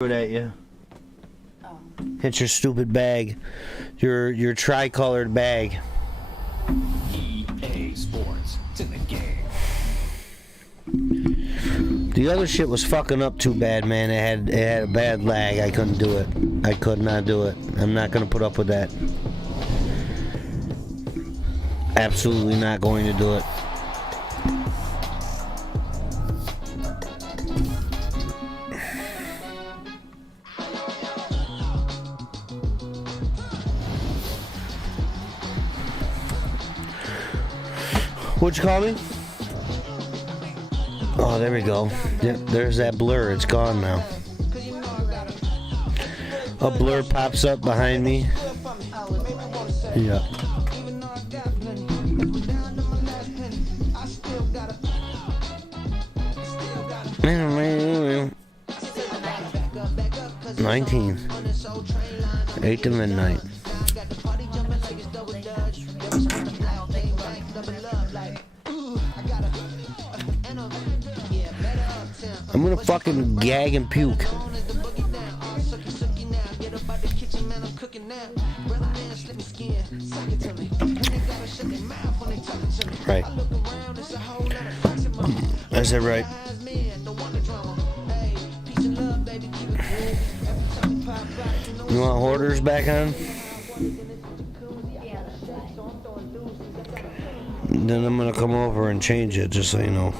It at you. Oh. Hit your stupid bag. Your tricolored bag. EA Sports. It's in the game. The other shit was fucking up too bad, man. It had a bad lag. I couldn't do it. I could not do it. I'm not gonna put up with that. Absolutely not going to do it. What'd you call me? Oh, there we go. Yep, there's that blur. It's gone now. A blur pops up behind me. Yeah. 19. 8 to midnight. I'm gonna fucking gag and puke. Right. Is that right? You want hoarders back on? Then I'm gonna come over and change it, just so you know.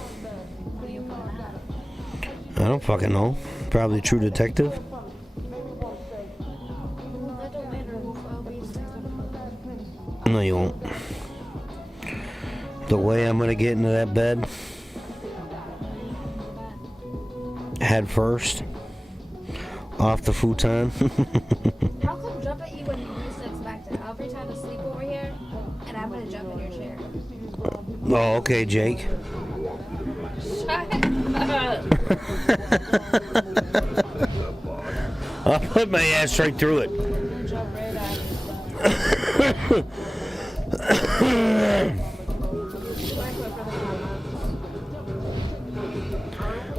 I don't fucking know. Probably True Detective. No, you won't. The way I'm gonna get into that bed, head first, off the futon. I'll come jump at you when you least expect it. I'll pretend to sleep over here, and I'm gonna jump in your chair. Oh, okay, Jake. Shut up. I'll put my ass right through it. Jump right at you.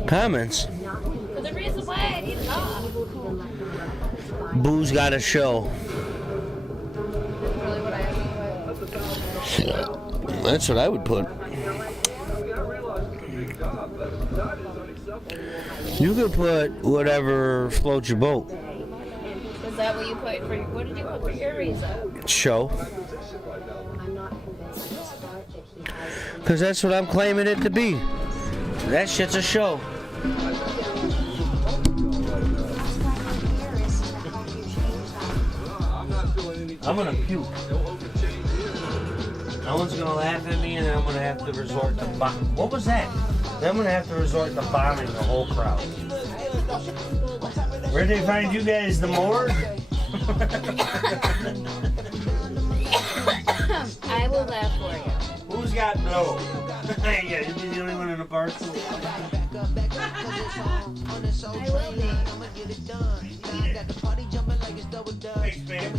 Comments? For the reason why I need it off. Boo's got a show. That's really what I have to put. That's what I would put. You could put whatever floats your boat. Is that what you put for? What did you put for your reason? Show. Because that's what I'm claiming it to be. That shit's a show. I'm gonna puke. No one's gonna laugh at me, and then I'm gonna have to resort to what was that? Then I'm gonna have to resort to bombing the whole crowd. Where'd they find you guys? The morgue? I will laugh for you. Who's got blow? Yeah, you'll be the only one in the bar too. I will be. Thanks, babe.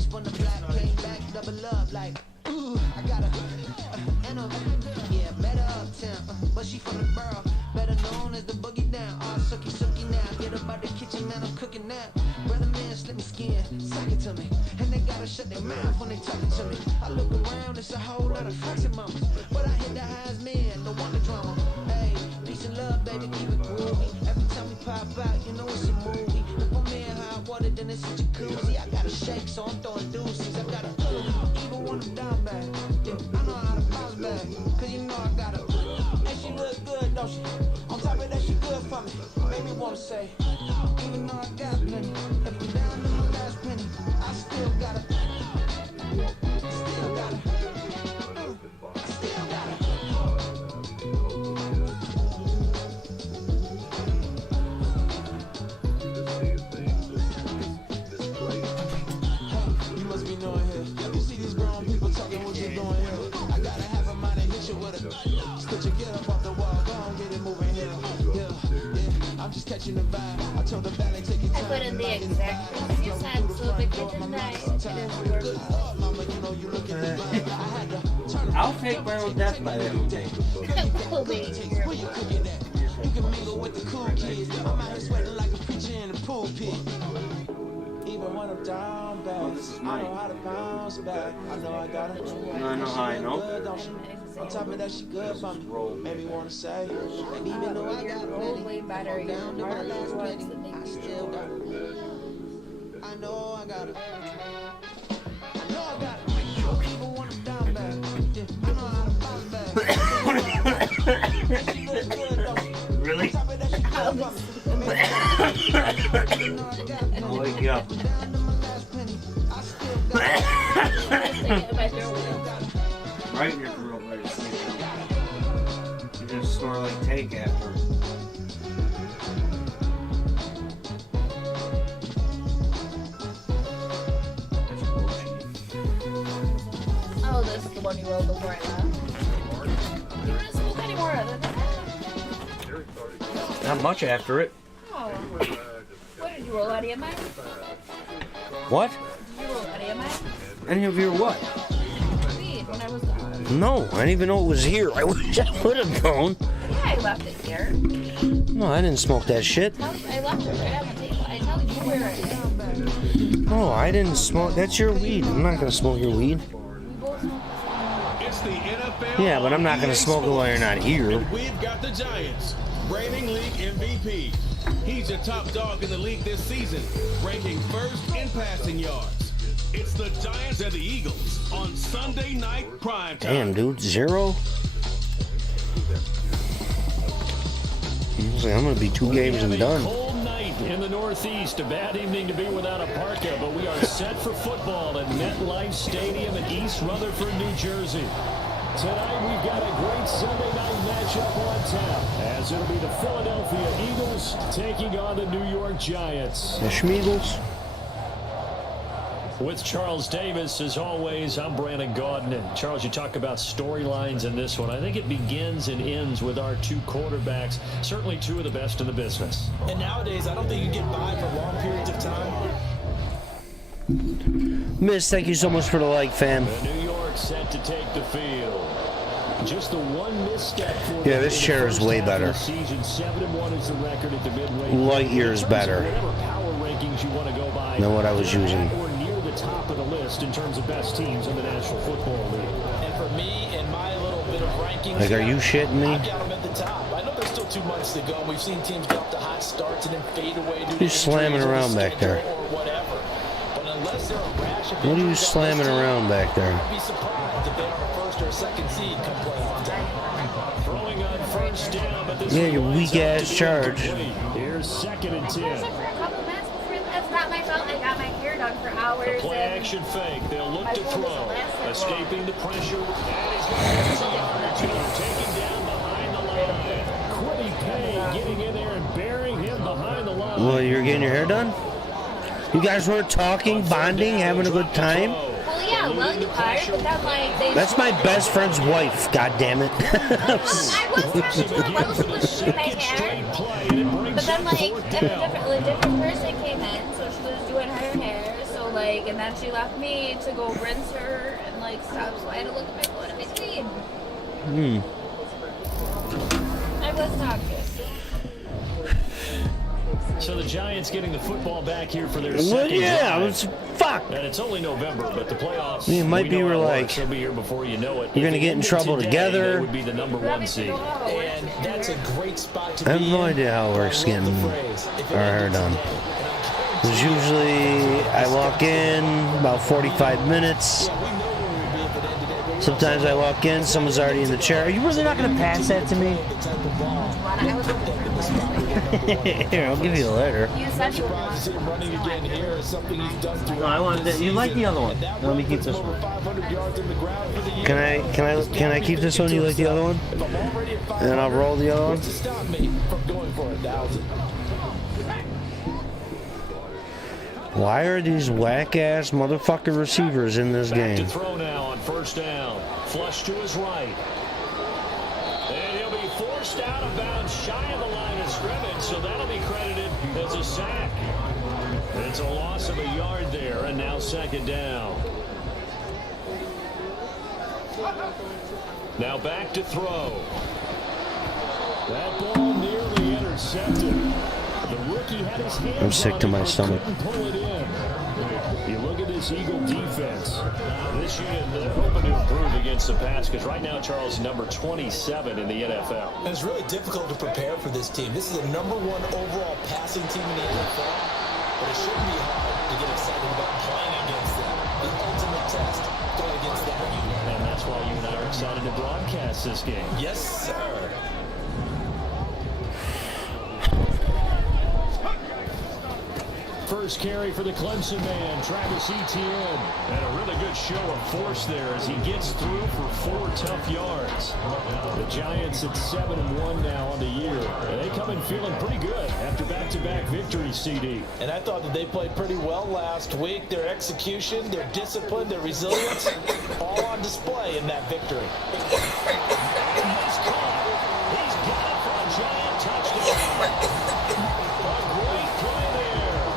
But she from the borough, better known as the boogie down. All sucky now. Get up out the kitchen, man, I'm cooking now. Brother man, slip me skin, suck it to me. And they gotta shut their mouth when they talking to me. I look around, it's a whole lot of foxy mamas. But I hit the highest man, no wonder drama. Hey, peace and love, baby, keep it groovy. Every time we pop out, you know it's a movie. If I'm in hot water, then it's a jacuzzi. I got a shake, so I'm throwing deuces. I got a even when I'm down bad. Yeah, I know how to bounce back, cause you know I got a. And she look good, don't she? On top of that, she good for me. Made me wanna say, even though I got plenty, if I'm down to my last penny, I still gotta. Still gotta. Still gotta. You must be knowing here. You see these grown people talking what you doing here. I gotta have a mind to hit you with a. Put your get up off the wall, go on, get it moving here. Yeah. I'm just catching the vibe. I told the ballet take your I time. put in the exact things you said, so if it didn't nice, it didn't work. Mama, you know you looking at the vibe. I had to turn I'll take my own death by that. Cool, baby. Where you cooking at? You can mingle with the cool kids. I'm out here sweating like a preacher in the pulpit. Even when I'm down bad, I know how to bounce back. I know I got it. I know how I know. On top of that, she good for me. Made me wanna say, and even though I got Way better. down to my last penny, than I still got it. I know I got it. I know I got it. Even when I'm down bad, yeah, I know how to bounce back. She look good though. Really? On top of that, she good for me. I'll wake you up. Right in your throat, right? You just snore like take after. Oh, this is the one you rolled before I left. You didn't smoke any more other than that? Not much after it. Oh. What did you roll out of mine? What? Did you roll out of mine? Any of your what? Weed when I was gone. No, I didn't even know it was here. I wish I would have known. Yeah, I left it here. No, I didn't smoke that shit. I left it right on the table. I tell you where it is. No, I didn't smoke. That's your weed. I'm not gonna smoke your weed. We both smoked the It's the NFL. Yeah, but I'm not gonna smoke it while you're not here. We've got the Giants, reigning league MVP. He's the top dog in the league this season, ranking first in passing yards. It's the Giants and the Eagles on Sunday night prime time. Damn, dude, 0? I'm gonna be 2 games and done. Cold night in the Northeast. A bad evening to be without a parka, but we are set for football at MetLife Stadium in East Rutherford, New Jersey. Tonight we've got a great Sunday night matchup on tap, as it'll be the Philadelphia Eagles taking on the New York Giants. The Schmeagles. With Charles Davis, as always, I'm Brandon Gaudin. And Charles, you talk about storylines in this one. I think it begins and ends with our two quarterbacks, certainly two of the best in the business. And nowadays, I don't think you get by for long periods of time. Miss, thank you so much for the like, fam. The New York set to take the field. Just the one misstep for Yeah, this chair is way better. Season 7-1 is the record at the midway. Light years better Whatever power rankings you want to go by than what I was using. Or near the top of the list in terms of best teams in the National Football League. And for me, in my little bit of rankings, Like, are you shitting me? I've got them at the top. I know there's still 2 months to go. We've seen teams get off to hot starts and then fade away due to Who's slamming injuries or around back there? schedule or whatever. But unless they're a rash of What are you injuries on slamming this team, around back there? I'd be surprised if they are a first or a second seed come playoff time. Throwing on first down, but this Yeah, one your winds weak up ass to be charge. incomplete. Here's 2nd and 10. for a couple minutes before that's not my fault. I got my hair done for hours. Play and action fake. They'll look my to phone throw. doesn't last that long. Escaping the pressure. That is going to taking down behind the line. Quiddy Pay getting in there and burying him behind the line. Well, you're getting your hair done? You guys weren't talking, bonding, having a good time? Well, yeah, well, you are, but then, like, they... That's my best friend's wife, god damn it. I was friends with her while she was doing my hair. But then, like, a different person came in, so she was doing her hair, so, like, and then she left me to go rinse her and, like, stuff, so I had to look at my phone in between. I was talking. So the Giants getting the football back here for their Well, second yeah, drive. it's fuck. And it's only November, but the playoffs. It might we be know we're how it like, works. They'll be here before you know it. you're If gonna it get in ended trouble today, together. They would be the number 1 seed. And that's a great spot to I have be no in. idea how it I works love the getting phrase, if it our hair ended done. today. Because usually I walk in about 45 minutes. Yeah, we know where we'd be if it ended today, but we Sometimes I walk in, someone's already in the chair. Are you really not going to pass that to me? know the type of ball. Here, I'll give you the letter. You said you were Surprised to see him running again here is something he's done throughout No, I wanted this that. You like the season. other one. And that Let me keep puts this him one. over 500 yards in the ground for the year. Can I keep this one? You like the other one? If I'm already at 500, And then I'll roll the other one. what's to stop me from going for 1,000? Why are these whack-ass motherfucking receivers in this Back to game? throw now on first down. Flush to his right. And he'll be forced out of bounds shy of the line of scrimmage, so that'll be credited as a sack. It's a loss of a yard there, and now 2nd down. Now back to throw. That ball nearly intercepted. The rookie had his hands I'm sick on to it, my but stomach. couldn't pull it in. You look at this Eagle defense. This unit, they're hoping to improve against the Pats because right now, Charles, number 27 in the NFL. And it's really difficult to prepare for this team. This is the #1 overall passing team in the NFL, but it shouldn't be hard to get excited about playing against them. The ultimate test, going against that unit. And that's why you and I are excited to broadcast this game. Yes, sir. First carry for the Clemson man, Travis Etienne. And a really good show of force there as he gets through for 4 tough yards. The Giants at 7-1 now on the year. And they come in feeling pretty good after back-to-back victories, CD. And I thought that they played pretty well last week. Their execution, their discipline, their resilience, all on display in that victory. And he's caught. He's got it for a Giant touchdown. A great play there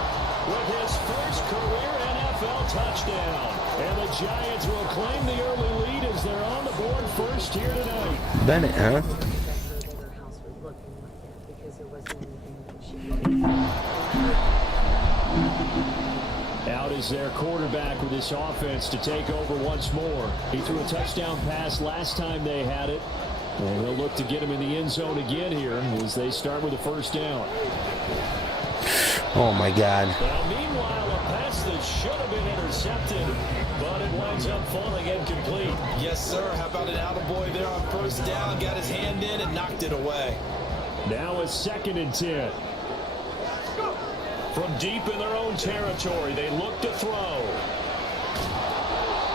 with his first career NFL touchdown. And the Giants will claim the early lead as they're on the board first here tonight. Bennett, huh? Out is their quarterback with this offense to take over once more. He threw a touchdown pass last time they had it. And they'll look to get him in the end zone again here as they start with a first down. Oh my God. Now, meanwhile, a pass that should have been intercepted, but it winds up falling incomplete. Yes, sir. How about an attaboy there on first down? Got his hand in and knocked it away. Now it's 2nd and 10. From deep in their own territory, they look to throw.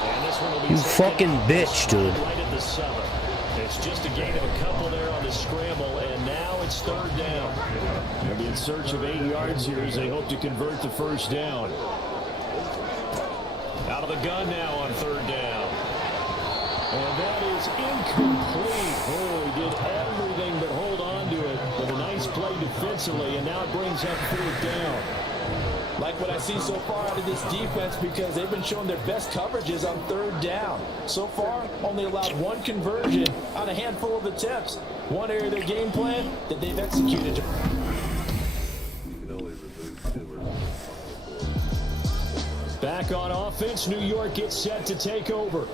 And this one will be You fucking bitch, dude. right at the 7. It's just a gain of a couple there on the scramble, and now it's 3rd down. They'll be in search of 8 yards here as they hope to convert the first down. Out of the gun now on 3rd down. And that is incomplete. Oh, he did everything but hold on to it with a nice play defensively, and now it brings up 4th down. Like what I see so far out of this defense because they've been showing their best coverages on 3rd down. So far, only allowed 1 conversion on a handful of attempts. One area of their game plan that they've executed. Back on offense, New York gets set to take over.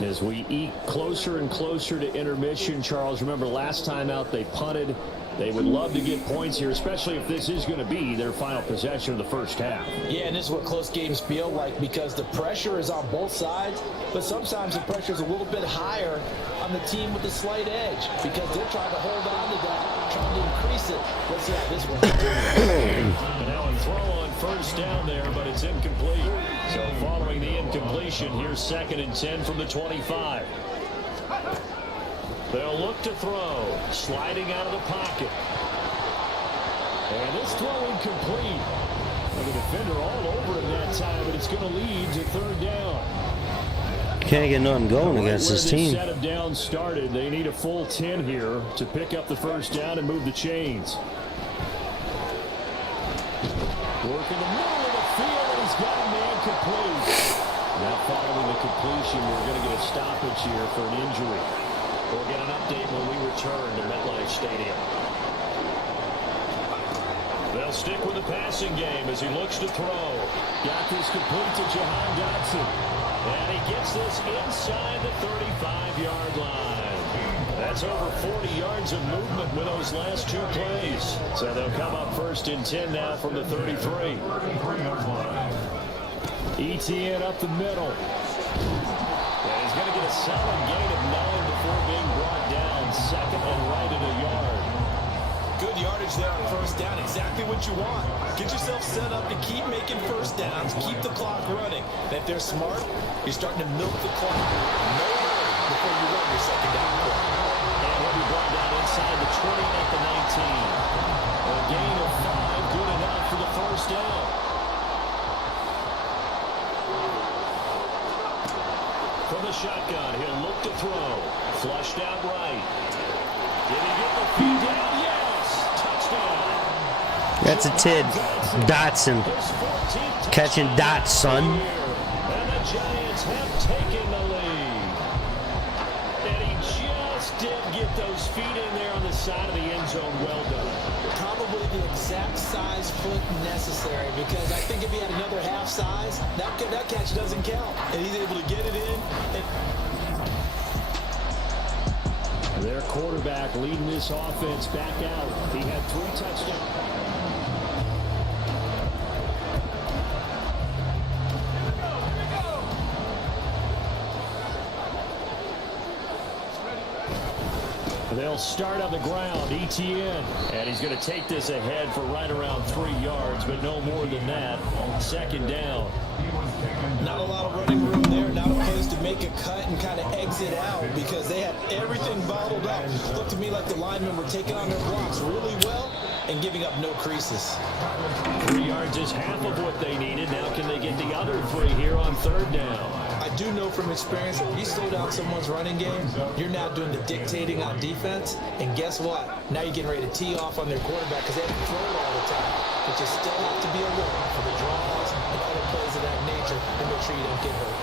As we eke closer and closer to intermission, Charles, remember last time out they punted. They would love to get points here, especially if this is going to be their final possession of the first half. Yeah, and this is what close games feel like because the pressure is on both sides, but sometimes the pressure is a little bit higher on the team with the slight edge because they're trying to hold on to that, trying to increase it. Let's see how this one And now a throw on first down there, but it's incomplete. So following the incompletion, here's 2nd and 10 from the 25. They'll look to throw, sliding out of the pocket. And this throw incomplete. Well, the defender all over him that time, but it's going to lead to 3rd down. Can't get nothing going Right against where this this team. set of downs started, they need a full 10 here to pick up the first down and move the chains. Work in the middle of the field, and he's got him the incomplete. Now following the completion, we're going to get a stoppage here for an injury. We'll get an update when we return to MetLife Stadium. They'll stick with the passing game as he looks to throw. Got this complete to Jahan Dotson. And he gets this inside the 35-yard line. That's over 40 yards of movement with those last 2 plays. So they'll come up 1st and 10 now from the 33. Etienne up the middle. And he's going to get a solid gain of 9 before being brought down. 2nd and right at a yard. Good yardage there on first down. Exactly what you want. Get yourself set up to keep making first downs, keep the clock running. And if they're smart, you're starting to milk the clock. No hurry before you run your 2nd down play. And he'll be brought down inside the 20 at the 19. A gain of 5, good enough for the first down. From the shotgun, he'll look to throw. Flushed out right. Did he get the feed down? Yes! Touchdown! That's a tid. Dotson. Catching dots, son. And the Giants have taken the lead. And he just did get those feet in there on the side of the end zone. Well done. Probably the exact size foot necessary, because I think if he had another half size, that catch doesn't count. And he's able to get it in. Their quarterback leading this offense back out. He had 3 touchdowns. They'll start on the ground. Etienne. And he's going to take this ahead for right around 3 yards, but no more than that on 2nd down. Not a lot of running room there. Not a place to make a cut and kind of exit out, because they had everything bottled up. Looked to me like the linemen were taking on their blocks really well and giving up no creases. 3 yards is half of what they needed. Now can they get the other 3 here on 3rd down? I do know from experience that if you slow down someone's running game, you're now doing the dictating on defense. And guess what? Now you're getting ready to tee off on their quarterback because they have to throw it all the time. But you still have to be alert for the draws and other plays of that nature and make sure you don't get hurt.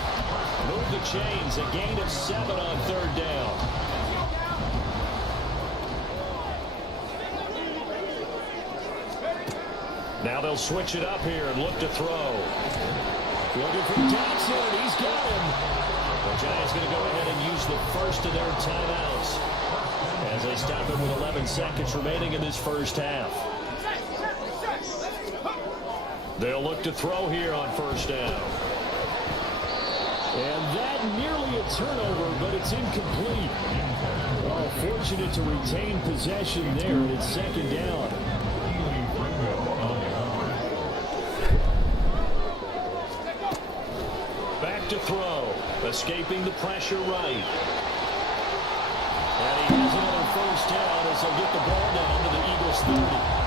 Move the chains. A gain of 7 on 3rd down. Now they'll switch it up here and look to throw. Looking for Johnson. He's got him. The Giants going to go ahead and use the first of their timeouts as they stop it with 11 seconds remaining in this first half. They'll look to throw here on 1st down. And that nearly a turnover, but it's incomplete. Well, fortunate to retain possession there, and it's 2nd down. Back to throw. Escaping the pressure right. And he has another 1st down as they'll get the ball down to the Eagles 30.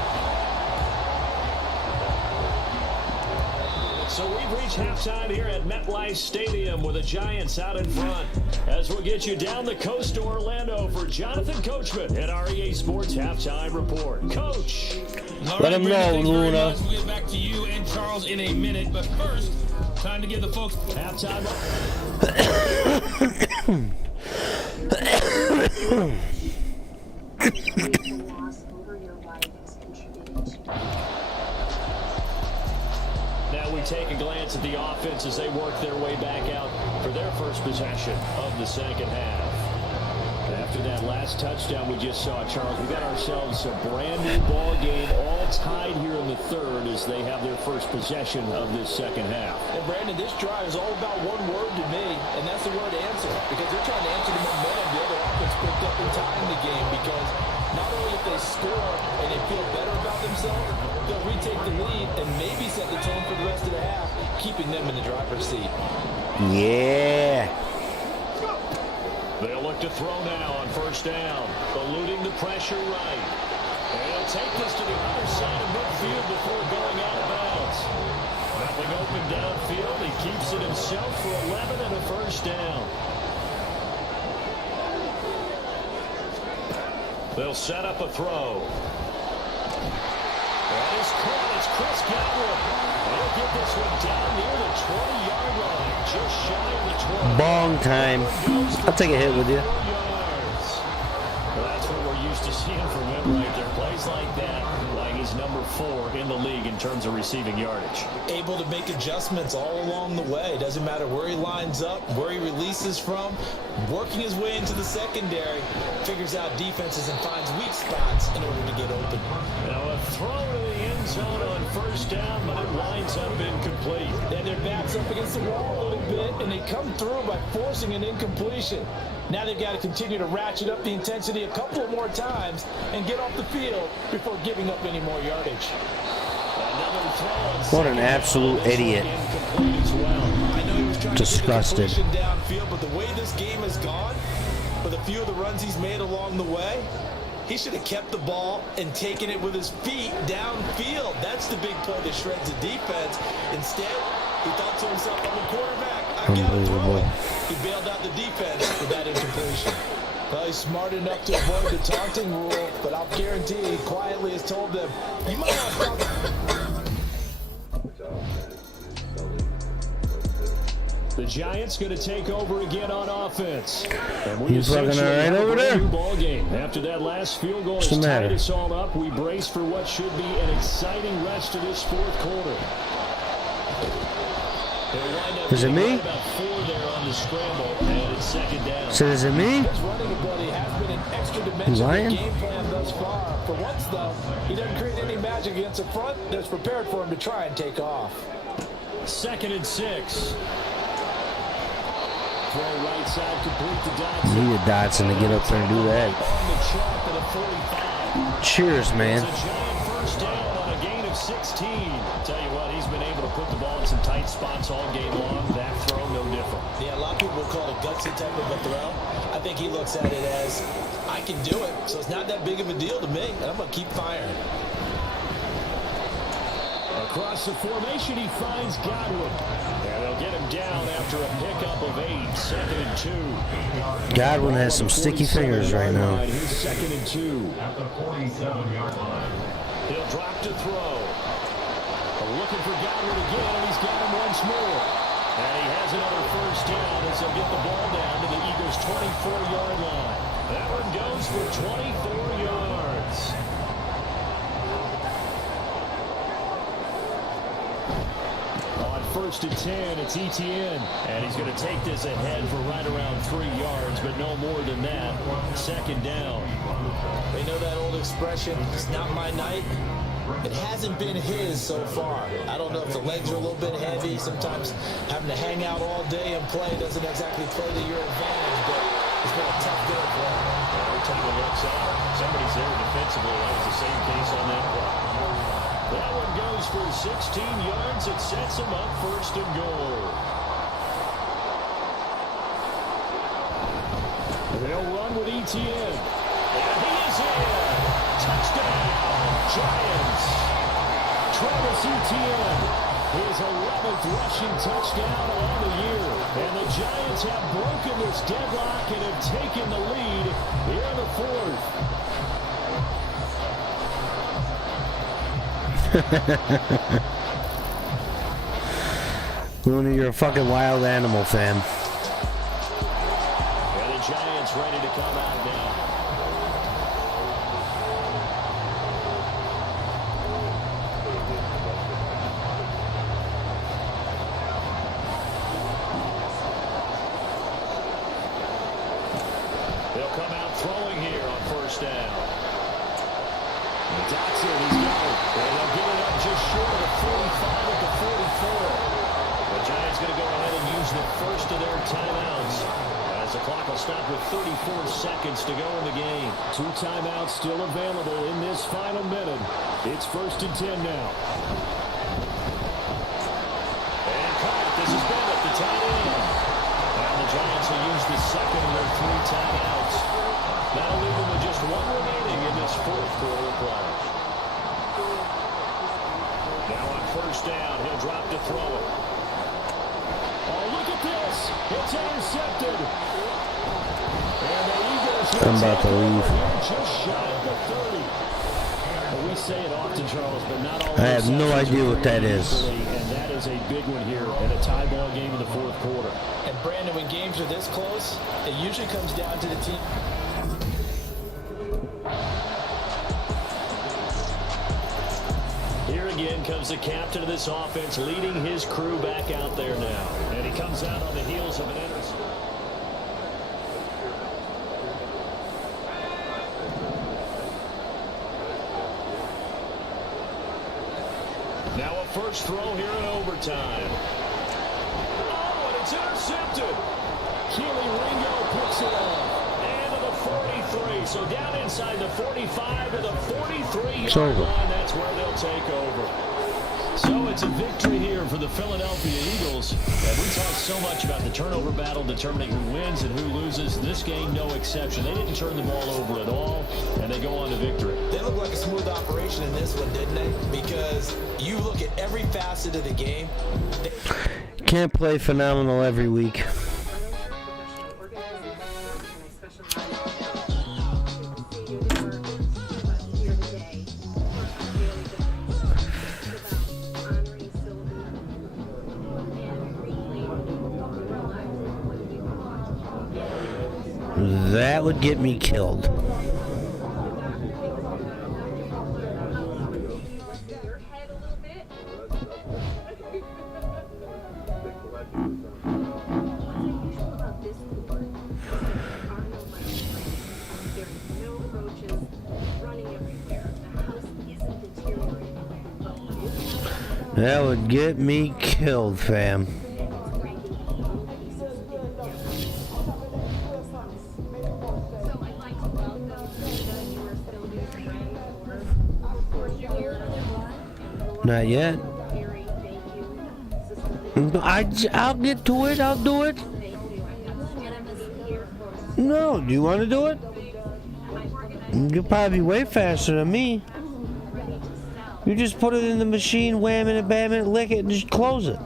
So we've reached halftime here at MetLife Stadium with the Giants out in front. As we'll get you down the coast to Orlando for Jonathan Coachman at our EA Sports Halftime Report. Coach. Let him know, Luna. We'll get back to you and Charles in a minute, but first, time to give the folks halftime. Now we take a glance at the offense as they work their way back out for their first possession of the 2nd half. After that last touchdown we just saw, Charles, we got ourselves a brand new ball game, all tied here in the 3rd as they have their first possession of this 2nd half. And Brandon, this drive is all about one word to me, and that's the word answer, because they're trying to answer the momentum the other offense picked up in time in the game, because not only if they score and they feel better about themselves, they'll retake the lead and maybe set the tone for the rest of the half, keeping them in the driver's seat. Yeah. They'll look to throw now on 1st down, eluding the pressure right. And he'll take this to the other side of midfield before going out of bounds. Nothing open downfield. He keeps it himself for 11 and a 1st down. They'll set up a throw. That is caught. It's Chris Godwin. They'll get this one down near the 20-yard line, just shy of the 20. Bong time. I'll take a hit with you. 4 yards. Well, that's what we're used to seeing from him right there. Plays like that, like he's number 4 in the league in terms of receiving yardage. Able to make adjustments all along the way. Doesn't matter where he lines up, where he releases from, working his way into the secondary, figures out defenses and finds weak spots in order to get open. Now a throw to the end zone on 1st down, but it winds up incomplete. And their backs up against the wall a little bit, and they come through by forcing an incompletion. Now they've got to continue to ratchet up the intensity a couple of more times and get off the field before giving up any more yardage. What an absolute idiot. I know he was trying Disgusted. to get the completion downfield, but the way this game has gone, with a few of the runs he's made along the way, he should have kept the ball and taken it with his feet downfield. That's the big play that shreds the defense. Instead, he thought to himself, I'm a quarterback, I gotta throw it. He bailed out the defense with that incompletion. Well, he's smart enough to avoid the taunting rule, but I'll guarantee he quietly has told them, you might not stop. The Giants going to take over again on offense. And He's looking all right over there. Ball game. After that last field goal has tied us all up, we brace for what should be an exciting rest of this fourth quarter. Is it me? About 4 there on the scramble, and it's second down. So is it me? His running ability has been an extra dimension lying? of the game plan thus far. For once, though, he doesn't create any magic against the front that's prepared for him to try and take off. 2nd and 6. Throw right side complete to Dotson. Needed Dotson to get up there and do that. Cheers, man. It's a giant first down on a gain of 16. Tell you what, he's been able to put the ball in some tight spots all game long. That throw, no different. Yeah, a lot of people will call it a gutsy type of a throw. I think he looks at it as, I can do it, so it's not that big of a deal to me, and I'm going to keep firing. Across the formation, he finds Godwin. And they'll get him down after a pickup of 8. 2nd and 2. Godwin has some sticky fingers right now. He's 2nd and 2. At the 47-yard line. He'll drop to throw. Looking for Godwin again, and he's got him once more. And he has another first down as they'll get the ball down to the Eagles' 24-yard line. That one goes for 24 yards. On 1st and 10, it's Etienne. And he's going to take this ahead for right around 3 yards, but no more than that. 2nd down. They know that old expression, it's not my night. It hasn't been his so far. I don't know if the legs are a little bit heavy. Sometimes having to hang out all day and play doesn't exactly play to your advantage, but it's been a tough day for him. Every time he looks out, somebody's there defensively. That was the same case on that play. That one goes for 16 yards. It sets him up 1st and goal. They'll run with Etienne. And he is in. Touchdown. Giants. Travis Etienne, his 11th rushing touchdown on the year. And the Giants have broken this deadlock and have taken the lead here in the 4th. Looney, you're a fucking wild animal, fam. And the Giants ready to come out now. They'll come out throwing here on 1st down. Dotson, he's got it. And they'll get it up just short of the 45 at the 44. The Giants going to go ahead and use the first of their timeouts, as the clock will stop with 34 seconds to go in the game. 2 timeouts still available in this final minute. It's 1st and 10 now. And caught. This is Bennett, the tight end. And the Giants will use the second of their 3 timeouts. That'll leave them with just 1 remaining in this 4th quarter play. Now on 1st down, he'll drop to throw it. Oh, look at this. It's intercepted. And the Eagles I'm about to leave. just shy of the 30. Well, we say it often, Charles, but not all. I have no idea what that is. And that is a big one here in a tie ball game in the 4th quarter. And Brandon, when games are this close, it usually comes down to the team. Here again comes the captain of this offense, leading his crew back out there now. And he comes out on the heels of an interception. Now a first throw here in overtime. Oh, and it's intercepted. Keely Ringo picks it off. And to the 43. So down inside the 45 to the 43-yard line. That's where they'll take over. So it's a victory here for the Philadelphia Eagles. And we talk so much about the turnover battle determining who wins and who loses. This game, no exception. They didn't turn the ball over at all, and they go on to victory. They look like a smooth operation in this one, didn't they? Because you look at every facet of the game. Can't play phenomenal every week. That would get me killed. That would get me killed, fam. Not yet. I'll get to it. I'll do it. No, do you want to do it? You'll probably be way faster than me. You just put it in the machine, wham it, bam it, lick it, and just close it.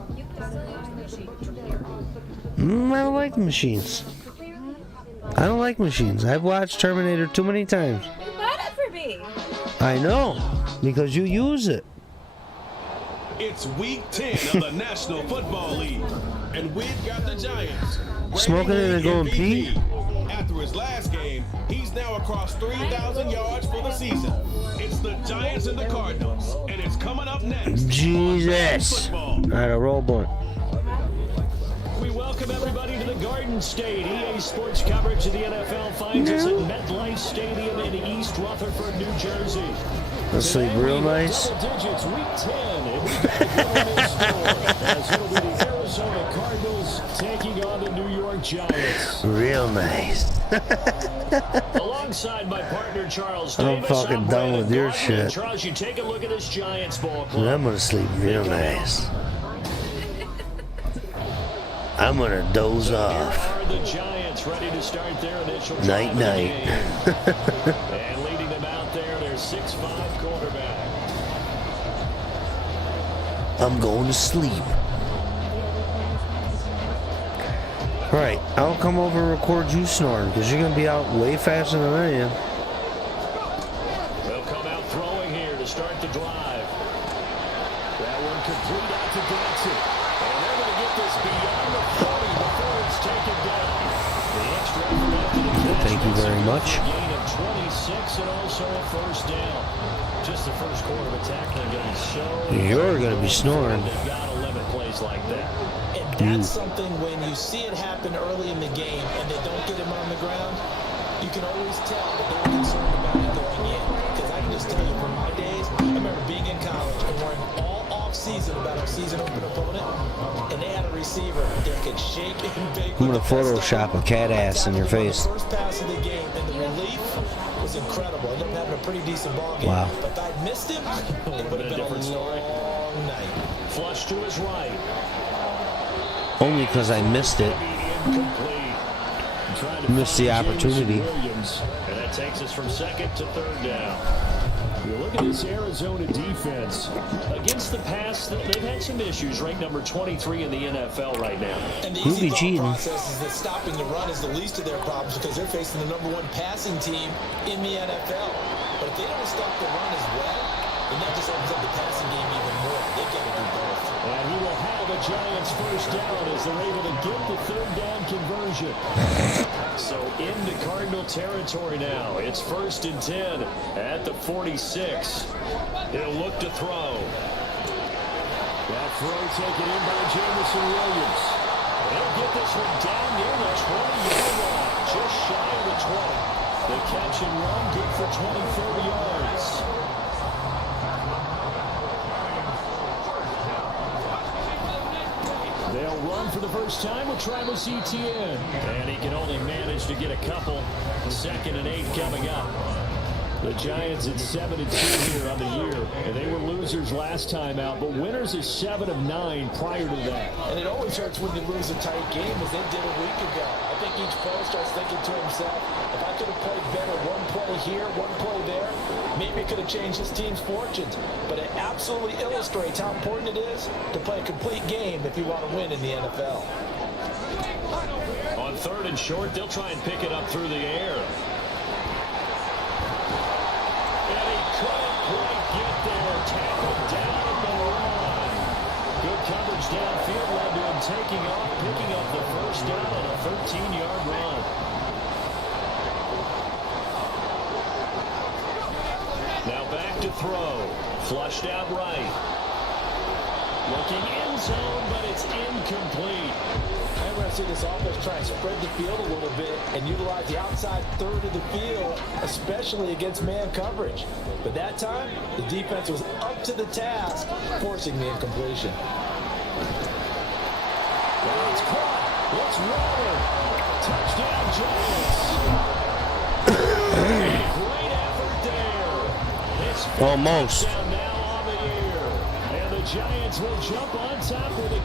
I don't like the machines. I don't like machines. I've watched Terminator too many times. You bought it for me. I know, because you use it. It's week 10 of the National Football League, and we've got the Giants. Smoking it and going pee? After his last game, he's now across 3,000 yards for the season. It's the Giants and the Cardinals, and it's coming up next. Jesus. All right, a roll blunt. We welcome everybody to the Garden State. EA Sports coverage of the NFL finds us at MetLife Stadium in East Rutherford, New Jersey. Let's sleep real nice. Double digits, week 10, and we've got a government score, as it'll be the Arizona Cardinals taking on the New York Giants. Real nice. Alongside my partner Charles I'm Davis, fucking done with your shit. Charles, you take a look at this Giants ball club. I'm gonna sleep real nice. I'm gonna doze off. Are the Giants ready to start their initial Night, night. And leading them out there, their 6'5" quarterback. I'm going to sleep. Right, I'll come over and record you snoring, because you're gonna be out way faster than I am. They'll come out throwing here to start the drive. That one complete out to Dodson. And they're going to get this beyond the 40 before it's taken down. The extra effort after the catch. Thank you very much. A gain of 26 and also a first down. Just the first quarter of attack are going to be so... You're going to be snoring. They've got to limit plays like that. And that's something when you see it happen early in the game and they don't get him on the ground, you can always tell that they're concerned about it going in. Because I can just tell you from my days, I remember being in college and worrying all off-season about our season open opponent, and they had a receiver that could shake and bake. I'm going to Photoshop a cat ass in your face. The first pass of the game and the relief was incredible. I ended up having a pretty decent ball game. Wow. But if I'd missed him, it would have been a long night. Flush to his right. Only because I missed it. Missed the opportunity. And that takes us from second to third down. You look at this Arizona defense. Against the pass, they've had some issues. Ranked number 23 in the NFL right now. And the Who easy be thought cheating? process is that stopping the run is the least of their problems because they're facing the number 1 passing team in the NFL. But if they don't stop the run as well, then that just opens up the passing game even more. They've got to do both. And he will have a Giants first down as they're able to get the third down conversion. So into Cardinal territory now. It's 1st and 10 at the 46. He'll look to throw. That throw taken in by Jamison Williams. They'll get this one down near the 20-yard line, just shy of the 20. The catch and run good for 24 yards. They'll run for the first time with Travis Etienne. And he can only manage to get a couple. 2nd and 8 coming up. The Giants at 7-2 here on the year. And they were losers last time out, but winners is 7 of 9 prior to that. And it always hurts when you lose a tight game as they did a week ago. I think each player starts thinking to himself, if I could have played better one play here, one play there, maybe it could have changed his team's fortunes. But it absolutely illustrates how important it is to play a complete game if you want to win in the NFL. On 3rd and short, they'll try and pick it up through the air. And he couldn't quite get there. Tackled down at the line. Good coverage downfield led to him taking off, picking up the first down on a 13-yard run. throw. Flushed out right. Looking end zone, but it's incomplete. I'm going to see this offense try and spread the field a little bit and utilize the outside third of the field, especially against man coverage. But that time, the defense was up to the task, forcing the incompletion. Well, it's caught. It's rolling. Touchdown, Giants. Great effort there. It's Almost. touchdown now on the year. And the Giants will jump on top with it.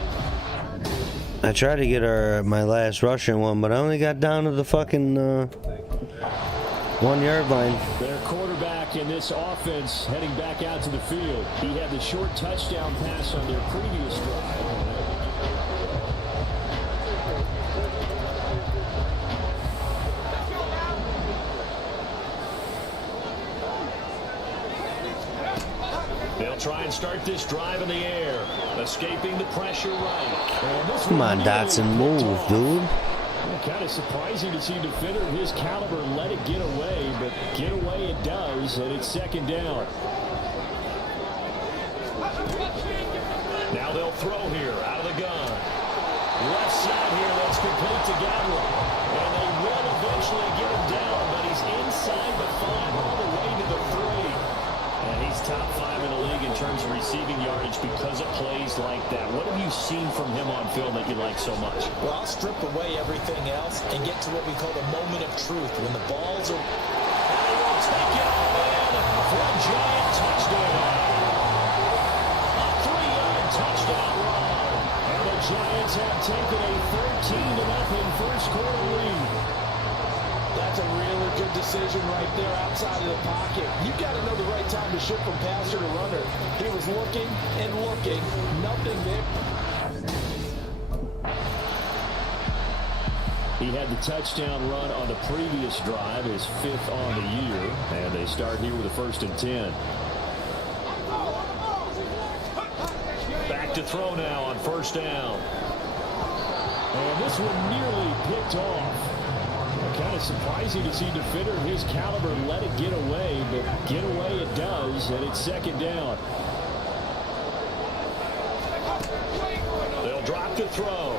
I tried to get my last rushing one, but I only got down to the fucking 1 yard line. Their quarterback in this offense heading back out to the field. He had the short touchdown pass on their previous drive. They'll try and start this drive in the air, escaping the pressure right. Come on, Dotson, move, dude. Kind of surprising to see a defender of his caliber let it get away, but get away it does, and it's second down. Now they'll throw here out of the gun. Left side here, that's complete to Godwin. And they will eventually get him down, but he's inside the 5 all the way to the 3. And he's top 5 in the league in terms of receiving yardage because of plays like that. What have you seen from him on film that you like so much? Well, I'll strip away everything else and get to what we call the moment of truth. When the balls are... They will take it all in for a Giant touchdown. A 3-yard touchdown run. And the Giants have taken a 13-0 first quarter lead. That's a really good decision right there outside of the pocket. You've got to know the right time to shift from passer to runner. He was looking and looking. Nothing there. He had the touchdown run on the previous drive, his 5th on the year. And they start here with a 1st and 10. Back to throw now on 1st down. And this one nearly picked off. Kind of surprising to see a defender of his caliber let it get away, but get away it does, and it's second down. They'll drop to throw.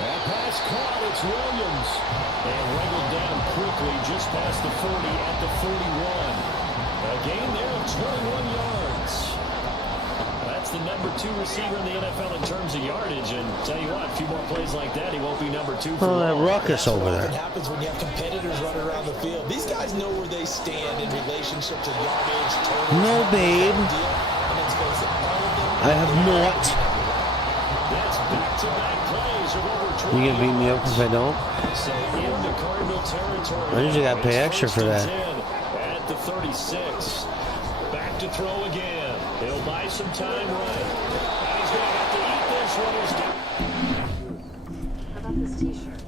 That pass caught, it's Williams. And wriggled down quickly just past the 40 at the 41. A gain there of 21 yards. That's the number 2 receiver in the NFL in terms of yardage. And tell you what, a few more plays like that, he won't be number 2 for Oh, that long. ruckus over there. What happens when you have competitors running around the field? These guys know where they stand in relationship to yardage, totals. No, babe. And let's face it, all of them, I have not. That's back-to-back plays of over 20 You gonna beat me up if I don't? So into Cardinal territory. I usually gotta pay extra for that. At the 36. Back to throw again. He'll buy some time right. And he's going to have to eat this one. How about this t-shirt?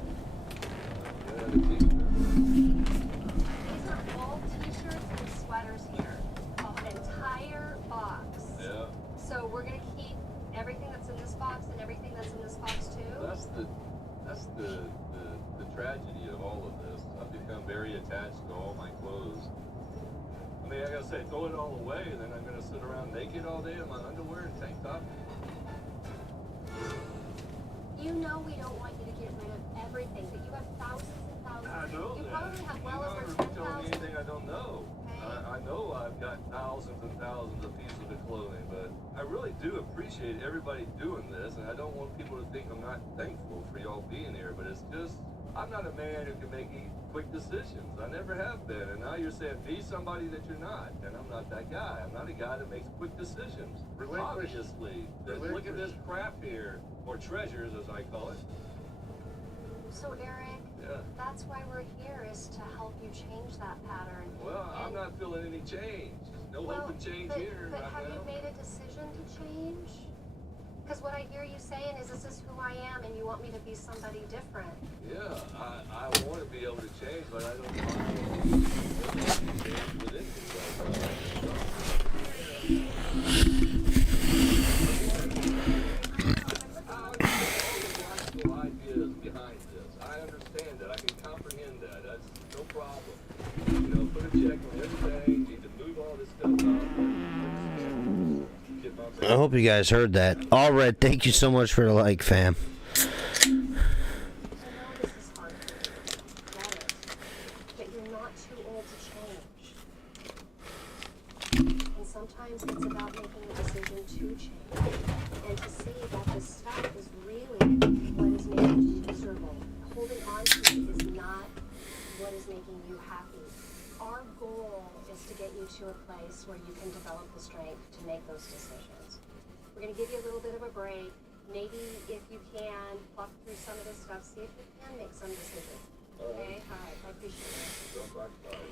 These are all t-shirts and sweaters here. An entire box. Yeah, So we're going to keep everything that's in this box and everything that's in this box too? that's the tragedy of all of this. I've become very attached to all my clothes. I mean, I gotta say, throw it all away, and then I'm gonna sit around naked all day in my underwear and tank top. You know we don't want you to get rid of everything, but you have thousands and thousands. I know You that. probably have well over You're not telling me 10,000. anything I don't know. I know I've got thousands and thousands of pieces of clothing, but I really do appreciate everybody doing this, and I don't want people to think I'm not thankful for y'all being here, but it's just, I'm not a man who can make quick decisions. I never have been, and now you're saying be somebody that you're not, and I'm not that guy. I'm not a guy that makes quick decisions. Obviously, look at this crap here, or treasures as I call it. So Eric, Yeah. that's why we're here, is to help you change that pattern. Well, I'm not feeling any change. No hope of change but, here. But right have now. you made a decision to change? Because what I hear you saying is this is who I am and you want me to be somebody different. Yeah, I want to be able to change, but I don't want to change within me right now. Ideas behind this. I understand that. I can comprehend that. That's no problem. You know, put a check on everything. hope you guys heard that. All right, thank you so much for the like, fam. Sometimes it's about making a decision to change and to see that this stuff is really what is making you miserable. Holding on to it is not what is making you happy. Our goal is to get you to a place where you can develop the strength to make those decisions. We're going to give you a little bit of a break. Maybe if you can, walk through some of this stuff, see if you can make some decisions. Okay? All right. I appreciate it.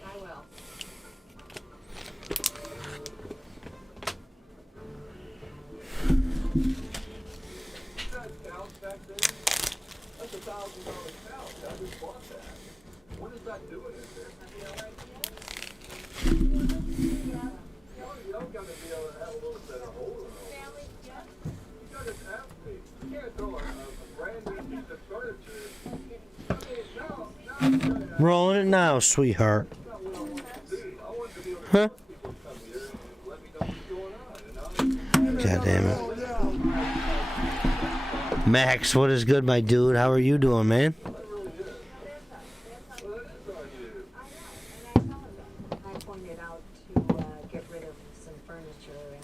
I will. That's $1,000 couch. I just bought that. What is that doing in there? You don't got to be able to have a little bit of hole in it. You got to ask me. You can't throw a brand new piece of furniture. Rolling it now, sweetheart. Huh? God damn it. Max, what is good, my dude? How are you doing, man? I pointed out to get rid of some furniture and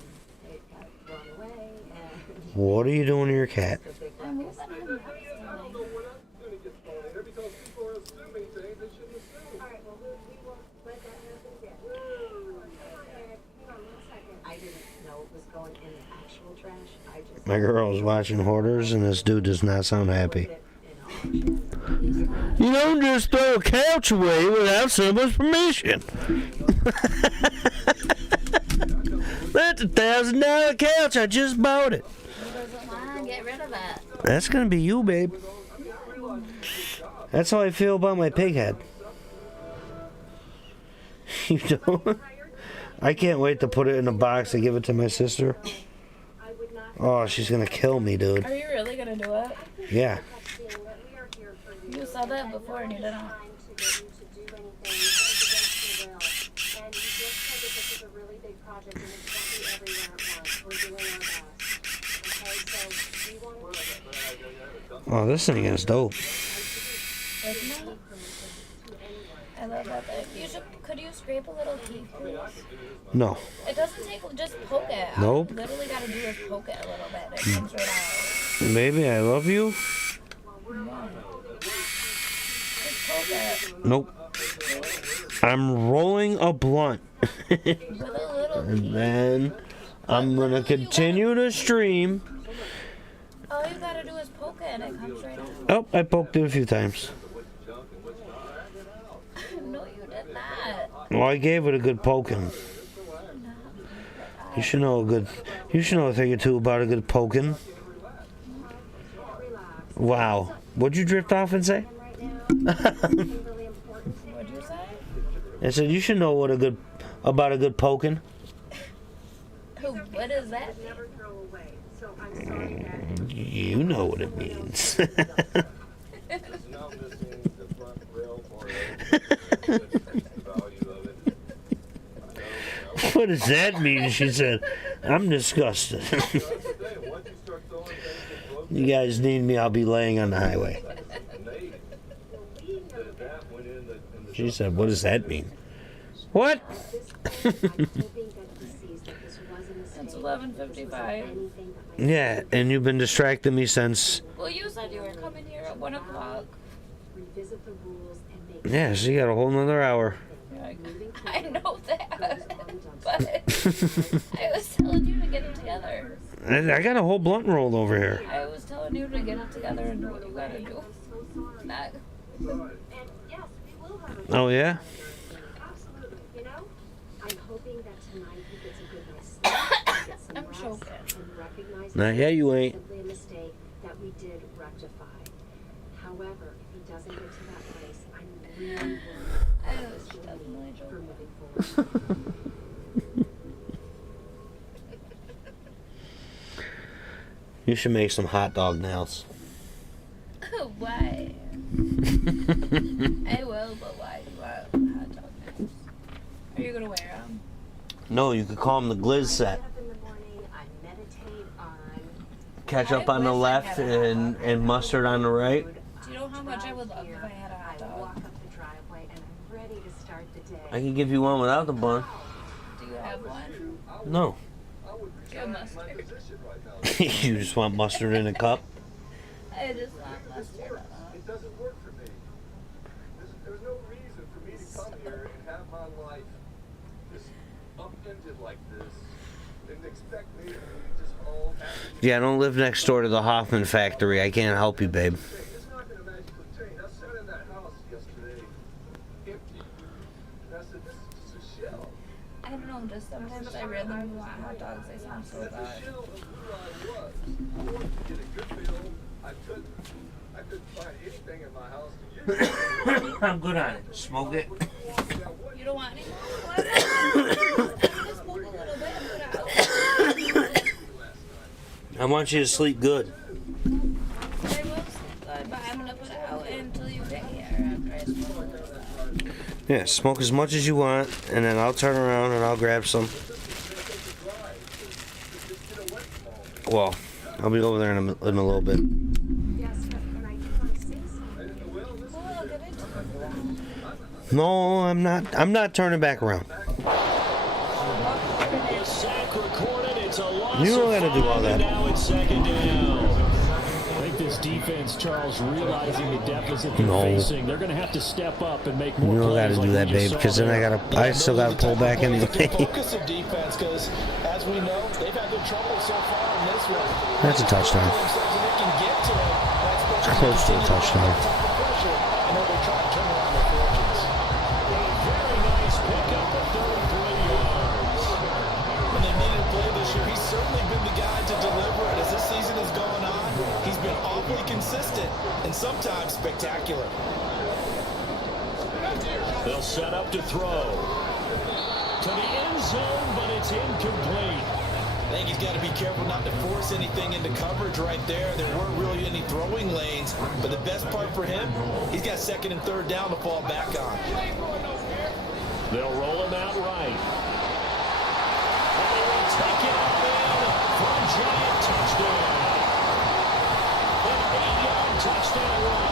it got thrown away. And What are you doing to your cat? I'm moving I don't know what else is going to get thrown in there because people are assuming things they shouldn't assume. all right, well, we won't let that happen again. Hang on 1 second. I didn't know it was going in the actual trash. I just My girl's watching Hoarders, and this dude does not sound happy. You don't just throw a couch away without someone's permission. That's $1,000 couch. I just bought it. Who doesn't want to get rid of it? That's gonna be you, babe. That's how I feel about my pig head. You don't? I can't wait to put it in a box and give it to my sister. Oh, she's gonna kill me, dude. Are you really gonna do it? Yeah. You said that before and you didn't. Oh, this thing is dope. Isn't it? I love that thing. Could you scrape a little key, please? No. It doesn't take, just poke it. Nope. All you literally gotta do is poke it a little bit. It comes right out. Baby, I love you. Just poke it. Nope. I'm rolling a blunt. With a little And key. then I'm gonna continue to stream. All you gotta do is poke it and it comes right out. Oh, I poked it a few times. No, you did not. Well, I gave it a good poking. You should know a thing or two about a good poking. Wow. What'd you drift off and say? What'd you say? I said you should know about a good poking. What is that? You know what it means. What does that mean? She said, I'm disgusted. You guys need me, I'll be laying on the highway. She said, what does that mean? What? It's 11:55. Yeah, and you've been distracting me since. Well, you said you were coming here at 1 o'clock. Yeah, so you got a whole nother hour. I know that, but I was telling you to get it together. I got a whole blunt rolled over here. I was telling you to get it together and do what you gotta do. Not. Oh, yeah? I'm choking. Not yet, you ain't. Simply a mistake that we did rectify. However, if he doesn't get to that place, I'm really worried I was definitely for joking. moving forward. You should make some hot dog nails. Why? I will, but why do you want hot dog nails? Are you gonna wear them? No, you could call them the glizz set. In the morning, I meditate, ketchup on the left and mustard on the right. Do you know how much I would love if I had a hot I walk dog? up the driveway and I'm ready to start the day. I can give you one without the bun. Do you have one? No. Do you have mustard? You just want mustard in a cup? I just want mustard. It doesn't work for me. There's no reason for me to come here and have my life just upended like this and expect me to be just all happy. Yeah, I don't live next door to the Hoffman factory. I can't help you, babe. It's not going to magically change. I sat in that house yesterday, empty, and I said, this is just a shell. I don't know, just sometimes I really want hot dogs. They sound so It's good. a shell of who I was. I wanted to get a good meal. I couldn't find anything in my house to use. I'm good on it. Smoke it. You don't want any more? What? Just smoke a little bit and put it out. I want you to sleep good. I will sleep good, but I'm gonna put it out until you get here after I smoke a little bit. Yeah, smoke as much as you want, and then I'll turn around and I'll grab some. Well, I'll be over there in a little bit. Yes, but I do want to say something. Well, I'll give it to you. No, I'm not. I'm not turning back around. The sack recorded. It's a loss. You don't gotta do all that. Now it's second down. I think this defense, Charles, realizing the deficit they're facing, they're going to have to step up and make more You don't plays. gotta do that, babe, because then I still gotta pull back anyway. Focus of defense, because as we know, they've had their trouble so far in this one. That's a touchdown. Close to a touchdown. Very nice pickup of 33 yards. When they needed to play this year, he's certainly been the guy to deliver it. As this season has gone on, he's been awfully consistent and sometimes spectacular. They'll set up to throw. To the end zone, but it's incomplete. I think he's got to be careful not to force anything into coverage right there. There weren't really any throwing lanes, but the best part for him, he's got second and third down to fall back on. They'll roll him out right. And they will take it up in for a giant touchdown. An 8-yard touchdown run.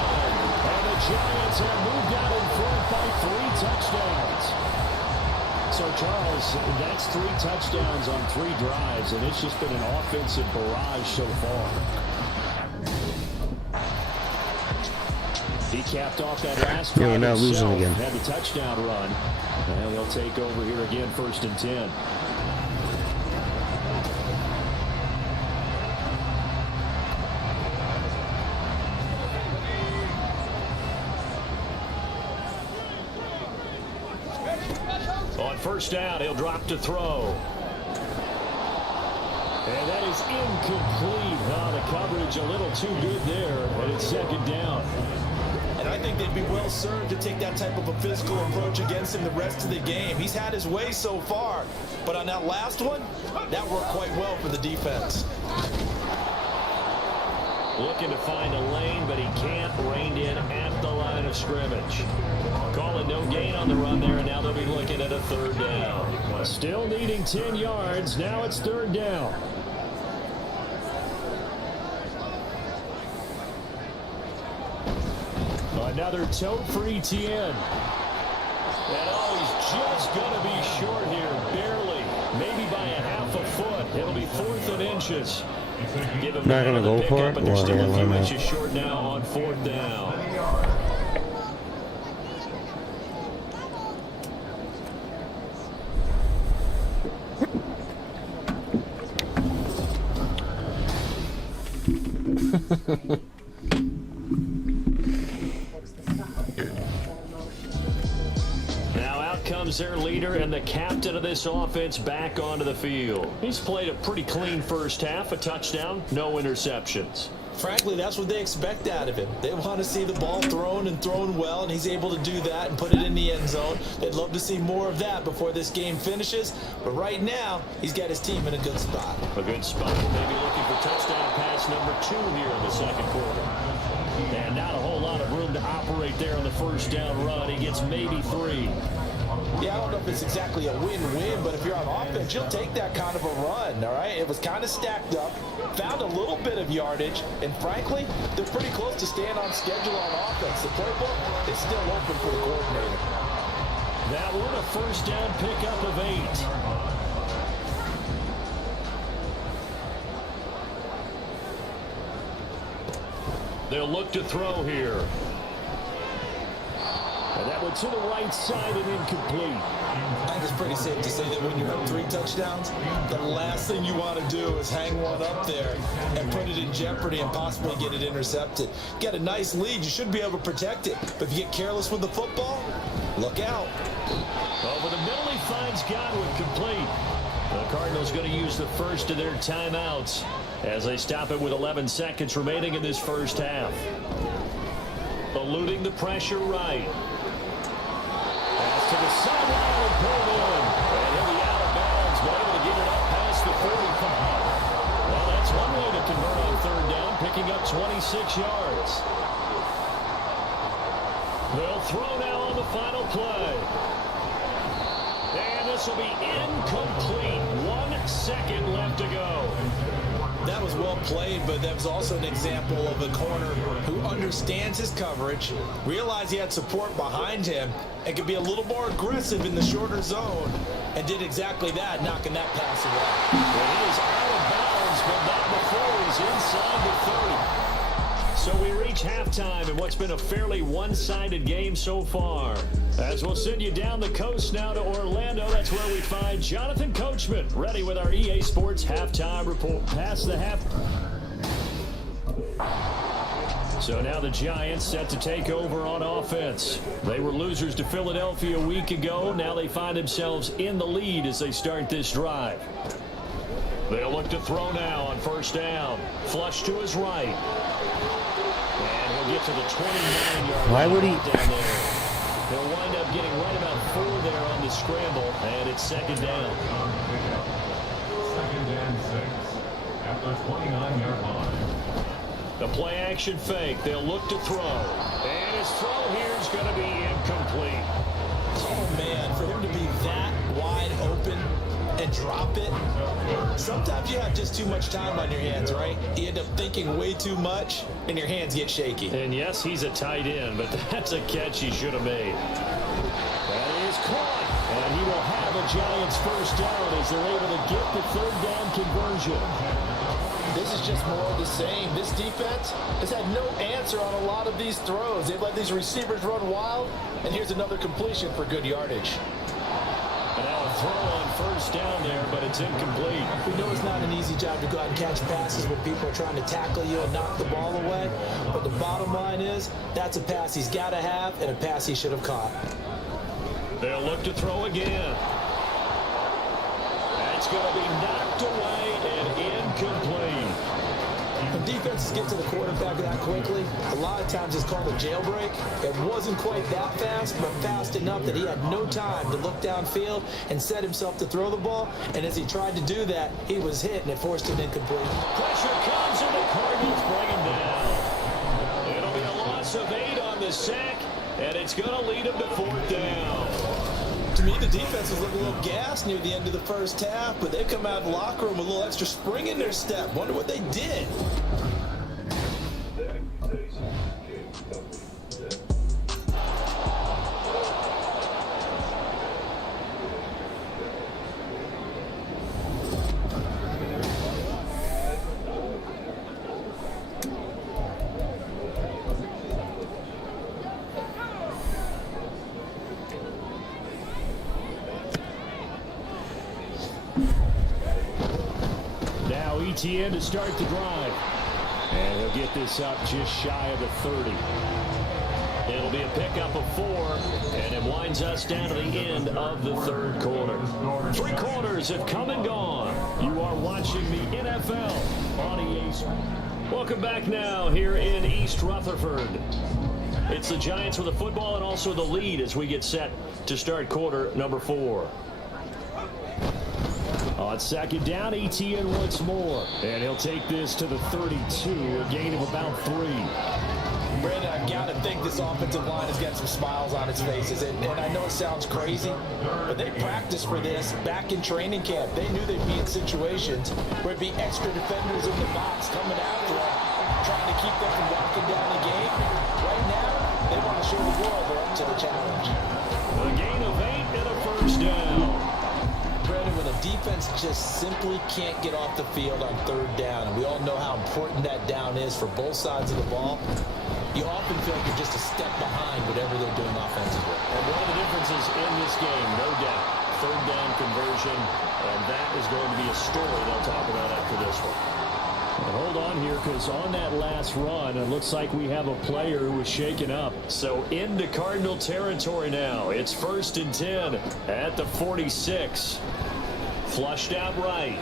And the Giants have moved out in front by 3 touchdowns. So, Charles, that's 3 touchdowns on 3 drives, and it's just been an offensive barrage so far. He capped off that last drive. Yeah, we're not losing himself, again. Had the touchdown run. And they'll take over here again, 1st and 10. On 1st down, he'll drop to throw. And that is incomplete. The coverage a little too good there, and it's 2nd down. And I think they'd be well served to take that type of a physical approach against him the rest of the game. He's had his way so far, but on that last one, that worked quite well for the defense. Looking to find a lane, but he can't. Reined in at the line of scrimmage. Calling no gain on the run there, and now they'll be looking at a 3rd down. Still needing 10 yards. Now it's 3rd down. Another tote for ETN. And he's just going to be short here, barely. Maybe by a half a foot. It'll be 4th and inches. Give him Not gonna go for it? But they're still Well, a few why not? inches short now on 4th down. Now out comes their leader and the captain of this offense back onto the field. He's played a pretty clean first half, a touchdown, no interceptions. Frankly, that's what they expect out of him. They want to see the ball thrown and thrown well, and he's able to do that and put it in the end zone. They'd love to see more of that before this game finishes, but right now, he's got his team in a good spot. A good spot, maybe looking for touchdown pass number 2 here in the 2nd quarter. And not a whole lot of room to operate there on the 1st down run. He gets maybe 3. Yeah, I don't know if it's exactly a win-win, but if you're on offense, you'll take that kind of a run, all right? It was kind of stacked up, found a little bit of yardage, and frankly, they're pretty close to staying on schedule on offense. The playbook is still open for the coordinator. That one a first down pickup of 8. They'll look to throw here. And that one to the right side and incomplete. I think it's pretty safe to say that when you have 3 touchdowns, the last thing you want to do is hang one up there and put it in jeopardy and possibly get it intercepted. Get a nice lead, you should be able to protect it. But if you get careless with the football, look out. Over the middle, he finds Godwin complete. The Cardinals going to use the first of their timeouts as they stop it with 11 seconds remaining in this first half. Eluding the pressure right. Pass to the sideline and pulled in. And he'll be out of bounds, but able to get it up past the 45. Well, that's one way to convert on third down, picking up 26 yards. They'll throw now on the final play. And this will be incomplete. 1 second left to go. That was well played, but that was also an example of a corner who understands his coverage, realized he had support behind him, and could be a little more aggressive in the shorter zone, and did exactly that, knocking that pass away. Well, he is out of bounds, but not before he's inside the 30. So we reach halftime in what's been a fairly one-sided game so far. As we'll send you down the coast now to Orlando, that's where we find Jonathan Coachman, ready with our EA Sports halftime report. Past the half. So now the Giants set to take over on offense. They were losers to Philadelphia a week ago. Now they find themselves in the lead as they start this drive. They'll look to throw now on first down. Flush to his right. And he'll get to the 29-yard line. Why would he? Down there. He'll wind up getting right about 4 there on the scramble, and it's second down. Second and 6 at the 29-yard line. The play action fake. They'll look to throw. And his throw here is going to be incomplete. Oh, man, for him to be that wide open and drop it. Sometimes you have just too much time on your hands, right? You end up thinking way too much, and your hands get shaky. And yes, he's a tight end, but that's a catch he should have made. That is caught, and he will have a Giants first down as they're able to get the third down conversion. This is just more of the same. This defense has had no answer on a lot of these throws. They've let these receivers run wild, and here's another completion for good yardage. And now a throw on first down there, but it's incomplete. We know it's not an easy job to go out and catch passes when people are trying to tackle you and knock the ball away. But the bottom line is, that's a pass he's got to have and a pass he should have caught. They'll look to throw again. That's going to be knocked away and incomplete. When defenses get to the quarterback that quickly, a lot of times it's called a jailbreak. It wasn't quite that fast, but fast enough that he had no time to look downfield and set himself to throw the ball. And as he tried to do that, he was hit, and it forced him incomplete. Pressure comes, and the Cardinals bring him down. It'll be a loss of 8 on the sack, and it's going to lead him to fourth down. To me, the defense was looking a little gassed near the end of the first half, but they come out of the locker room with a little extra spring in their step. Wonder what they did. Now ETN to start the drive. And he'll get this up just shy of the 30. It'll be a pickup of 4, and it winds us down to the end of the third quarter. 3 quarters have come and gone. You are watching the NFL on EA Sports. Welcome back now here in East Rutherford. It's the Giants with the football and also the lead as we get set to start quarter number 4. On second down, ETN once more. And he'll take this to the 32, a gain of about 3. Brandon, I got to think this offensive line has got some smiles on its faces. And I know it sounds crazy, but they practiced for this back in training camp. They knew they'd be in situations where it'd be extra defenders in the box coming after them. keep them from walking down the game. Right now, they want to show the world they're up to the challenge. A gain of 8 and a first down. Brandon, when a defense just simply can't get off the field on third down, and we all know how important that down is for both sides of the ball, you often feel like you're just a step behind whatever they're doing offensively. And one of the differences in this game, no doubt, third down conversion, and that is going to be a story they'll talk about after this one. And hold on here, because on that last run, it looks like we have a player who was shaken up. So into Cardinal territory now. It's 1st and 10 at the 46. Flushed out right.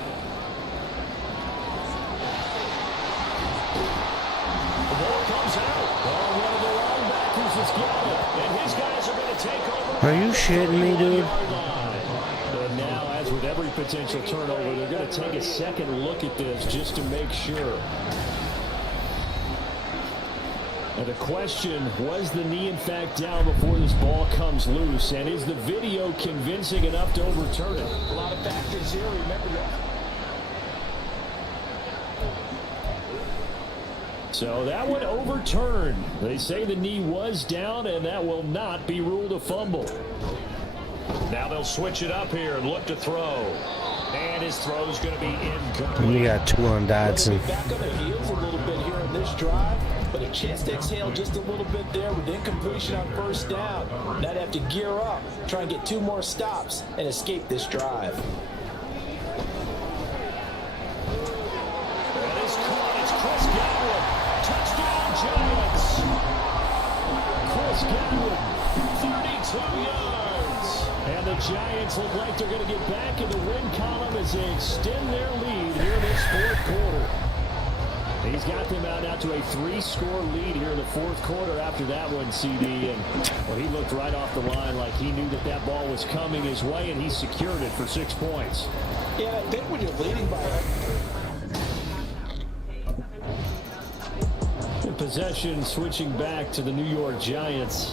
The ball comes out. Oh, one of the linebackers has got it. And his guys are going to take over. Are you shitting me, dude? And now, as with every potential turnover, they're going to take a second look at this just to make sure. And the question, was the knee in fact down before this ball comes loose? And is the video convincing enough to overturn it? A lot of factors here. Remember that. So that one overturned. They say the knee was down, and that will not be ruled a fumble. Now they'll switch it up here and look to throw. And his throw is going to be incomplete. We got 2 on Dodson. Back on their heels a little bit here in this drive, but a chance to exhale just a little bit there with incompletion on first down. Now they have to gear up, try and get 2 more stops, and escape this drive. And it's caught. It's Chris Godwin. Touchdown, Giants. Chris Godwin, 32 yards. And the Giants look like they're going to get back in the win column as they extend their lead here in this 4th quarter. He's got them out now to a 3-score lead here in the 4th quarter after that one, CD. And well, he looked right off the line like he knew that that ball was coming his way, and he secured it for 6 points. Yeah, I think when you're leading by in possession, switching back to the New York Giants.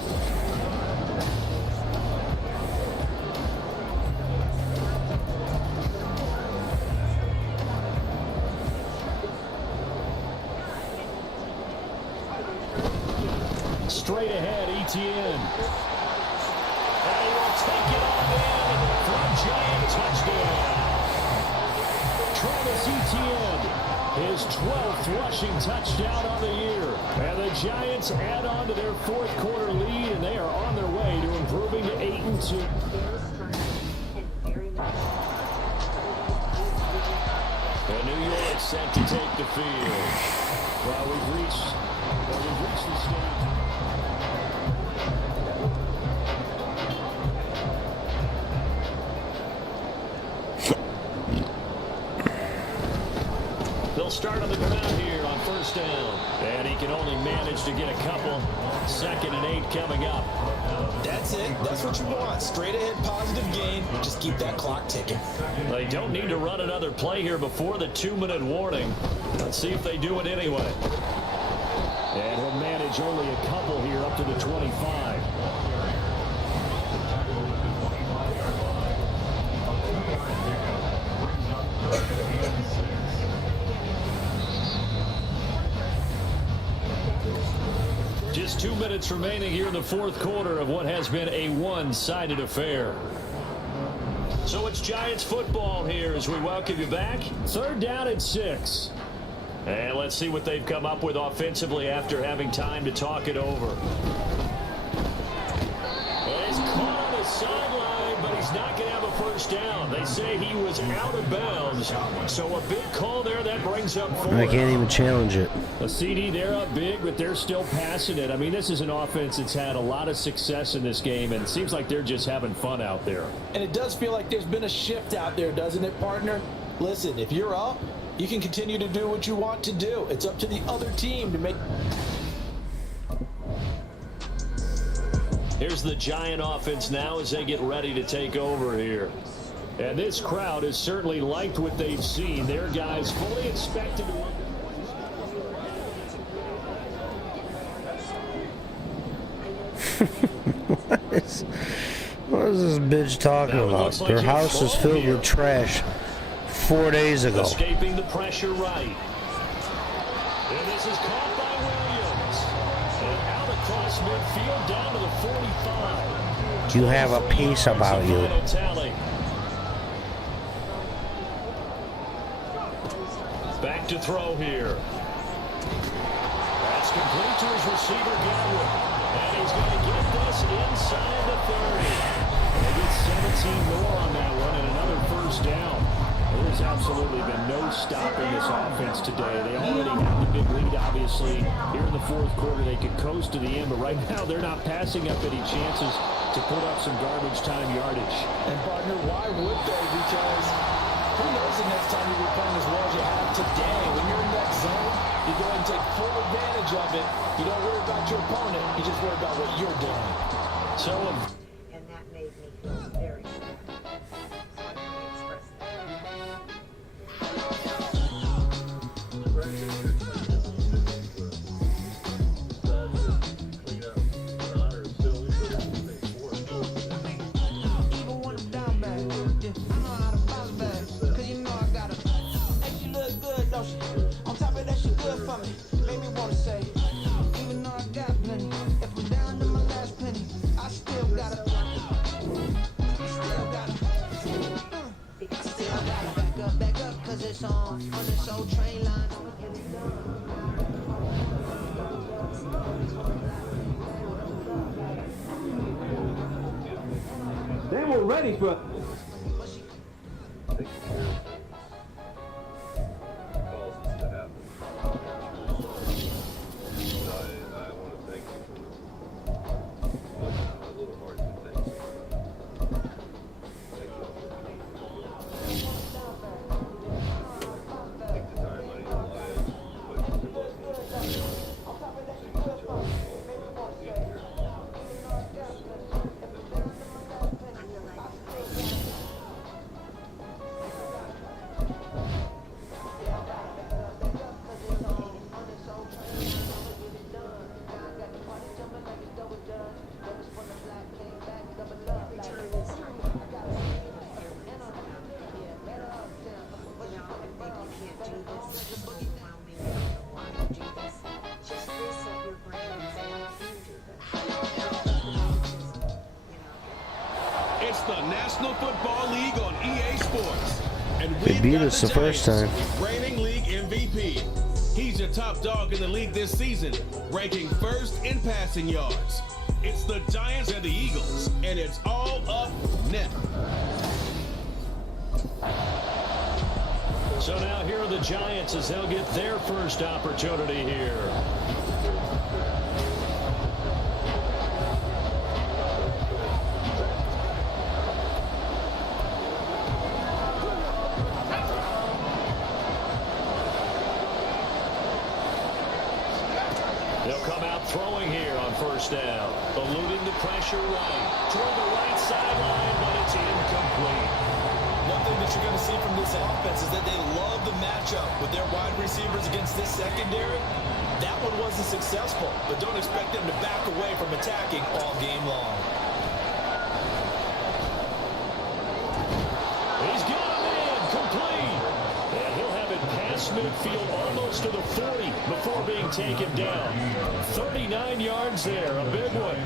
Straight ahead, Etienne. And he will take it all in for a Giant touchdown. Travis Etienne, his 12th rushing touchdown on the year. And the Giants add on to their 4th quarter lead, and they are on their way to improving to 8-2. And New York set to take the field. Well, we've reached the stage. They'll start on the ground here on first down. And he can only manage to get a couple. 2nd and 8 coming up. That's it. That's what you want. Straight ahead positive gain. Just keep that clock ticking. They don't need to run another play here before the 2-minute warning. Let's see if they do it anyway. And he'll manage only a couple here up to the 25. Just 2 minutes remaining here in the 4th quarter of what has been a one-sided affair. So it's Giants football here as we welcome you back. 3rd down and 6. And let's see what they've come up with offensively after having time to talk it over. And he's caught on the sideline, but he's not going to have a first down. They say he was out of bounds. So a big call there that brings up 4. I can't even challenge it. A CD, they're up big, but they're still passing it. I mean, this is an offense that's had a lot of success in this game, and it seems like they're just having fun out there. And it does feel like there's been a shift out there, doesn't it, partner? Listen, if you're up, you can continue to do what you want to do. It's up to the other team to make. Here's the Giant offense now as they get ready to take over here. And this crowd has certainly liked what they've seen. Their guys fully expected to win. What is this bitch talking about? Their house is filled with trash 4 days ago. Escaping the pressure right. And This is caught by Williams. And out across midfield down to the 45. You have a piece about you. Final tally. Back to throw here. That's complete to his receiver, Godwin. And he's going to get this inside the 30. They get 17 more on that one and another first down. There's absolutely been no stopping this offense today. They already have the big lead, obviously. Here in the fourth quarter, they could coast to the end, but right now they're not passing up any chances to put up some garbage time yardage. And partner, why would they? Because who knows the next time you'll be playing as well as you have today. When you're in that zone, you go ahead and take full advantage of it. You don't worry about your opponent. You just worry about what you're doing. So, and that made me feel very sad. So I can express Even when I'm down bad, yeah, I know how to bounce back. Cause you know I got her. Hey, she look good, don't she? On top of that, she good for me. Made me wanna say, even though I got plenty, if I'm down to my last penny, I still got her. Still got her. Still got her. Back up, cause it's on this old train line. They were ready for. It's the National Football League on EA Sports. And They beat us the first time. Reigning league MVP. He's your top dog in the league this season, ranking first in passing yards. It's the Giants and the Eagles, and it's all up next. So now here are the Giants as they'll get their first opportunity here. They'll come out throwing here on first down. Eluding the pressure right. Toward the right sideline, but it's incomplete. One thing that you're going to see from this offense is that they love the matchup with their wide receivers against this secondary. That one wasn't successful, but don't expect them to back away from attacking all game long. He's got him in, complete. And he'll have it past midfield almost to the 40 before being taken down. 39 yards there, a big one.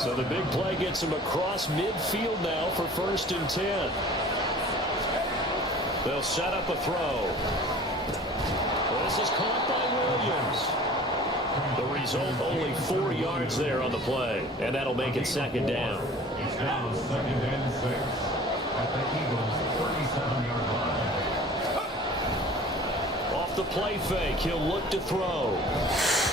So the big play gets him across midfield now for 1st and 10. They'll set up a throw. This is caught by Williams. The result, only 4 yards there on the play, and that'll make it 2nd down. It's now 2nd and 6 at the Eagles' 37-yard line. Off the play fake, he'll look to throw.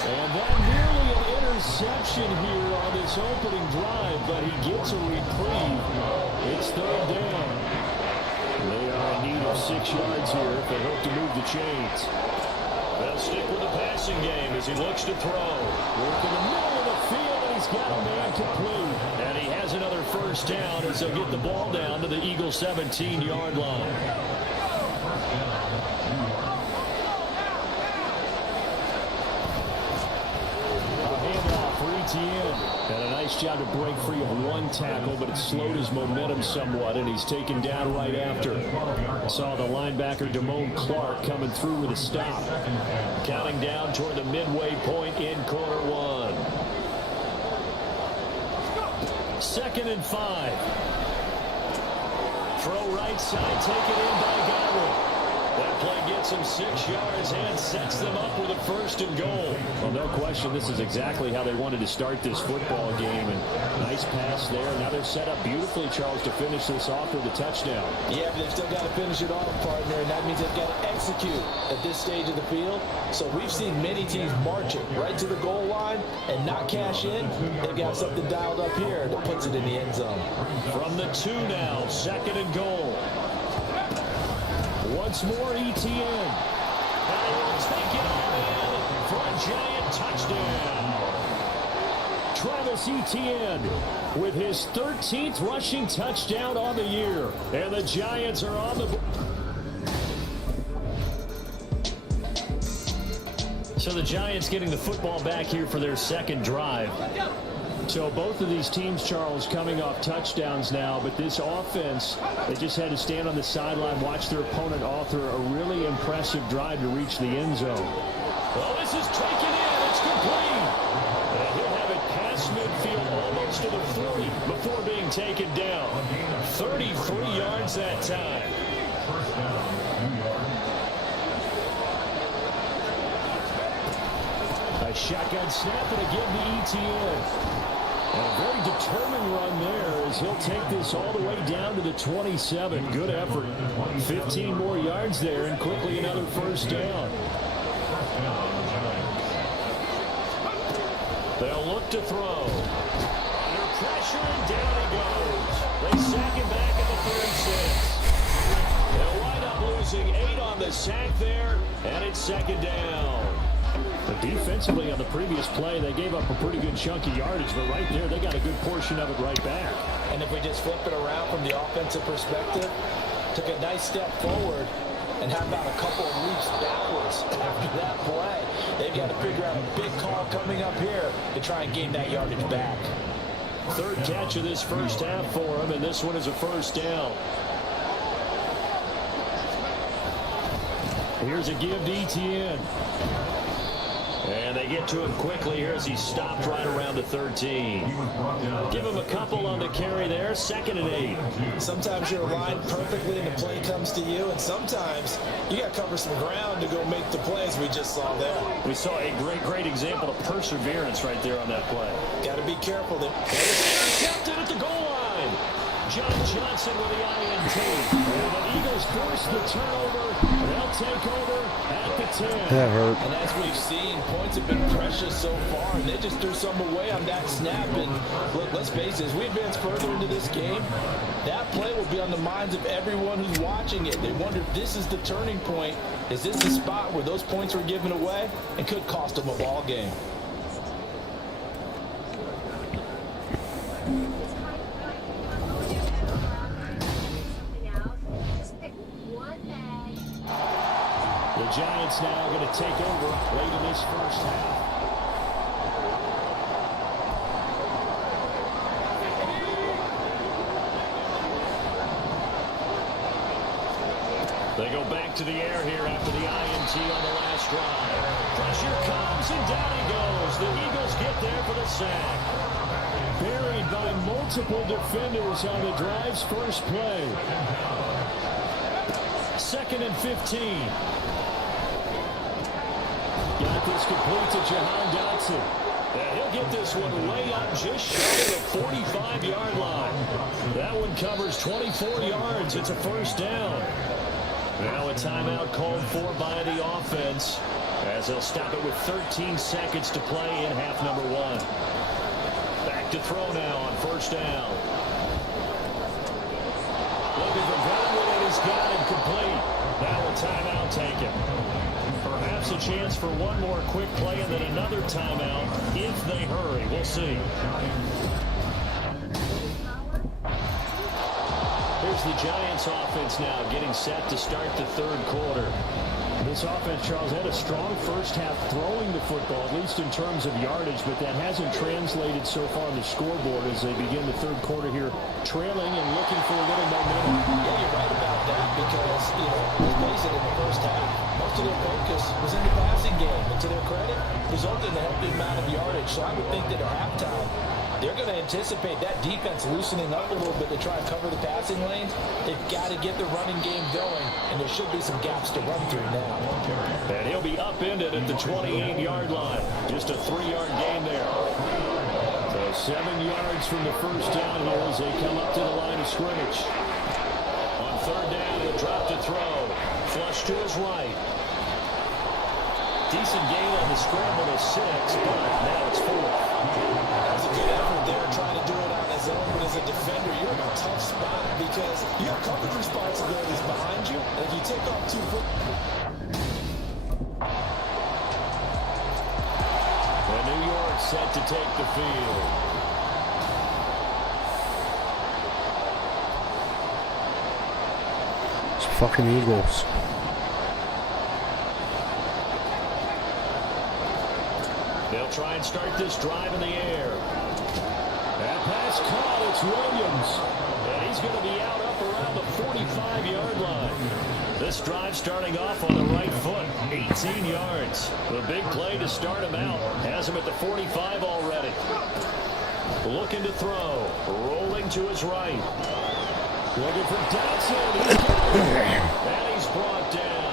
And that nearly an interception here on this opening drive, but he gets a reprieve. It's 3rd down. They are in need of 6 yards here if they hope to move the chains. They'll stick with the passing game as he looks to throw. Work in the middle of the field, and he's got a man complete. And he has another first down as they'll get the ball down to the Eagles' 17-yard line. Etienne. And a nice job to break free of one tackle, but it slowed his momentum somewhat, and he's taken down right after. Saw the linebacker Damone Clark coming through with a stop. Counting down toward the midway point in quarter one. 2nd and 5. Throw right side, take it in by Godwin. That play gets him 6 yards and sets them up with a 1st and goal. Well, no question, this is exactly how they wanted to start this football game. And nice pass there. Now they're set up beautifully, Charles, to finish this off with a touchdown. Yeah, but they've still got to finish it off, partner, and that means they've got to execute at this stage of the field. So we've seen many teams march it right to the goal line and not cash in. They've got something dialed up here that puts it in the end zone. From the 2 now, 2nd and goal. Once more, Etienne. And they will take it all in for a giant touchdown. Travis Etienne with his 13th rushing touchdown on the year. And the Giants are on the board. So the Giants getting the football back here for their 2nd drive. So both of these teams, Charles, coming off touchdowns now, but this offense, they just had to stand on the sideline, watch their opponent author a really impressive drive to reach the end zone. Well, this is taken in. It's complete. And he'll have it past midfield almost to the 40 before being taken down. 33 yards that time. A shotgun snap and a give to Etienne. And a very determined run there as he'll take this all the way down to the 27. Good effort. 15 more yards there and quickly another 1st down. They'll look to throw. Under pressure and down he goes. They sack him back at the 36. They'll wind up losing 8 on the sack there, and it's 2nd down. But defensively on the previous play, they gave up a pretty good chunk of yardage, but right there, they got a good portion of it right back. And if we just flip it around from the offensive perspective, took a nice step forward and had about a couple of leaps backwards after that play. They've got to figure out a big call coming up here to try and gain that yardage back. 3rd catch of this 1st half for him, and this one is a 1st down. Here's a give to Etienne. And they get to him quickly here as he's stopped right around the 13. Give him a couple on the carry there. 2nd and 8. Sometimes you're aligned perfectly and the play comes to you, and sometimes you got to cover some ground to go make the plays we just saw there. We saw a great example of perseverance right there on that play. Got to be careful. Intercepted at the goal line. John Johnson with the INT. And the Eagles force the turnover. They'll take over at the 10. That hurt. And as we've seen, points have been precious so far, and they just threw some away on that snap. And look, let's face it, as we advance further into this game, that play will be on the minds of everyone who's watching it. They wonder if this is the turning point. Is this the spot where those points were given away and could cost them a ball game? The Giants now going to take over late in this 1st half. They go back to the air here after the INT on the last drive. Pressure comes and down he goes. The Eagles get there for the sack. Buried by multiple defenders on the drive's 1st play. 2nd and 15. Got this complete to Jahan Dotson. And he'll get this one way up just shy of the 45-yard line. That one covers 24 yards. It's a 1st down. Now a timeout called for by the offense as they'll stop it with 13 seconds to play in half number 1. Back to throw now on 1st down. Looking for Godwin, and he's got him complete. Now a timeout taken. Perhaps a chance for one more quick play and then another timeout if they hurry. We'll see. Here's the Giants offense now getting set to start the 3rd quarter. This offense, Charles, had a strong first half throwing the football, at least in terms of yardage, but that hasn't translated so far on the scoreboard as they begin the third quarter here, trailing and looking for a little momentum. Yeah, you're right about that because, let's face it, in the first half, most of their focus was in the passing game. And to their credit, resulted in a healthy amount of yardage. So I would think that at halftime, they're going to anticipate that defense loosening up a little bit to try and cover the passing lanes. They've got to get the running game going, and there should be some gaps to run through now. And he'll be upended at the 28-yard line. Just a 3-yard gain there. So 7 yards from the first down here as they come up to the line of scrimmage. On third down, he'll drop to throw. Flush to his right. Decent gain on the scramble to 6, but now it's 4th. That's a good effort there, trying to do it on his own, but as a defender, you're in a tough spot because you have coverage responsibilities behind you, and if you take off 2 foot... And New York set to take the field. It's fucking Eagles. They'll try and start this drive in the air. That pass caught. It's Williams. And he's going to be out up around the 45-yard line. This drive starting off on the right foot. 18 yards. The big play to start him out. Has him at the 45 already. Looking to throw. Rolling to his right. Looking for Dodson. And he's brought down.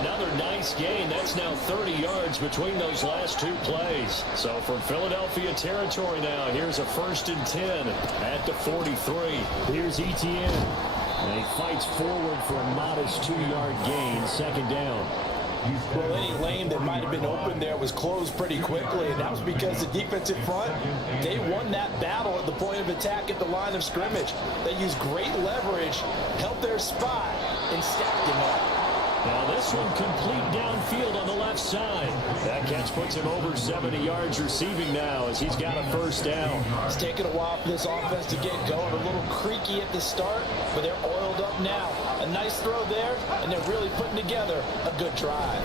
Another nice gain. That's now 30 yards between those last 2 plays. So from Philadelphia territory now, here's a 1st and 10 at the 43. Here's Etienne. And he fights forward for a modest 2-yard gain, 2nd down. Well, any lane that might have been open there was closed pretty quickly, and that was because the defensive front, they won that battle at the point of attack at the line of scrimmage. They used great leverage, held their spot, and stacked him up. Now this one complete downfield on the left side. That catch puts him over 70 yards receiving now as he's got a 1st down. It's taken a while for this offense to get going. A little creaky at the start, but they're oiled up now. A nice throw there, and they're really putting together a good drive.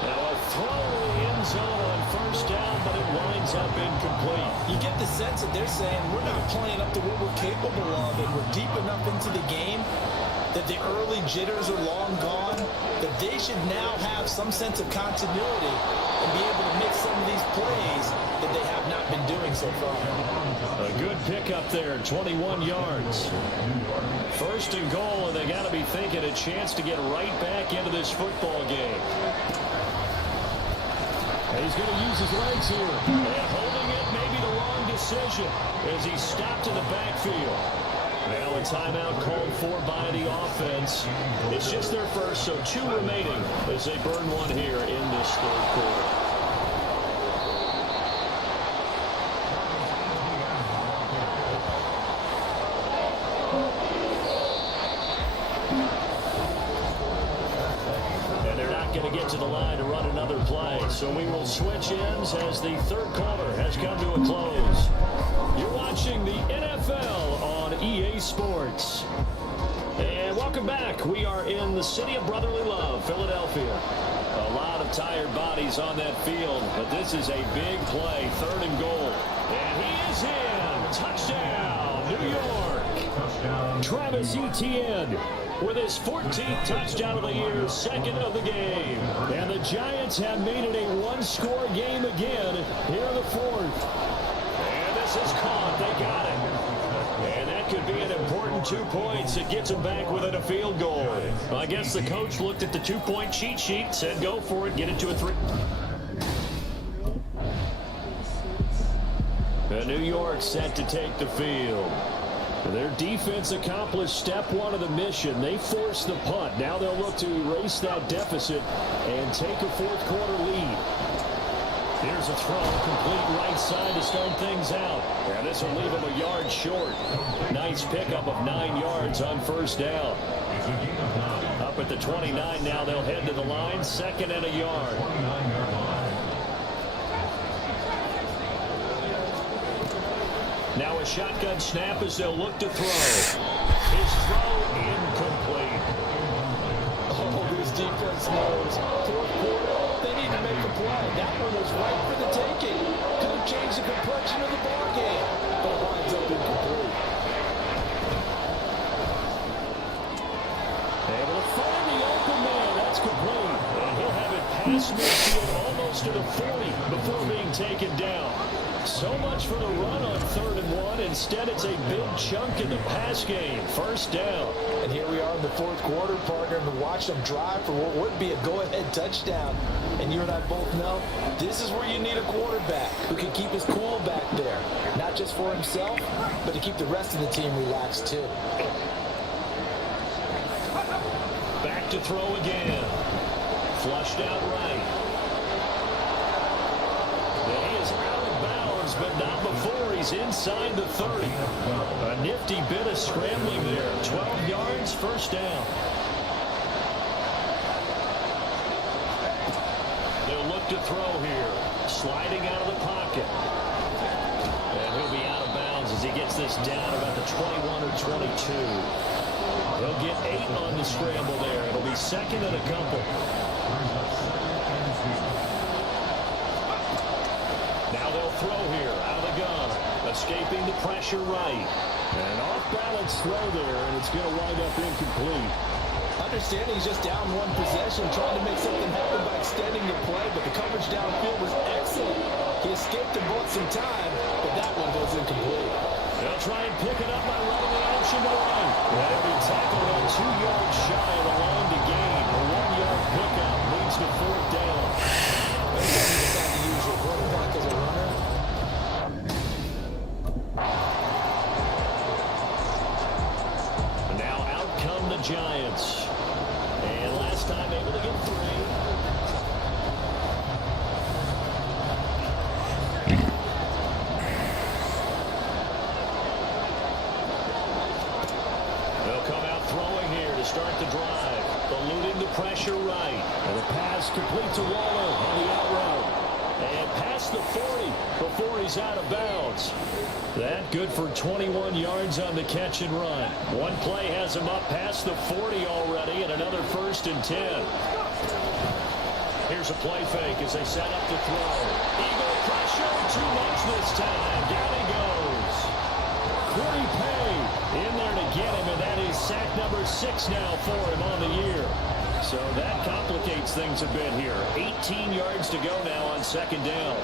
Now a throw in the end zone on 1st down, but it winds up incomplete. You get the sense that they're saying we're not playing up to what we're capable of, and we're deep enough into the game that the early jitters are long gone, that they should now have some sense of continuity and be able to make some of these plays that they have not been doing so far. A good pickup there, 21 yards. 1st and goal, and they got to be thinking a chance to get right back into this football game. And he's going to use his legs here. And holding it may be the wrong decision as he stopped in the backfield. Now a timeout called for by the offense. It's just their first, so 2 remaining as they burn one here in this 3rd quarter. And they're not going to get to the line to run another play, so we will switch ends as the 3rd quarter has come to a close. You're watching the NFL on EA Sports. And welcome back. We are in the city of brotherly love, Philadelphia. A lot of tired bodies on that field, but this is a big play, 3rd and goal. And he is in. Touchdown, New York. Touchdown. Travis Etienne with his 14th touchdown of the year, 2nd of the game. And the Giants have made it a 1-score game again here in the 4th. And this is caught. They got it. And that could be an important 2 points. It gets them back within a field goal. I guess the coach looked at the 2-point cheat sheet, said go for it, get it to a 3. New York set to take the field. Their defense accomplished step 1 of the mission. They forced the punt. Now they'll look to erase that deficit and take a 4th quarter lead. Here's a throw, complete right side to start things out. And this will leave him a yard short. Nice pickup of 9 yards on 1st down. Up at the 29 now, they'll head to the line, 2nd and a yard. 29-yard line. Now a shotgun snap as they'll look to throw. His throw incomplete. Oh, this defense knows. Fourth quarter, they need to make a play. That one was right for the taking. Could have changed the complexion of the ball game, but it winds up incomplete. Able to find the open man. That's complete. And he'll have it past midfield almost to the 40 before being taken down. So much for the run on 3rd and 1. Instead, it's a big chunk in the pass game. First down. And here we are in the fourth quarter, partner, and to watch them drive for what would be a go-ahead touchdown. And you and I both know this is where you need a quarterback who can keep his cool back there. Not just for himself, but to keep the rest of the team relaxed, too. Back to throw again. Flushed out right. He is out of bounds, but not before he's inside the 30. A nifty bit of scrambling there. 12 yards, first down. They'll look to throw here. Sliding out of the pocket. And he'll be out of bounds as he gets this down about the 21 or 22. He'll get 8 on the scramble there. It'll be second and a couple. Now they'll throw here, out of the gun. Escaping the pressure right. An off-balance throw there, and it's going to wind up incomplete. Understanding he's just down one possession, trying to make something happen by extending the play, but the coverage downfield was excellent. He escaped and bought some time, but that one goes incomplete. They'll try and pick it up by running the option to right. And he'll be tackled on 2 yards shy of the line to gain. A 1-yard pickup leads to 4th down. Anytime you decide to use your quarterback as a runner, now out come the Giants. And last time able to get 3. They'll come out throwing here to start the drive. Eluding the pressure right. And the pass complete to Waller on the out route. And past the 40 before he's out of bounds. That good for 21 yards on the catch and run. One play has him up past the 40 already, and another 1st and 10. Here's a play fake as they set up to throw. Eagle pressure, too much this time. Down he goes. Corey Pay in there to get him, and that is sack number 6 now for him on the year. So that complicates things a bit here. 18 yards to go now on 2nd down.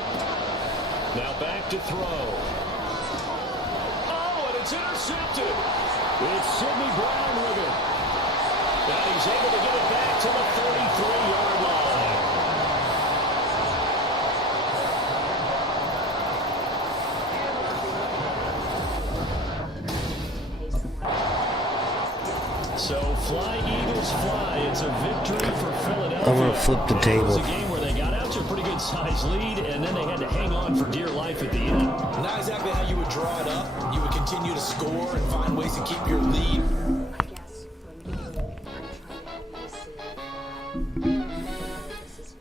Now back to throw. Oh, and it's intercepted. It's Sidney Brown with it. And he's able to get it back to the 33-yard line. So fly, Eagles, fly. It's a victory for Philadelphia. I'm going to flip the table. It was a game where they got out to a pretty good size lead, and then they had to hang on for dear life at the end. not exactly how you would draw it up. You would continue to score and find ways to keep your lead. I guess from you, I'm trying to help you see this is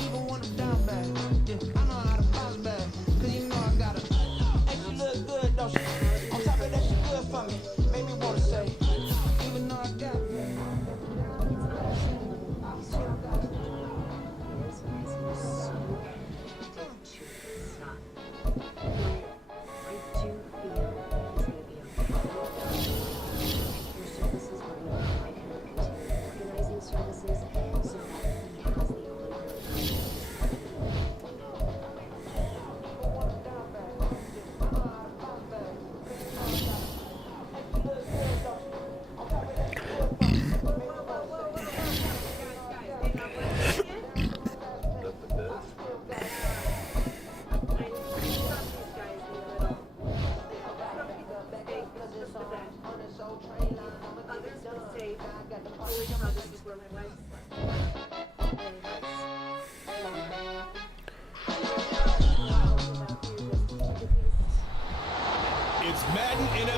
Even when I'm down bad, yeah, I know how to bounce back. 'Cause you know I got it. Hey, she look good, don't she? On top of that, she good for me. Made me wanna say, even though I got it.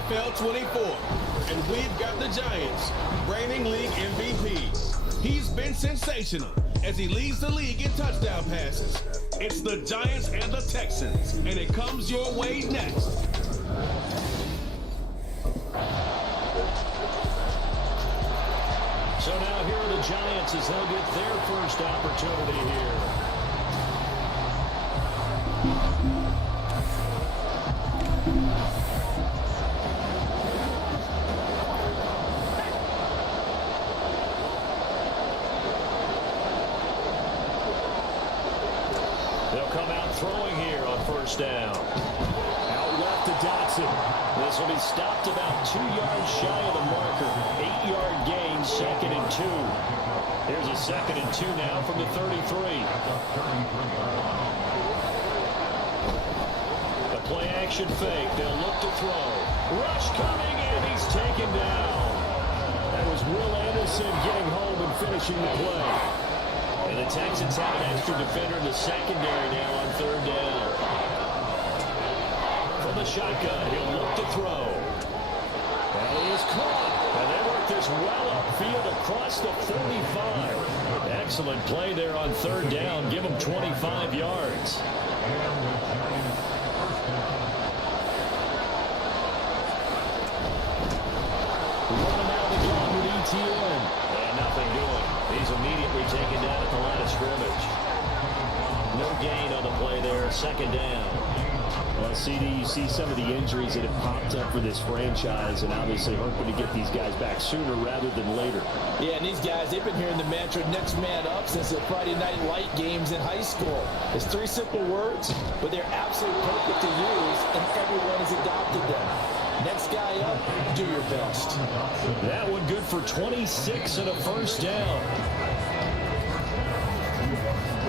NFL 24. And we've got the Giants, reigning league MVP. He's been sensational as he leads the league in touchdown passes. It's the Giants and the Texans, and it comes your way next. So now here are the Giants as they'll get their first opportunity here. They'll come out throwing here on first down. Out left to Dotson. This will be stopped about 2 yards shy of the marker. 8-yard gain, 2nd and 2. Here's a 2nd and 2 now from the 33. A play action fake. They'll look to throw. Rush coming, and he's taken down. That was Will Anderson getting home and finishing the play. And the Texans have an extra defender in the secondary now on 3rd down. From the shotgun, he'll look to throw. And he is caught. And they work this well upfield across the 45. Excellent play there on 3rd down. Give him 25 yards. Running out of the gun with ETN. And nothing doing. He's immediately taken down at the line of scrimmage. No gain on the play there. 2nd down. Well, CD, you see some of the injuries that have popped up for this franchise, and obviously hoping to get these guys back sooner rather than later. Yeah, and these guys, they've been hearing the mantra next man up since the Friday night light games in high school. It's 3 simple words, but they're absolutely perfect to use, and everyone has adopted them. Next guy up, do your best. That one good for 26 and a first down.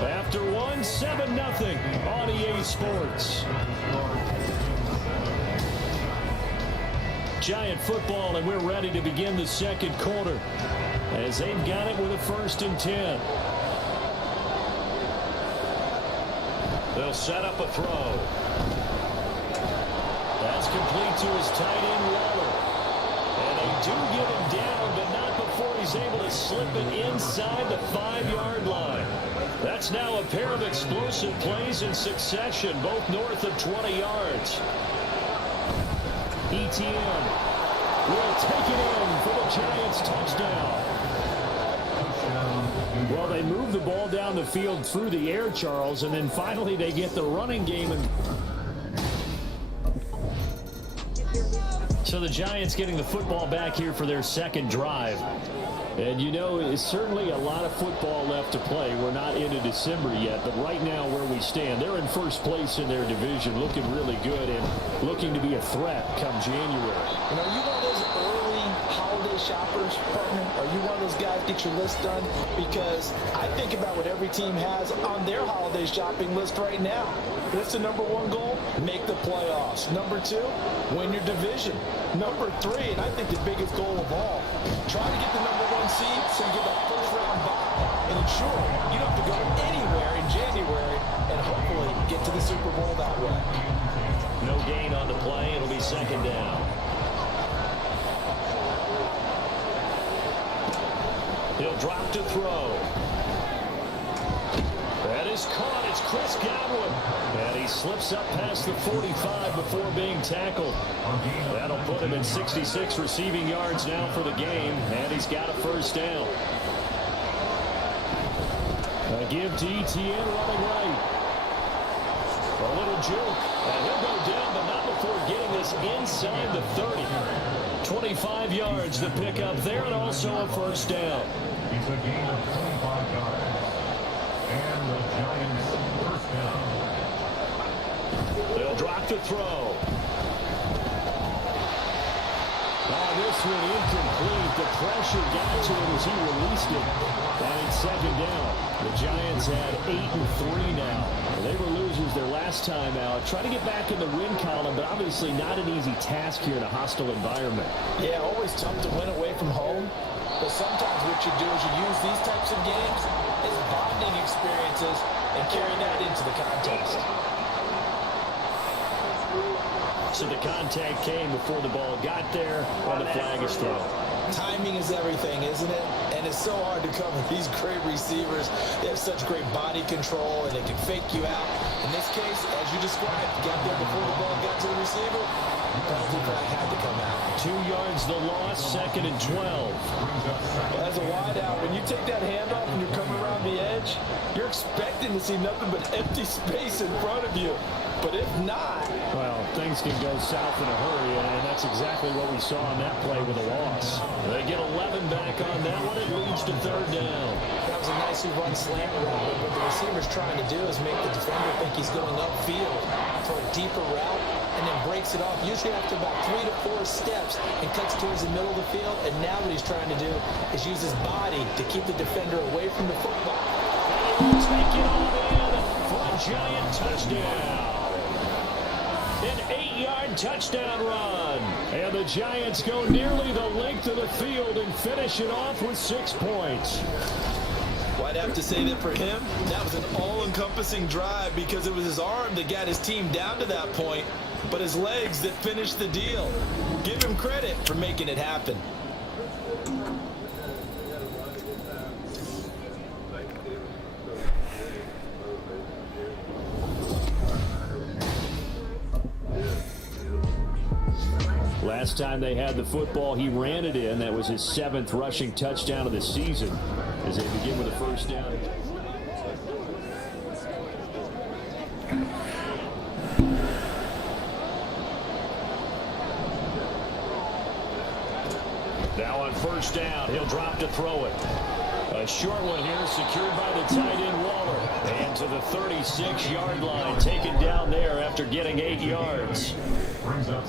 After 7-0 on EA Sports. Giant football, and we're ready to begin the 2nd quarter as they've got it with a 1st and 10. They'll set up a throw. That's complete to his tight end, Waller. And they do get him down, but not before he's able to slip it inside the 5-yard line. That's now a pair of explosive plays in succession, both north of 20 yards. ETN will take it in for the Giants touchdown. Well, they move the ball down the field through the air, Charles, and then finally they get the running game. So the Giants getting the football back here for their 2nd drive. And you know, it's certainly a lot of football left to play. We're not into December yet, but right now where we stand, they're in 1st place in their division, looking really good and looking to be a threat come January. And are you one of those early holiday shoppers, partner? Are you one of those guys get your list done? Because I think about what every team has on their holiday shopping list right now. What's the number 1 goal? Make the playoffs. Number 2, win your division. Number 3, and I think the biggest goal of all, try to get the number 1 seed so you get that 1st round bye and ensure you don't have to go anywhere in January and hopefully get to the Super Bowl that way. No gain on the play. It'll be 2nd down. He'll drop to throw. That is caught. It's Chris Godwin. And he slips up past the 45 before being tackled. That'll put him in 66 receiving yards now for the game. And he's got a 1st down. A give to ETN running right. A little juke. And he'll go down, but not before getting this inside the 30. 25 yards to pick up there, and also a 1st down. It's a gain of 25 yards. And the Giants 1st down. They'll drop to throw. This one incomplete. The pressure got to him as he released it. And it's 2nd down. The Giants had 8-3 now. They were losers their last time out. Trying to get back in the win column, but obviously not an easy task here in a hostile environment. Yeah, always tough to win away from home. But sometimes what you do is you use these types of games as bonding experiences and carry that into the contest. so the contact came before the ball got there, and the flag is thrown. Timing is everything, isn't it? And it's so hard to cover these great receivers. They have such great body control, and they can fake you out. In this case, as you described, got there before the ball got to the receiver. Penalty flag had to come out. 2 yards the loss, 2nd and 12. Well, as a wideout, when you take that handoff and you're coming around the edge, you're expecting to see nothing but empty space in front of you. But if not... Well, things can go south in a hurry, and that's exactly what we saw on that play with a loss. They get 11 back on that one. It leads to 3rd down. That was a nicely run slant route. What the receiver's trying to do is make the defender think he's going upfield for a deeper route, and then breaks it off, usually after about 3 to 4 steps, and cuts towards the middle of the field. And now what he's trying to do is use his body to keep the defender away from the football. Take it all in for a giant touchdown. An 8-yard touchdown run. And the Giants go nearly the length of the field and finish it off with 6 points. Well, I'd have to say that for him, that was an all-encompassing drive because it was his arm that got his team down to that point, but his legs that finished the deal. Give him credit for making it happen. Last time they had the football, he ran it in. That was his 7th rushing touchdown of the season as they begin with a 1st down. Now on 1st down, he'll drop to throw it. A short one here, secured by the tight end Waller. And to the 36-yard line, taken down there after getting 8 yards.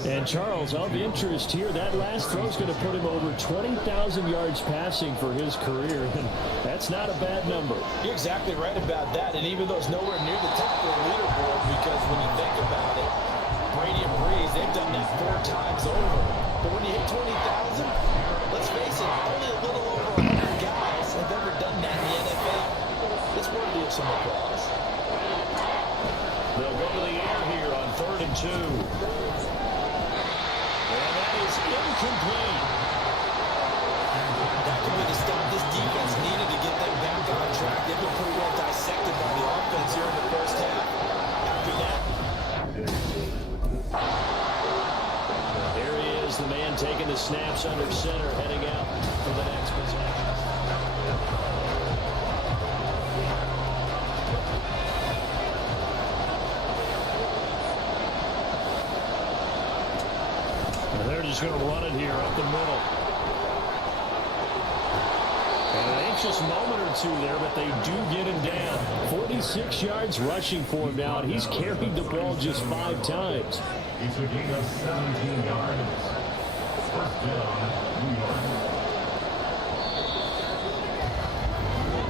And Charles, of interest here, that last throw is going to put him over 20,000 yards passing for his career. And that's not a bad number. You're exactly right about that. And even though it's nowhere near the top of the leaderboard, because when you think about it, Brady and Breeze, they've done that 4 times over. But when you hit 20,000, let's face it, only a little over 100 guys have ever done that in the NFL. It's worthy of some applause. They'll go to the air here on 3rd and 2. And that is incomplete. That could be the stop this defense needed to get them back on track. They've been pretty well dissected by the offense here in the 1st half. After that, there he is, the man taking the snaps under center, heading out for the next possession. And they're just going to run it here up the middle. And an anxious moment or two there, but they do get him down. 46 yards rushing for him now, and he's carried the ball just 5 times. It's a gain of 17 yards. 1st down, New York.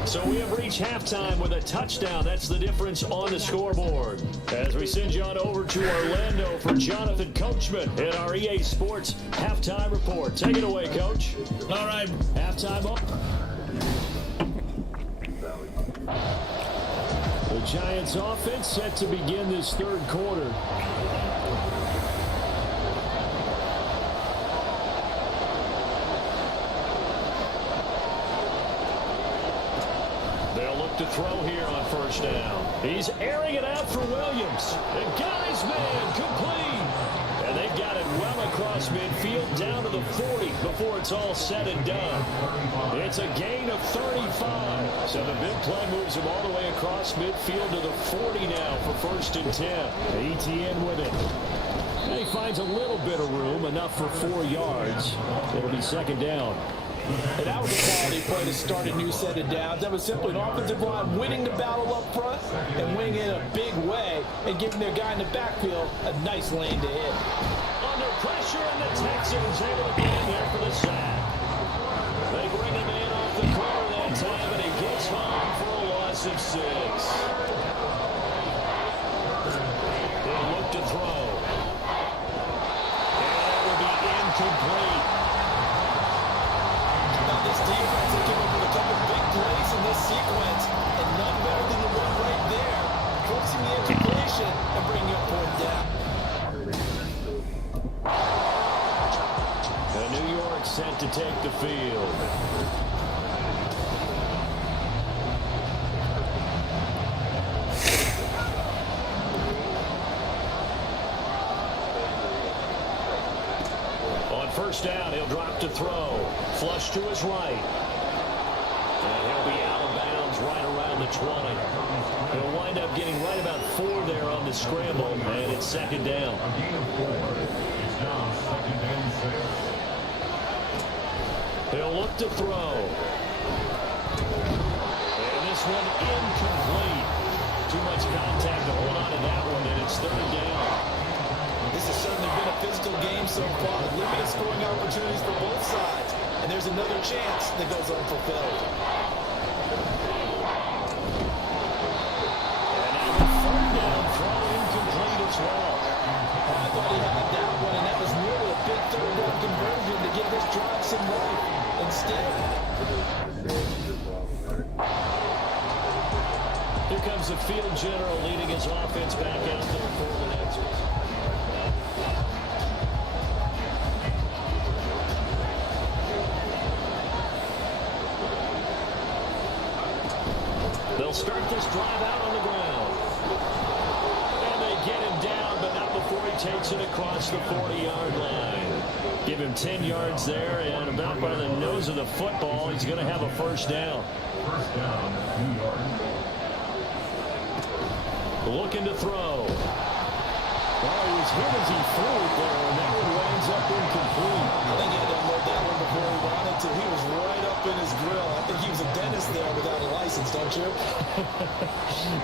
So we have reached halftime with a touchdown. That's the difference on the scoreboard. As we send you on over to Orlando for Jonathan Coachman at our EA Sports Halftime Report. Take it away, Coach. All right. Halftime up. The Giants offense set to begin this 3rd quarter. To throw here on 1st down. He's airing it out for Williams. And got his man complete. And they've got it well across midfield down to the 40 before it's all said and done. It's a gain of 35. So the big play moves him all the way across midfield to the 40 now for 1st and 10. Etienne with it. And he finds a little bit of room, enough for 4 yards. It'll be 2nd down. And that was a quality play to start a new set of downs. That was simply an offensive line winning the battle up front and winning in a big way and giving their guy in the backfield a nice lane to hit. Under pressure, and the Texans able to get in there for the sack. They bring him in off the corner that time, and he gets home for a loss of 6. He'll look to throw. And that will be incomplete. This defense has given up a couple big plays in this sequence, and none better than the one right there, forcing the incompletion and bringing up 4th down. set to take the field. On first down, he'll drop to throw. Flush to his right. And he'll be out of bounds right around the 20. He'll wind up getting right about 4 there on the scramble, and it's second down. He'll look to throw. And this one incomplete. Too much contact to hold on to that one, and it's third down. This has certainly been a physical game so far. Limited scoring opportunities for both sides. And there's another chance that goes unfulfilled. I thought he had that one, and that was nearly a big third down conversion to give this drive some life. Instead, here comes the field general leading his offense back out there for the next one. They'll start this drive out on the ground. And they get him down, but not before he takes it across the 40-yard line. Give him 10 yards there, and about by the nose of the football, he's going to have a first down. First down, New York. Looking to throw. Well, he was hit as he threw it there, and that one winds up incomplete. I think he had to unload that one before he wanted to. He was right up in his grill. I think he was a dentist there without a license, don't you?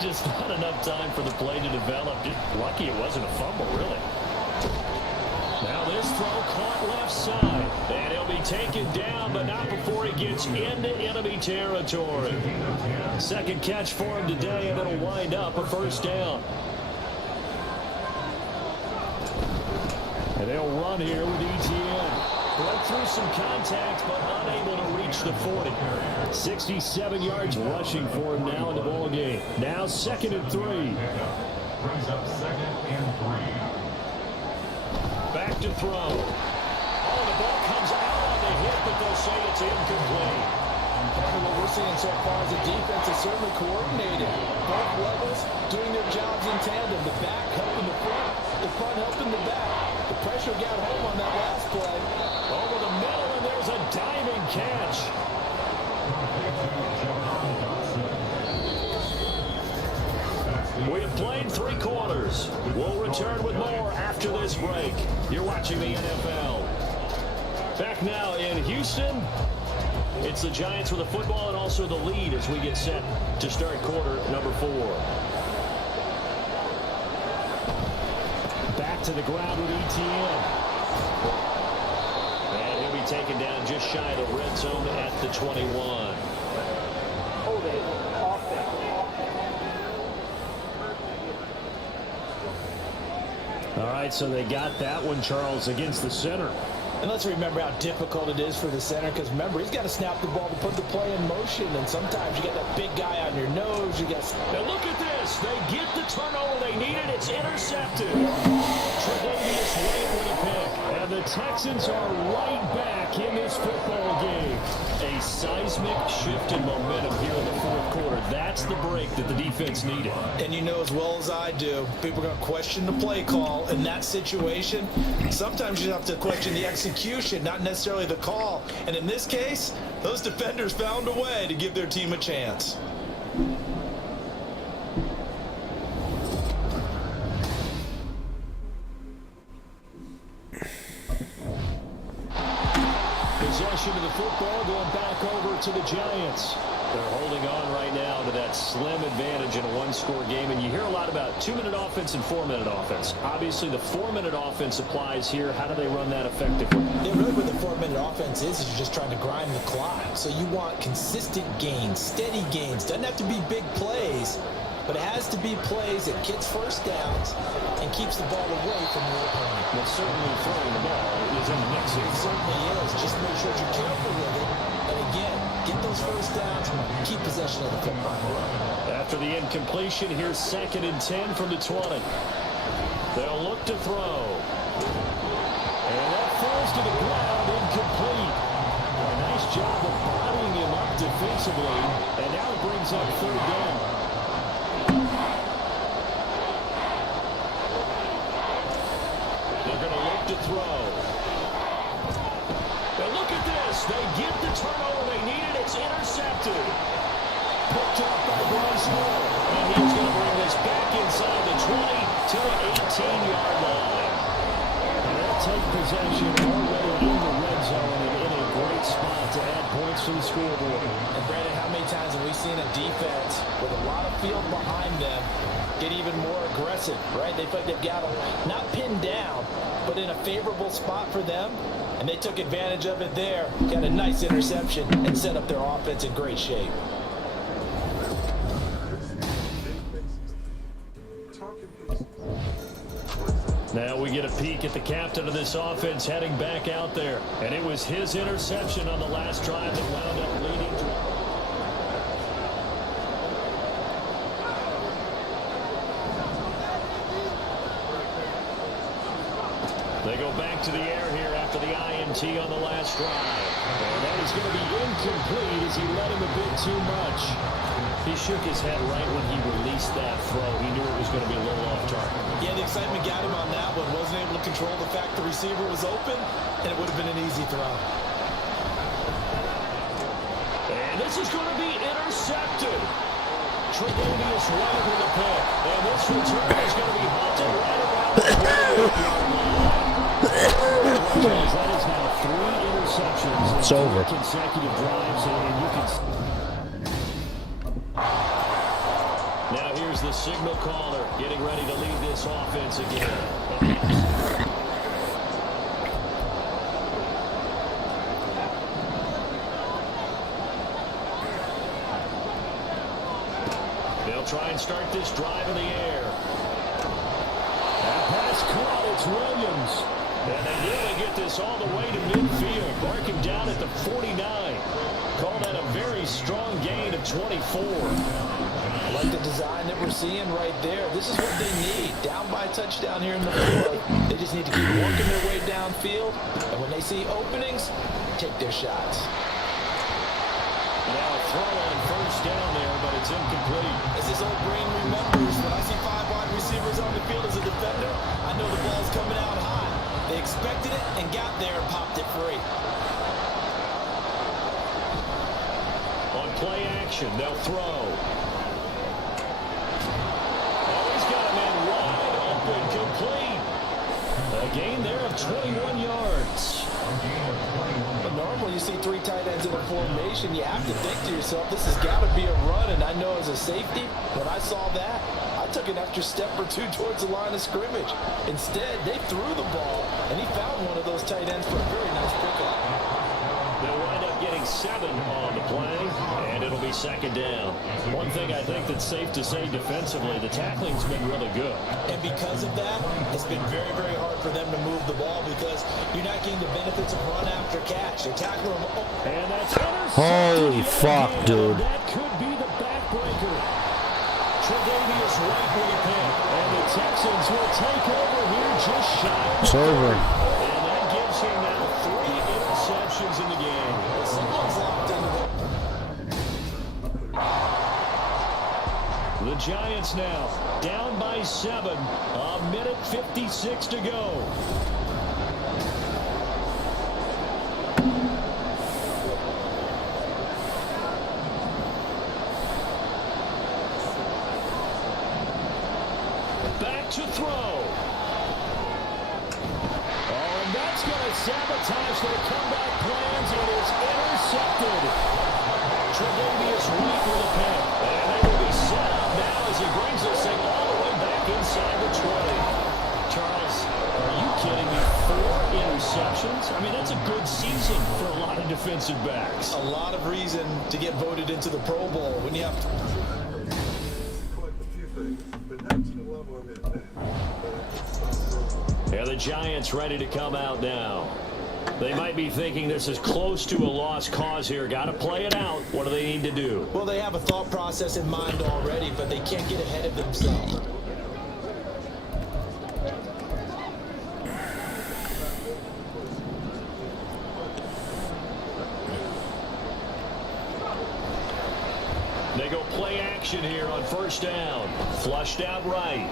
Just not enough time for the play to develop. Just lucky it wasn't a fumble, really. Now this throw caught left side, and he'll be taken down, but not before he gets into enemy territory. Second catch for him today, and it'll wind up a first down. And they'll run here with ETN. Went through some contact, but unable to reach the 40. 67 yards rushing for him now in the ball game. Now 2nd and 3. Brings up 2nd and 3. Back to throw. Oh, the ball comes out on the hit, but they'll say it's incomplete. Part of what we're seeing so far is the defense is certainly coordinated. Both levels doing their jobs in tandem. The back helping the front helping the back. The pressure got home on that last play. Over the middle, and there's a diving catch. We have played 3 quarters. We'll return with more after this break. You're watching the NFL. Back now in Houston. It's the Giants with the football and also the lead as we get set to start quarter number 4. Back to the ground with ETN. And he'll be taken down just shy of the red zone at the 21. All right, so they got that one, Charles, against the center. And let's remember how difficult it is for the center, because remember, he's got to snap the ball to put the play in motion, and sometimes you got that big guy on your nose. You got. Now look at this. They get the turnover they needed. It's intercepted. Tre'Davious White with a pick. And the Texans are right back in this football game. A seismic shift in momentum here in the 4th quarter. That's the break that the defense needed. And you know as well as I do, people are going to question the play call in that situation. Sometimes you have to question the execution, not necessarily the call. And in this case, those defenders found a way to give their team a chance. Possession of the football going back over to the Giants. They're holding on right now to that slim advantage in a 1-score game. And you hear a lot about 2-minute offense and 4-minute offense. Obviously, the 4-minute offense applies here. How do they run that effectively? Yeah, really what the 4-minute offense is you're just trying to grind the clock. So you want consistent gains, steady gains. Doesn't have to be big plays, but it has to be plays that gets first downs and keeps the ball away from your opponent. Well, certainly throwing the ball is in the mix here. It certainly is. Just make sure you're careful with it. And again, get those first downs, keep possession of the football. After the incompletion, here's 2nd and 10 from the 20. They'll look to throw. And that falls to the ground, incomplete. A nice job of bodying him up defensively, and now it brings up third down. They're going to look to throw. And look at this. They get the turnover they needed. It's intercepted. Picked up by Bryce Hill. And he's going to bring this back inside the 20 to the 18-yard line. And they'll take possession already in the red zone and in a great spot to add points to the scoreboard. And Brandon, how many times have we seen a defense with a lot of field behind them get even more aggressive, right? They feel like they've got them not pinned down, but in a favorable spot for them. And they took advantage of it there, got a nice interception, and set up their offense in great shape. Now we get a peek at the captain of this offense heading back out there. And it was his interception on the last drive that wound up leading to... They go back to the air here after the INT on the last drive. And that is going to be incomplete as he let him a bit too much. He shook his head right when he released that throw. He knew it was going to be a little off target. Yeah, the excitement got him on that one. Wasn't able to control the fact the receiver was open, and it would have been an easy throw. And this is going to be intercepted. Tre'Davious White with the pick. And this return is going to be halted right around the 28-yard line. That is now 3 interceptions. It's over. Consecutive drives, and you can... Now here's the signal caller getting ready to lead this offense again. They'll try and start this drive in the air. That pass caught. It's Williams. And they nearly get this all the way to midfield. Marking down at the 49. Call that a very strong gain of 24. I like the design that we're seeing right there. This is what they need. Down by a touchdown here in the fourth. They just need to keep working their way downfield. And when they see openings, take their shots. Now a throw on first down there, but it's incomplete. As this old brain remembers, when I see 5 wide receivers on the field as a defender, I know the ball's coming out high. They expected it and got there and popped it free. On play action, they'll throw. Oh, he's got a man wide open, complete. A gain there of 21 yards. But normally you see 3 tight ends in a formation, you have to think to yourself, this has got to be a run. And I know as a safety, when I saw that, I took an extra step or 2 towards the line of scrimmage. Instead, they threw the ball, and he found one of those tight ends for a very nice pickup. They'll wind up getting 7 on the play, and it'll be second down. One thing I think that's safe to say defensively, the tackling's been really good. And because of that, it's been very, very hard for them to move the ball because you're not getting the benefits of run after catch. They tackle them. And that's intercepted. Holy fuck, dude. That could be the backbreaker. Tre'Davious White with a pick. And the Texans will take over here just shy. It's over. And that gives him now 3 interceptions in the game. Someone's locked into The Giants now down by 7. A minute 56 to go. Back to throw. Oh, and that's going to sabotage their comeback plans. It is intercepted. Tre'Davious White with a pick. And they will be set up now as he brings this thing all the way back inside the 20. Charles, are you kidding me? 4 interceptions? I mean, that's a good season for a lot of defensive backs. a lot of reason to get voted into the Pro Bowl when you have Yeah, the Giants ready to come out now. They might be thinking this is close to a lost cause here. Got to play it out. What do they need to do? Well, they have a thought process in mind already, but they can't get ahead of themselves. formation here on first down. Flushed out right.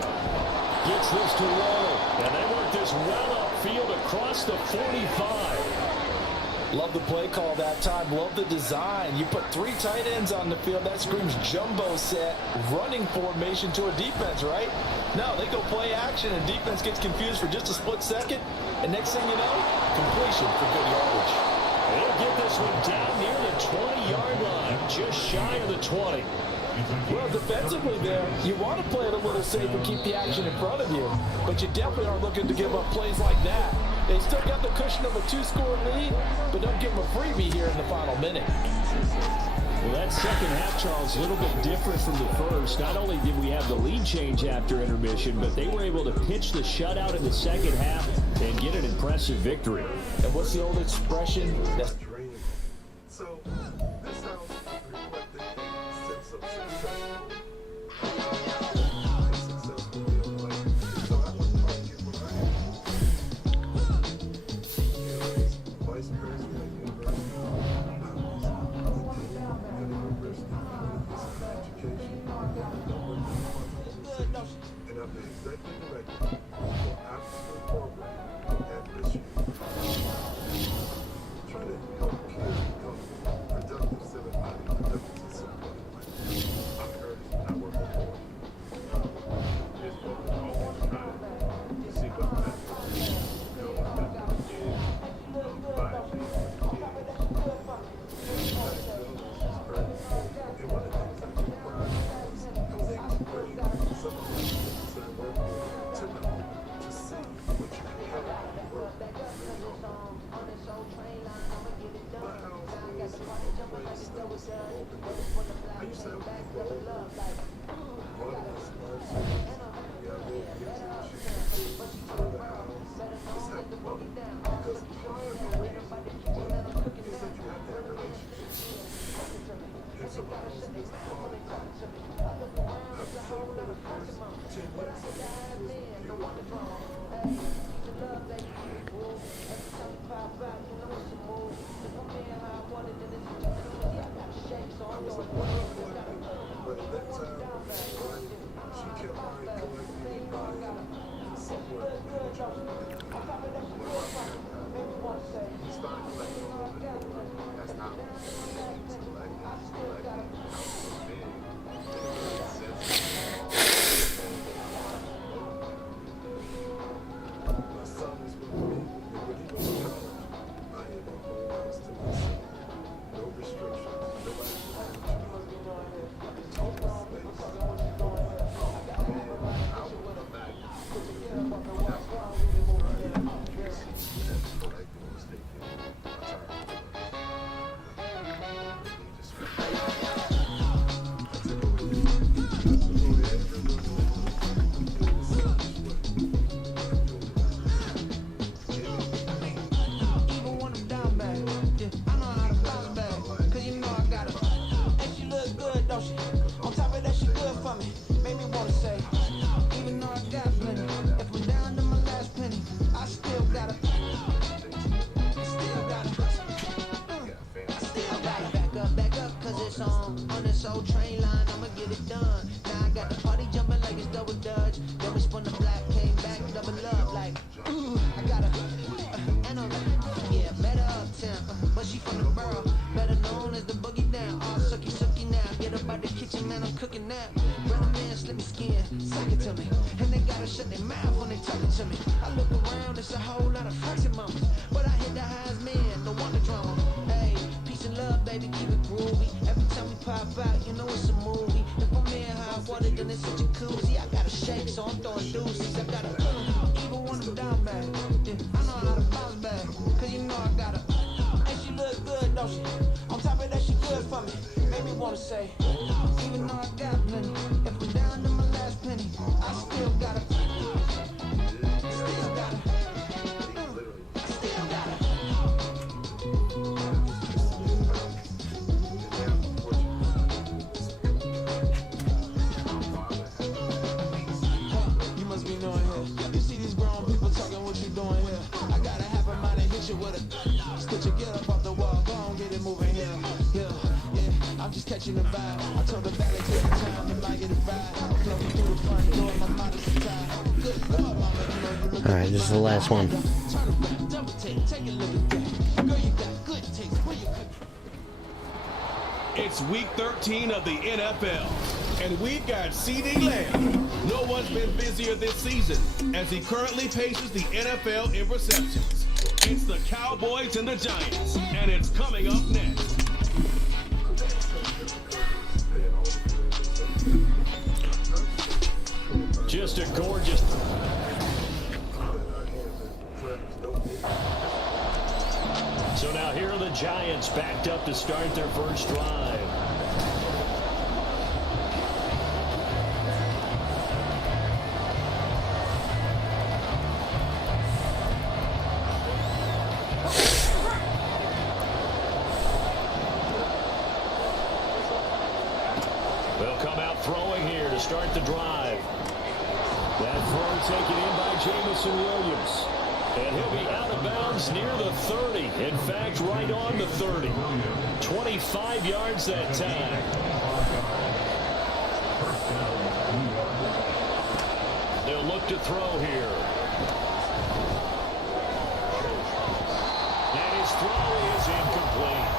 Gets this to roll. And they work this well upfield across the 45. Love the play call that time. Love the design. You put 3 tight ends on the field. That screams jumbo set, running formation to a defense, right? No, they go play action, and defense gets confused for just a split second. And next thing you know, completion for good yardage. They'll get this one down near the 20-yard line, just shy of the 20. Well, defensively there, you want to play it a little safe and keep the action in front of you. But you definitely aren't looking to give up plays like that. They still got the cushion of a 2-score lead, but don't give them a freebie here in the final minute. Well, that second half, Charles, a little bit different from the first. Not only did we have the lead change after intermission, but they were able to pitch the shutout in the second half and get an impressive victory. And what's the old expression? That's So, this house reflected a sense of success. Vice president of university, education, and I'm the executive director for after-school program at this university. Trying to help kids become productive civic-minded, productive civic-minded. I'm Curtis, and I work for Ford. It's focused all the time to seek out methods, build a method in provide things for the kids. And one of the things that we pride is I was able to bring some of the students that I work with to know, to see what you can have work really hard. My house is a place that was open. I used to have people over. One of the smart cities, we have little kids in the shoes. Go to the house, let's have fun. Because part of the reason fun is that you have that relationship. And so my house is fun. I've been for the first 10 years of I was a wonderful collector, but at that time, she kept mine collecting by somewhere in the church. He started collecting a little bit more. That's how he's collecting. House big. My son was with me, and when he went to college, I had my whole house to myself. No restrictions. Nobody was managing me. Total space. And I would come back. That's what I was doing. Right? That's collecting was taking my time. He just I took over his Even when I'm down bad, yeah, I know how to bounce back. Cause you know I got her. And she look good, don't she? On top of that, she good for me. Made me wanna say, even though I got plenty, if I'm down to my last penny, I still got her. Still got her. I still got her. Back up, cause it's on this old train line, I'ma get it done. Now I got the party jumping like it's double dutch. Then we spun the black, came back, double up, like, ooh, I got her. And I'm yeah, better uptown, but she from the borough, better known as the boogie down. All sucky now, get up out the kitchen, man, I'm cooking now. Brother man, slip me skin, suck it to me. And they gotta shut their mouth when they talking to me. I look around, it's a whole lot of flexing mamas, but I hit the highest man, don't want the drama. Hey, peace and love, baby, keep it groovy. Every time we pop out, you know it's a movie. If I'm in hot water, then it's a jacuzzi. I gotta shake, so I'm throwing deuces. I gotta even when I'm down bad, yeah, I know how to bounce back. Cause you know I got her. And she look good, don't she? On top of that, she good for me. Made me wanna say, even though I got plenty, if I'm down to my last penny, I still got her. Still got her. Still got her. You must be knowing here. You see these grown people talking, what you doing here? I gotta have a mind and hit you with a stitch you get up off the wall, go on, get it moving here. Yeah, I'm just catching the vibe. I told the ballet take the time to Alright, this is the last one. It's week 13 of the NFL, and we've got CeeDee Lamb. No one's been busier this season as he currently paces the NFL in receptions. It's the Cowboys and the Giants, and it's coming up next. Just a gorgeous. So now here are the Giants backed up to start their first drive. They'll come out throwing here to start the drive. That throw taken in by Jamison Williams. And he'll be out of bounds near the 30. In fact, right on the 30. 25 yards that time. They'll look to throw here. And his throw is incomplete.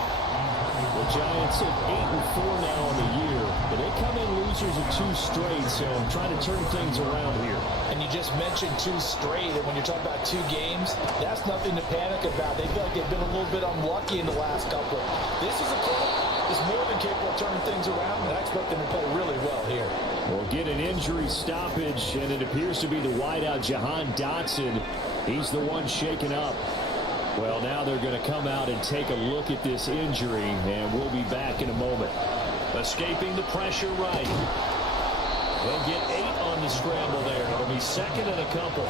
The Giants at 8-4 now on the year, but they come in losers of 2 straight, so I'm trying to turn things around here. And you just mentioned 2 straight, and when you're talking about 2 games, that's nothing to panic about. They feel like they've been a little bit unlucky in the last couple. This is a club that's more than capable of turning things around, and I expect them to play really well here. We'll get an injury stoppage, and it appears to be the wideout Jahan Dotson. He's the one shaken up. Well, now they're going to come out and take a look at this injury, and we'll be back in a moment. Escaping the pressure right. They'll get 8 on the scramble there. It'll be second and a couple.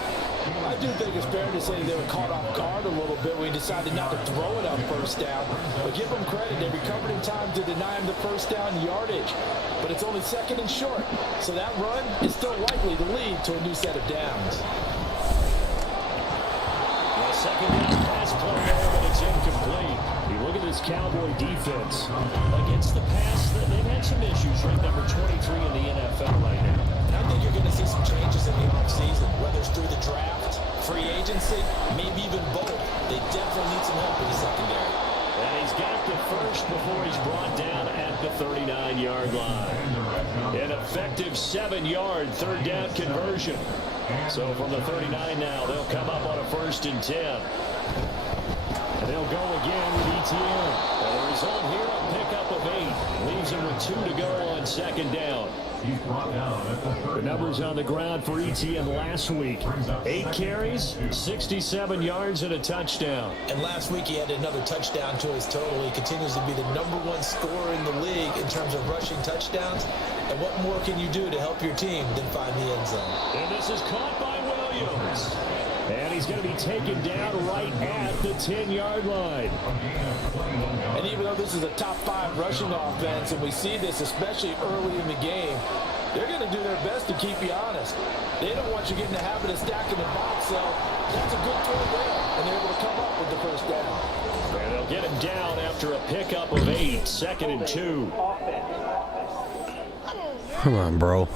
I do think it's fair to say they were caught off guard a little bit when he decided not to throw it on first down. But give them credit. They recovered in time to deny him the first down yardage. But it's only second and short. So that run is still likely to lead to a new set of downs. Second down pass play there, but it's incomplete. You look at this Cowboy defense. Against the pass, they've had some issues, right? Number 23 in the NFL right now. And I think you're going to see some changes in the offseason, whether it's through the draft, free agency, maybe even both. They definitely need some help in the secondary. And he's got the first before he's brought down at the 39-yard line. An effective 7-yard third down conversion. So from the 39 now, they'll come up on a 1st and 10. And they'll go again with ETN. And the result here, a pickup of 8. Leaves him with 2 to go on second down. The numbers on the ground for ETN last week. 8 carries, 67 yards, and a touchdown. And last week he had another touchdown to his total. He continues to be the #1 scorer in the league in terms of rushing touchdowns. And what more can you do to help your team than find the end zone? And this is caught by Williams. And he's going to be taken down right at the 10-yard line. And even though this is a top 5 rushing offense, and we see this especially early in the game, they're going to do their best to keep you honest. They don't want you getting the habit of stacking the box, so that's a good throw there. And they're able to come up with the first down. And they'll get him down after a pickup of 8, 2nd and 2. Come on, bro.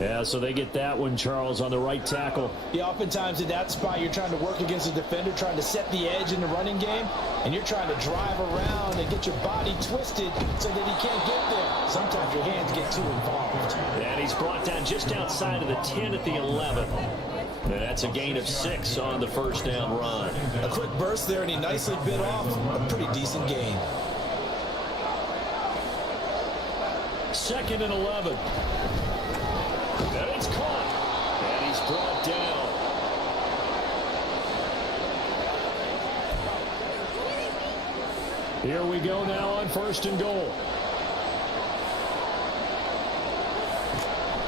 Yeah, so they get that one, Charles, on the right tackle. Yeah, oftentimes in that spot, you're trying to work against a defender, trying to set the edge in the running game, and you're trying to drive around and get your body twisted so that he can't get there. Sometimes your hands get too involved. And he's brought down just outside of the 10 at the 11. And that's a gain of 6 on the first down run. A quick burst there, and he nicely bit off a pretty decent gain. 2nd and 11. And it's caught. And he's brought down. Here we go now on 1st and goal.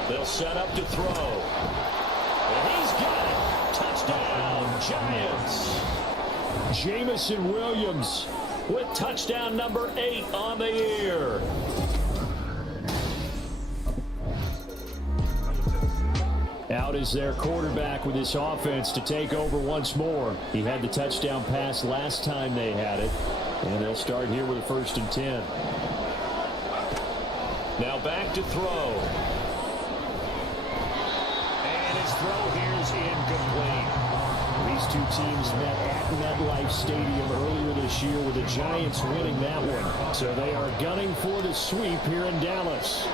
They'll set up to throw. And he's got it. Touchdown, Giants. Jamison Williams with touchdown number 8 on the year. Out is their quarterback with this offense to take over once more. He had the touchdown pass last time they had it. And they'll start here with a 1st and 10. Now back to throw. is incomplete. These two teams met at MetLife Stadium earlier this year with the Giants winning that one. So they are gunning for the sweep here in Dallas.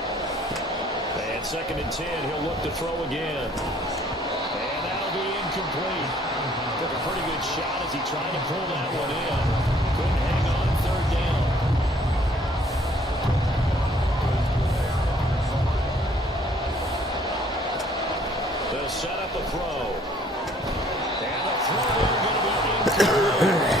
And 2nd and 10, he'll look to throw again. And that'll be incomplete. Took a pretty good shot as he tried to pull that one in. Couldn't hang on 3rd down. They'll set up a throw. And the throw is going to be incomplete.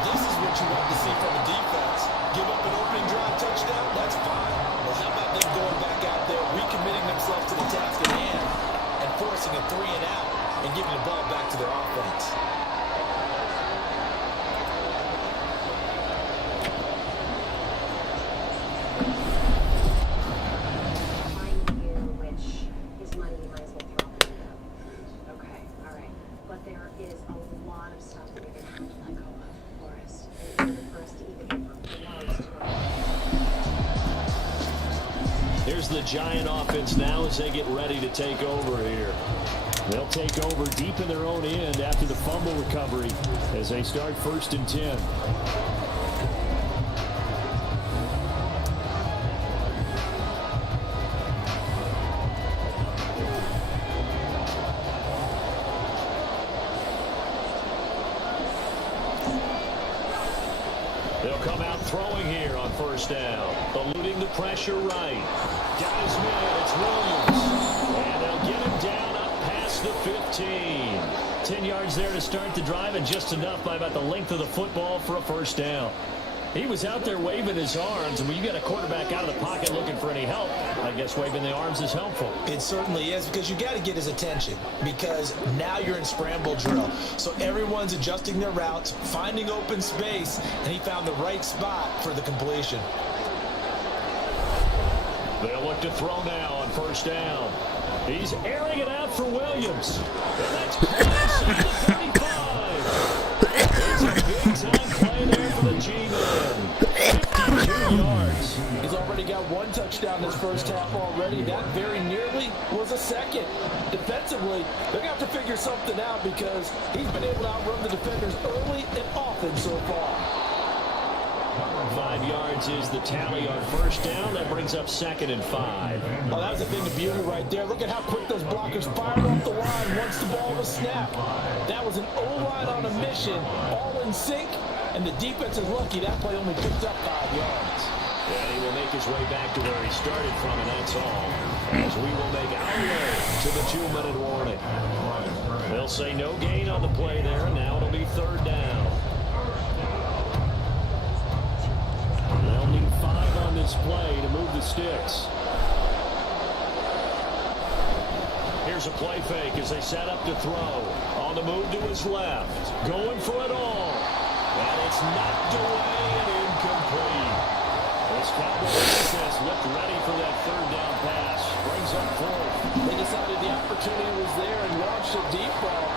This is what you want to see from a defense. Give up an opening drive touchdown, that's fine. Well, how about them going back out there, recommitting themselves to the task at hand, and forcing a 3 and out, and giving the ball back to their offense. Here's the Giant offense now as they get ready to take over here. They'll take over deep in their own end after the fumble recovery as they start 1st and 10. They'll come out throwing here on 1st down. Eluding the pressure right. Got his man, it's Williams. And they'll get him down up past the 15. 10 yards there to start the drive, and just enough by about the length of the football for a 1st down. He was out there waving his arms, and when you get a quarterback out of the pocket looking for any help, I guess waving the arms is helpful. It certainly is, because you got to get his attention, because now you're in scramble drill. So everyone's adjusting their routes, finding open space, and he found the right spot for the completion. They'll look to throw now on 1st down. He's airing it out for Williams. And that's close at the 35. It's a big-time play there for the G-Man. 52 yards. He's already got 1 touchdown this 1st half already. That very nearly was a 2nd. Defensively, they're going to have to figure something out, because he's been able to outrun the defenders early and often so far. 5 yards is the tally on 1st down. That brings up 2nd and 5. Oh, that was the thing of beauty right there. Look at how quick those blockers fired off the line once the ball was snapped. That was an O-line on a mission, all in sync, and the defense is lucky that play only picked up 5 yards. And he will make his way back to where he started from, and that's all. As we will make our way to the 2-minute warning. They'll say no gain on the play there, and now it'll be 3rd down. They'll need 5 on this play to move the sticks. Here's a play fake as they set up to throw. On the move to his left. Going for it all. And it's knocked away and incomplete. This Cowboy defense looked ready for that 3rd down pass. Brings up 4th. They decided the opportunity was there and launched a deep ball.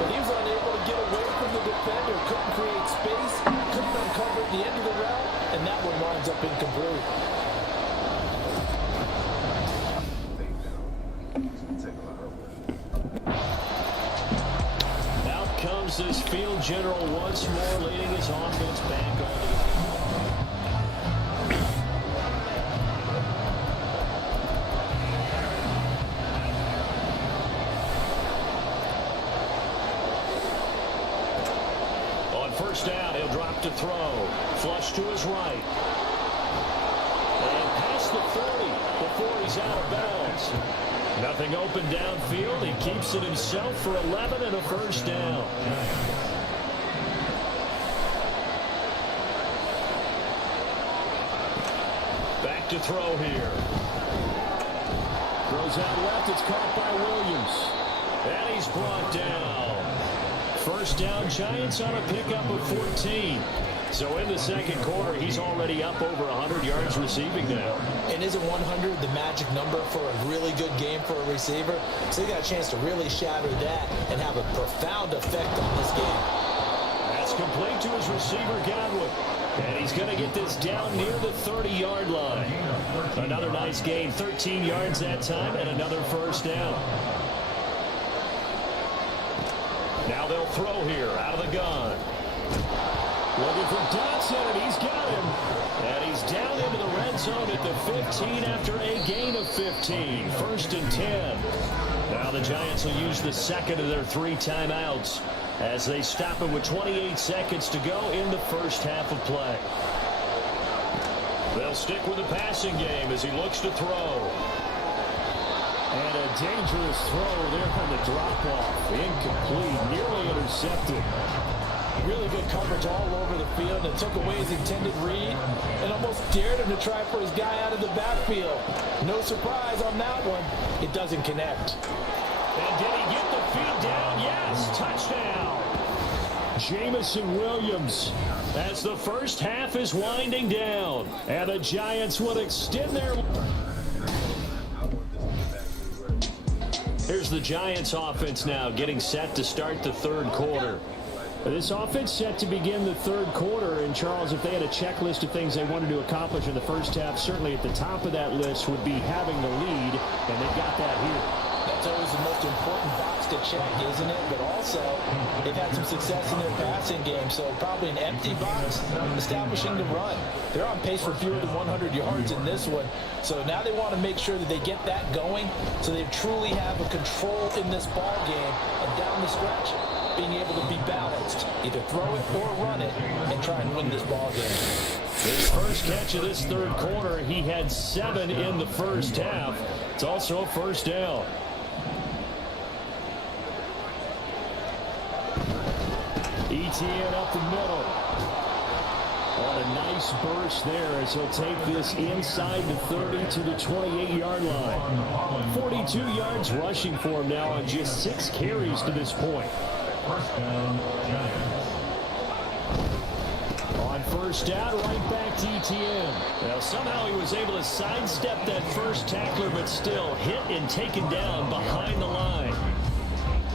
But he was unable to get away from the defender. Couldn't create space. Couldn't uncover at the end of the route. And that one winds up incomplete. Out comes this field general once more, leading his offense back on the First down, he'll drop to throw. Flush to his right. And past the 30 before he's out of bounds. Nothing open downfield. He keeps it himself for 11 and a 1st down. Back to throw here. Throws out left. It's caught by Williams. And he's brought down. 1st down, Giants on a pickup of 14. So in the 2nd quarter, he's already up over 100 yards receiving now. And isn't 100 the magic number for a really good game for a receiver? So he got a chance to really shatter that and have a profound effect on this game. That's complete to his receiver, Godwin. And he's going to get this down near the 30-yard line. Another nice gain, 13 yards that time, and another 1st down. Now they'll throw here out of the gun. Looking for Dotson, and he's got him. And he's down into the red zone at the 15 after a gain of 15. 1st and 10. Now the Giants will use the second of their 3 timeouts as they stop him with 28 seconds to go in the first half of play. They'll stick with the passing game as he looks to throw. And a dangerous throw there on the drop-off. Incomplete, nearly intercepted. Really good coverage all over the field and took away his intended read and almost dared him to try for his guy out of the backfield. No surprise on that one. It doesn't connect. And did he get the feed down? Yes, touchdown. Jamison Williams as the first half is winding down. And the Giants will extend their... Here's the Giants offense now getting set to start the third quarter. This offense set to begin the third quarter, and Charles, if they had a checklist of things they wanted to accomplish in the first half, certainly at the top of that list would be having the lead, and they got that here. That's always the most important box to check, isn't it? But also, they've had some success in their passing game, so probably an empty box, establishing the run. They're on pace for fewer than 100 yards in this one, so now they want to make sure that they get that going so they truly have a control in this ball game and down the stretch, being able to be balanced, either throw it or run it, and try and win this ball game. His first catch of this third quarter, he had 7 in the first half. It's also a first down. ETN up the middle. On a nice burst there as he'll take this inside the 30 to the 28-yard line. 42 yards rushing for him now on just 6 carries to this point. First down, Giants. On first down, right back to ETN. Now, somehow he was able to sidestep that first tackler, but still hit and taken down behind the line.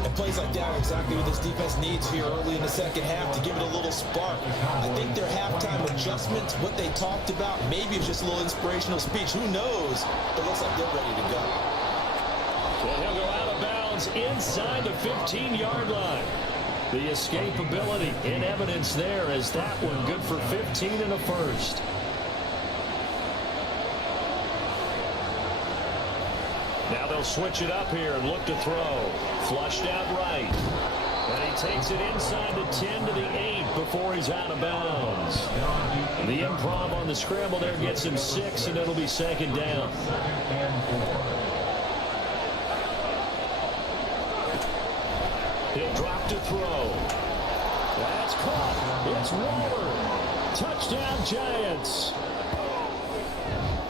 And plays like that are exactly what this defense needs here early in the second half to give it a little spark. I think their halftime adjustments, what they talked about, maybe it's just a little inspirational speech. Who knows? But it looks like they're ready to go. And he'll go out of bounds inside the 15-yard line. The escapability in evidence there as that one good for 15 and a first. Now they'll switch it up here and look to throw. Flushed out right. And he takes it inside the 10 to the 8 before he's out of bounds. The improv on the scramble there gets him 6, and it'll be second down. He'll drop to throw. That's caught. It's Waller. Touchdown, Giants.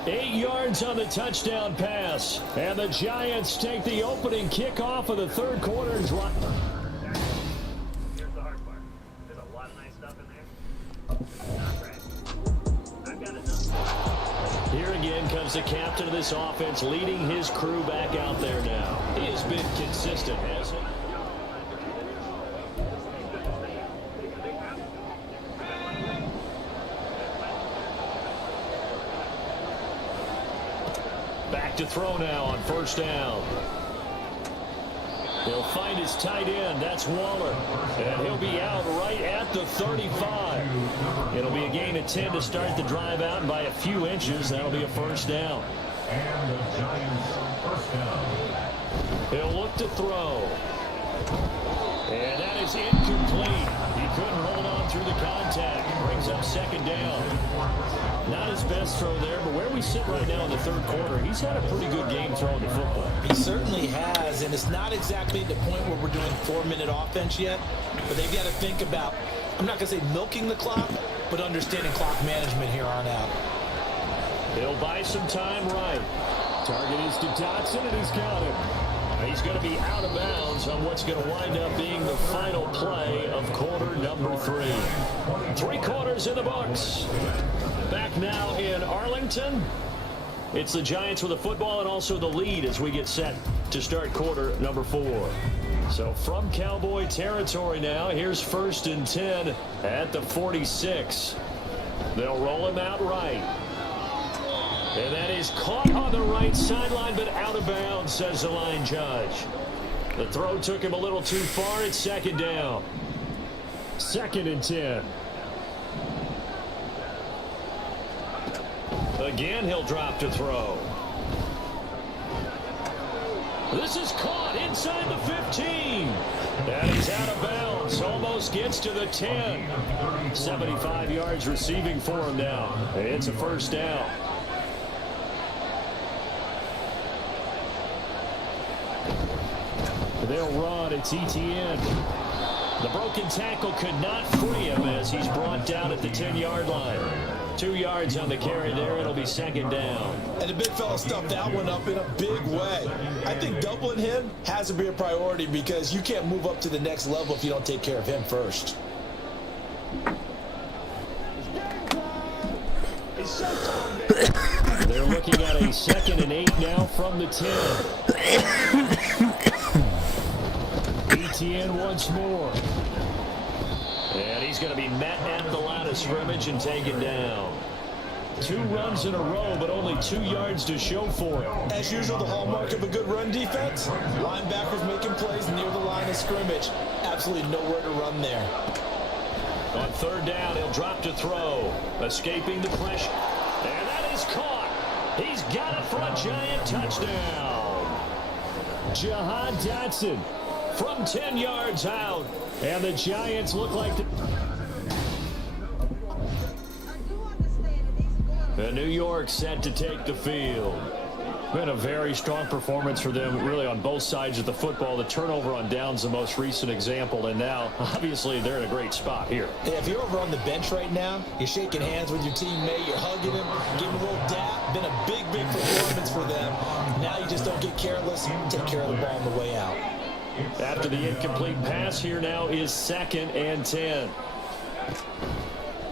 8 yards on the touchdown pass. And the Giants take the opening kickoff of the third quarter and drop. Here's the hard part. There's a lot of nice stuff in there. Not right. I've got enough. Here again comes the captain of this offense leading his crew back out there now. He has been consistent, hasn't he? Back to throw now on first down. He'll find his tight end. That's Waller. And he'll be out right at the 35. It'll be a gain of 10 to start the drive out, and by a few inches, that'll be a first down. And the Giants first down. He'll look to throw. And that is incomplete. He couldn't hold on through the contact. Brings up second down. Not his best throw there, but where we sit right now in the third quarter, he's had a pretty good game throwing the football. He certainly has, and it's not exactly the point where we're doing 4-minute offense yet, but they've got to think about, I'm not going to say milking the clock, but understanding clock management here on out. He'll buy some time right. Target is to Dotson, and he's got him. He's going to be out of bounds on what's going to wind up being the final play of quarter number 3. 3 quarters in the books. Back now in Arlington. It's the Giants with the football and also the lead as we get set to start quarter number 4. So from Cowboy territory now, here's 1st and 10 at the 46. They'll roll him out right. And that is caught on the right sideline, but out of bounds, says the line judge. The throw took him a little too far. It's second down. 2nd and 10. Again, he'll drop to throw. This is caught inside the 15. And he's out of bounds. Almost gets to the 10. 75 yards receiving for him now. It's a first down. They'll run. It's ETN. The broken tackle could not free him as he's brought down at the 10-yard line. 2 yards on the carry there. It'll be second down. And the big fella stuffed that one up in a big way. I think doubling him has to be a priority because you can't move up to the next level if you don't take care of him first. They're looking at a 2nd and 8 now from the 10. ETN once more. And he's going to be met at the line of scrimmage and taken down. 2 runs in a row, but only 2 yards to show for it. As usual, the hallmark of a good run defense, linebackers making plays near the line of scrimmage. Absolutely nowhere to run there. On 3rd down, he'll drop to throw. Escaping the pressure. And that is caught. He's got it for a giant touchdown. Jahan Dotson from 10 yards out. And the Giants look like the New York set to take the field. Been a very strong performance for them, really, on both sides of the football. The turnover on downs, the most recent example, and now, obviously, they're in a great spot here. Yeah, if you're over on the bench right now, you're shaking hands with your teammate, you're hugging him, giving him a little dap. Been a big, big performance for them. Now you just don't get careless. Take care of the ball on the way out. After the incomplete pass, here now is 2nd and 10.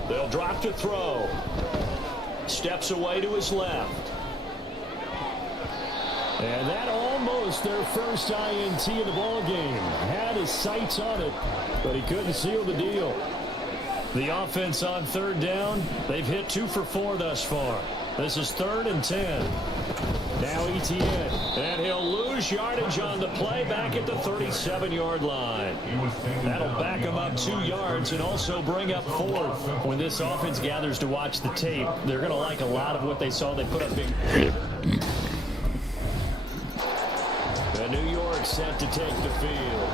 They'll drop to throw. Steps away to his left. And that almost their first INT of the ball game. Had his sights on it, but he couldn't seal the deal. The offense on 3rd down, they've hit 2 for 4 thus far. This is 3rd and 10. Now ETN, and he'll lose yardage on the play back at the 37-yard line. That'll back him up 2 yards and also bring up 4th. When this offense gathers to watch the tape, they're going to like a lot of what they saw. They put up big. The New York set to take the field.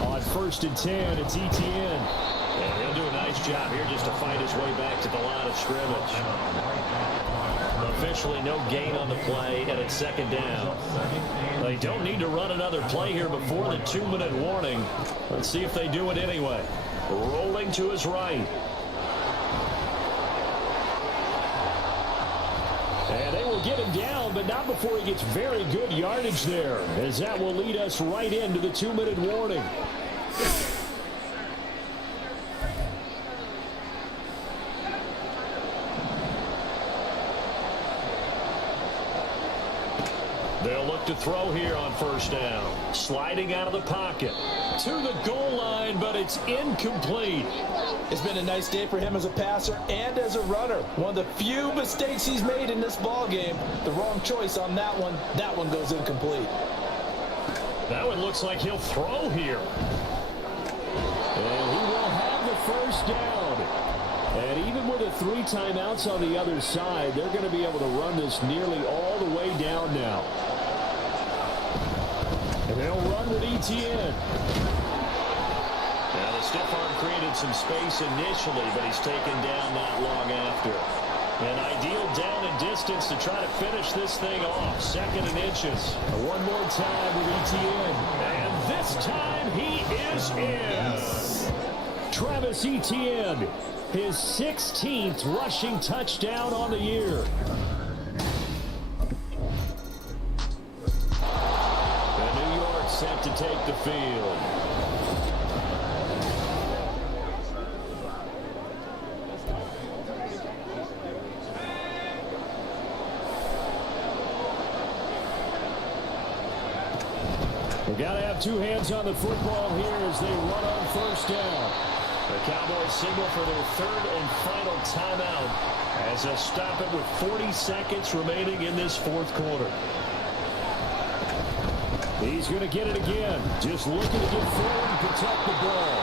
On 1st and 10, it's ETN. And he'll do a nice job here just to fight his way back to the line of scrimmage. Officially no gain on the play, and it's 2nd down. They don't need to run another play here before the 2-minute warning. Let's see if they do it anyway. Rolling to his right. And they will get him down, but not before he gets very good yardage there, as that will lead us right into the 2-minute warning. They'll look to throw here on 1st down. Sliding out of the pocket to the goal line, but it's incomplete. It's been a nice day for him as a passer and as a runner. One of the few mistakes he's made in this ball game. The wrong choice on that one. That one goes incomplete. That one looks like he'll throw here. And he will have the 1st down. And even with the 3 timeouts on the other side, they're going to be able to run this nearly all the way down now. And they'll run with ETN. Now the stiff arm created some space initially, but he's taken down not long after. An ideal down and distance to try to finish this thing off. 2nd and inches. One more time with ETN. And this time he is in. Travis Etienne, his 16th rushing touchdown on the year. And New York set to take the field. We've got to have 2 hands on the football here as they run on first down. The Cowboys signal for their third and final timeout as they stop it with 40 seconds remaining in this fourth quarter. He's going to get it again. Just looking to get forward and protect the ball.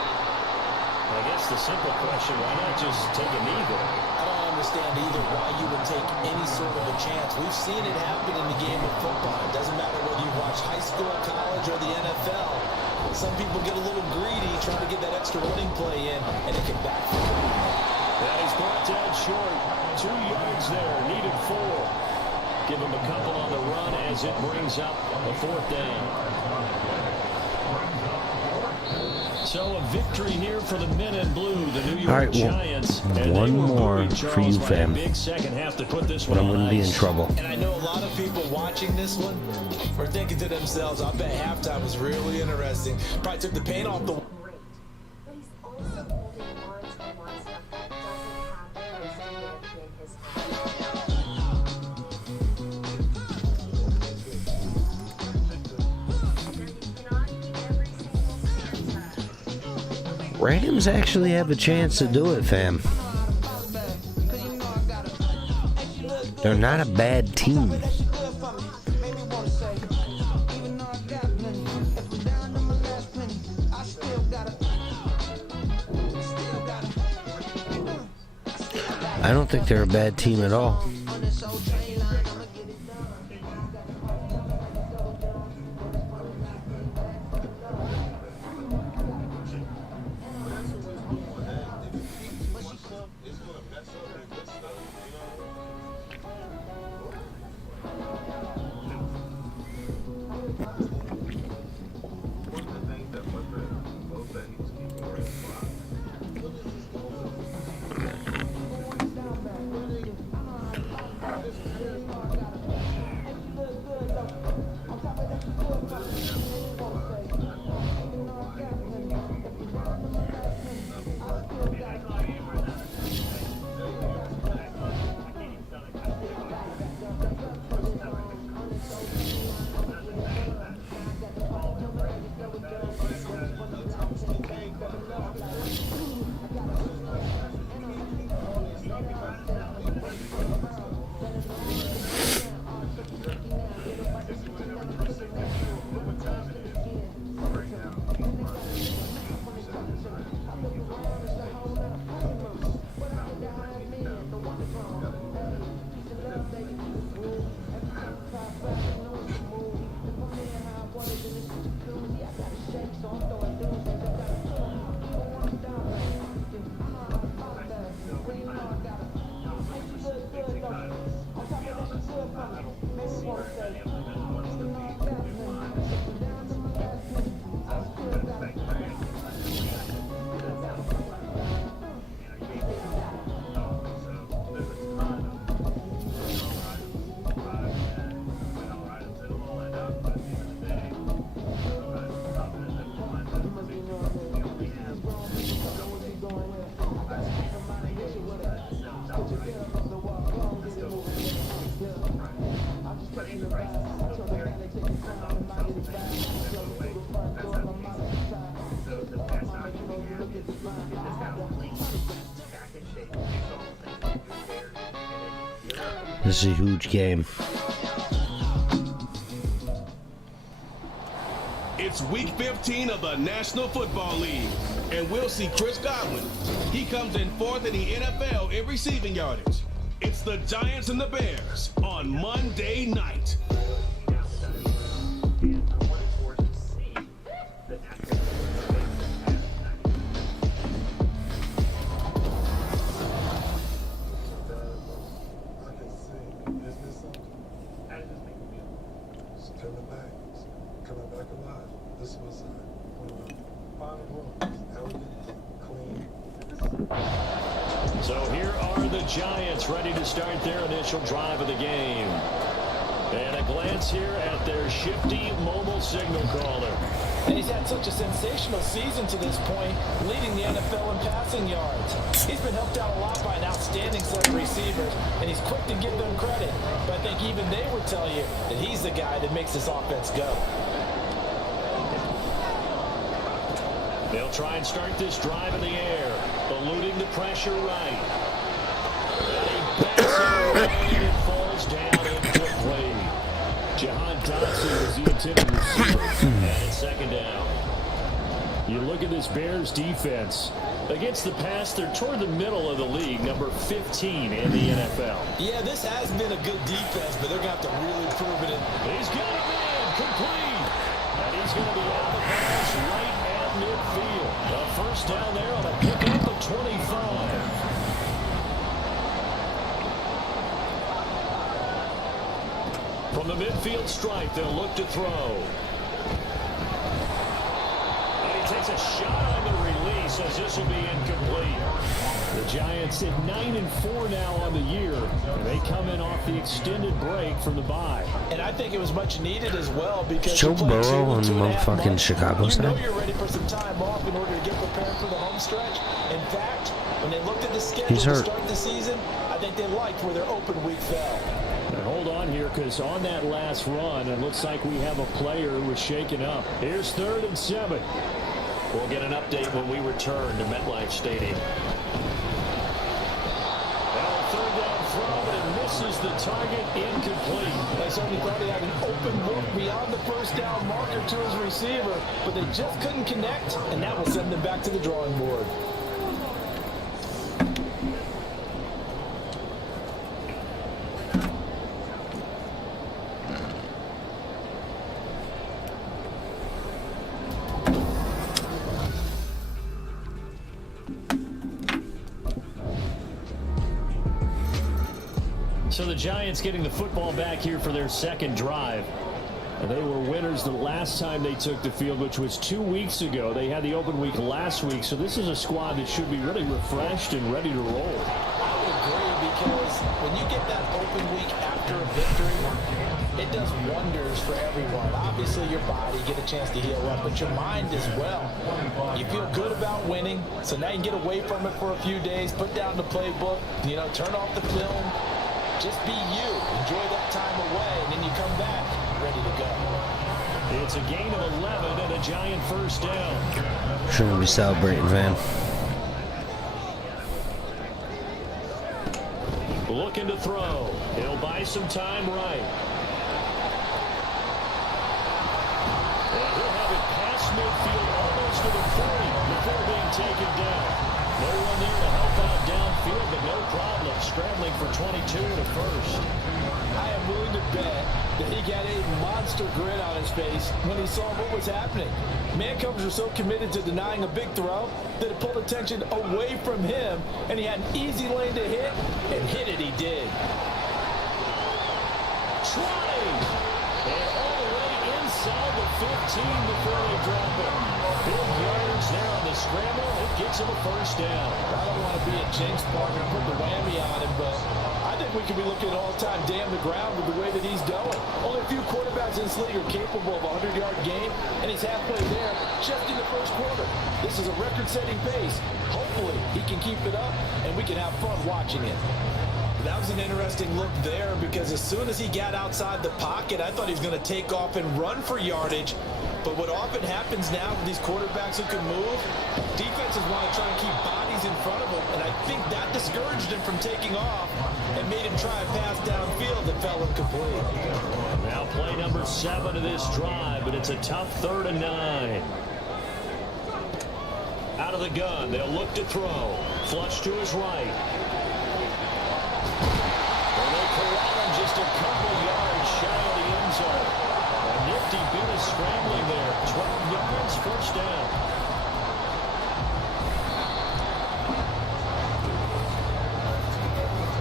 I guess the simple question, why not just take a knee there? I don't understand either why you would take any sort of a chance. We've seen it happen in the game of football. It doesn't matter whether you watch high school, college, or the NFL. Some people get a little greedy trying to get that extra running play in, and it can backfire. That is brought down short. 2 yards there, needed 4. Give him a couple on the run as it brings up a fourth down. So a victory here for the men in blue, the New York Giants. And one more for you, fam. Big second half to put this But I'm one going to be in trouble. And I know a lot of people watching this one are thinking to themselves, I bet halftime was really interesting. Probably took the paint off the... Great. But he's also holding on to a lot of stuff that doesn't have the in his hand. Rams actually have a chance to do it, fam. They're not a bad team. I don't think they're a bad team at all. This is a huge game. It's week 15 of the National Football League, and we'll see Chris Godwin. He comes in fourth in the NFL in receiving yardage. It's the Giants and the Bears on Monday night. So here are the Giants ready to start their initial drive of the game. And a glance here at their shifty mobile signal caller. And he's had such a sensational season to this point, leading the NFL in passing yards. He's been helped out a lot by an outstanding set of receivers, and he's quick to give them credit. But I think even they would tell you that he's the guy that makes this offense go. They'll try and start this drive in the air, eluding the pressure right. And he backs it away, and it falls down incomplete. Jahan Dotson was the intended receiver, and it's second down. You look at this Bears defense. Against the pass, they're toward the middle of the league, number 15 in the NFL. Yeah, this has been a good defense, but they're going to have to really prove it. He's got it in, complete. And he's going to be out of the pass right at midfield. A first down there on a pickup of 25. From the midfield stripe, they'll look to throw. Takes a shot on the release as this will be incomplete. The Giants at 9-4 now on the year. And they come in off the extended break from the bye. And I think it was much needed as well because Joe Burrow on the motherfucking Chicago side. You know you're ready for some time off in order to get prepared for the home stretch. In fact, when they looked at the schedule to start the season, I think they liked where their open week fell. Now hold on here, because on that last run, it looks like we have a player who was shaken up. Here's 3rd and 7. We'll get an update when we return to MetLife Stadium. Now a 3rd down throw, but it misses the target, incomplete. They certainly thought he had an open look beyond the first down marker to his receiver, but they just couldn't connect, and that will send them back to the drawing board. So the Giants getting the football back here for their second drive. And they were winners the last time they took the field, which was 2 weeks ago. They had the open week last week, so this is a squad that should be really refreshed and ready to roll. I would agree, because when you get that open week after a victory, it does wonders for everyone. Obviously, your body, get a chance to heal up, but your mind as well. You feel good about winning, so now you can get away from it for a few days, put down the playbook, turn off the film. Just be you. Enjoy that time away, and then you come back ready to go. It's a gain of 11 and a Giant first down. Shouldn't be celebrating, man. Looking to throw. He'll buy some time right. And he'll have it past midfield almost to the 40 before being taken down. No one there to help out downfield, but no problem scrambling for 22 and a first. I am willing to bet that he got a monster grin on his face when he saw what was happening. Mancovers were so committed to denying a big throw that it pulled attention away from him, and he had an easy lane to hit, and hit it he did. Trying! And all the way inside the 15 before they drop it. Big yardage there on the scramble. It gets him a first down. I don't want to be a jinx partner and put the whammy on him, but I think we could be looking at all-time damn the ground with the way that he's going. Only a few quarterbacks in this league are capable of a 100-yard game, and he's halfway there just in the first quarter. This is a record-setting pace. Hopefully, he can keep it up, and we can have fun watching it. That was an interesting look there, because as soon as he got outside the pocket, I thought he was going to take off and run for yardage. But what often happens now with these quarterbacks who can move, defenses want to try and keep bodies in front of them, and I think that discouraged him from taking off and made him try a pass downfield that fell incomplete. Now play number 7 of this drive, but it's a tough 3rd and 9. Out of the gun, they'll look to throw. Flush to his right. And they corral him just a couple yards shy of the end zone. A nifty bit of scrambling there. 12 yards, first down.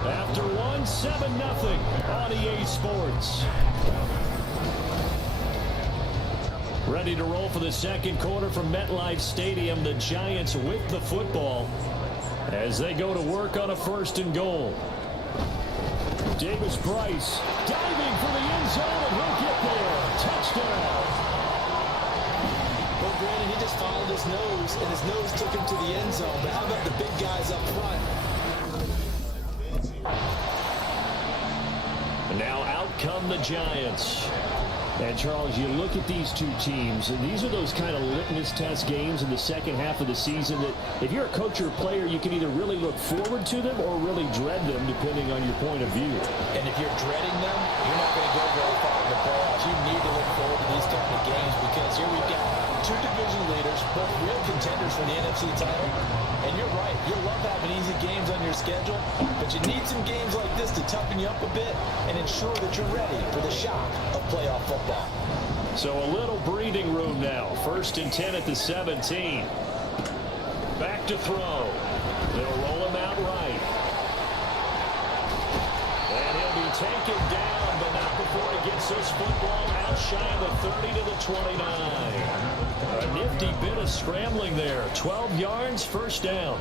After 1, 7-0 on EA Sports. Ready to roll for the second quarter from MetLife Stadium. The Giants with the football as they go to work on a 1st and goal. Davis Price diving for the end zone, and he'll get there. Touchdown. Well, Brandon, he just followed his nose, and his nose took him to the end zone. But how about the big guys up front? And now out come the Giants. And, Charles, you look at these two teams, and these are those kind of litmus test games in the second half of the season that if you're a coach or a player, you can either really look forward to them or really dread them, depending on your point of view. And if you're dreading them, you're not going to go very far in the playoffs. You need to look forward to these kind of games because here we've got two division leaders, both real contenders for the NFC title. And you're right, you love having easy games on your schedule, but you need some games like this to toughen you up a bit and ensure that you're ready for the shock of playoff football. So a little breathing room now. 1st and 10 at the 17. Back to throw. They'll roll him out right. And he'll be taken down, but not before he gets this football out shy of the 30 to the 29. A nifty bit of scrambling there. 12 yards, 1st down.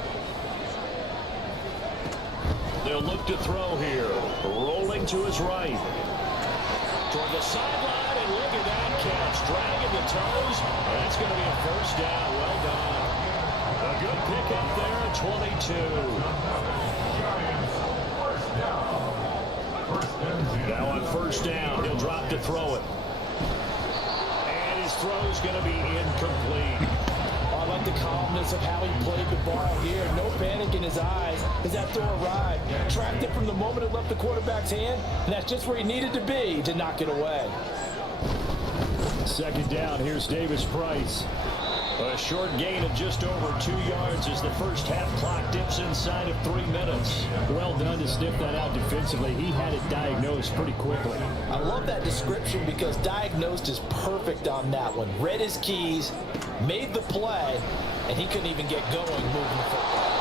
They'll look to throw here. Rolling to his right. Toward the sideline, and look at that catch. Dragging the toes. That's going to be a 1st down. Well done. A good pickup there at 22. Now on 1st down, he'll drop to throw it. And his throw's going to be incomplete. I like the calmness of how he played the ball here. No panic in his eyes as that throw arrived. Tracked it from the moment it left the quarterback's hand, and that's just where he needed to be to knock it away. 2nd down, here's Davis Price. A short gain of just over 2 yards as the first half clock dips inside of 3 minutes. Well done to sniff that out defensively. He had it diagnosed pretty quickly. I love that description because diagnosed is perfect on that one. Read his keys, made the play, and he couldn't even get going moving the football.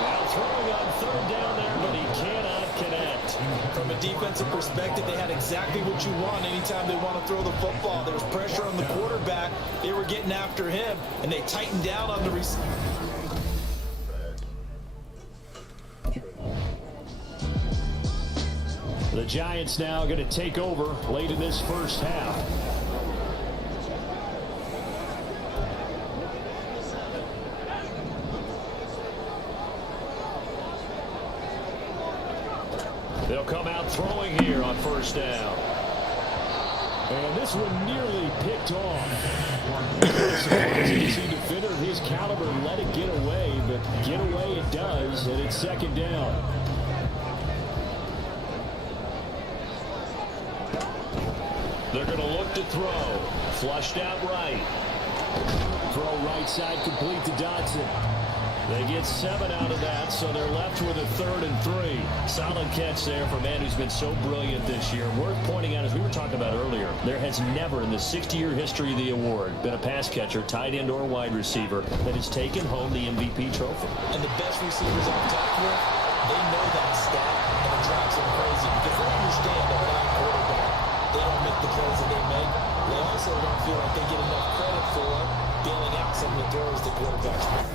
Now throwing on 3rd down there, but he cannot connect. From a defensive perspective, they had exactly what you want anytime they want to throw the football. There was pressure on the quarterback. They were getting after him, and they tightened down on the receiver. The Giants now going to take over late in this first half. They'll come out throwing here on 1st down. And this one nearly picked off. Surprising to see defender of his caliber let it get away, but get away it does, and it's 2nd down. They're going to look to throw. Flushed out right. Throw right side complete to Dodson. They get 7 out of that, so they're left with a 3rd and 3. Solid catch there for a man who's been so brilliant this year. Worth pointing out, as we were talking about earlier, there has never in the 60-year history of the award been a pass catcher, tight end, or wide receiver that has taken home the MVP trophy. And the best receivers I've talked with, they know that stat, and it drives them crazy because they understand that without a quarterback, they don't make the plays that they make. They also don't feel like they get enough credit for bailing out some of the throws the quarterbacks make.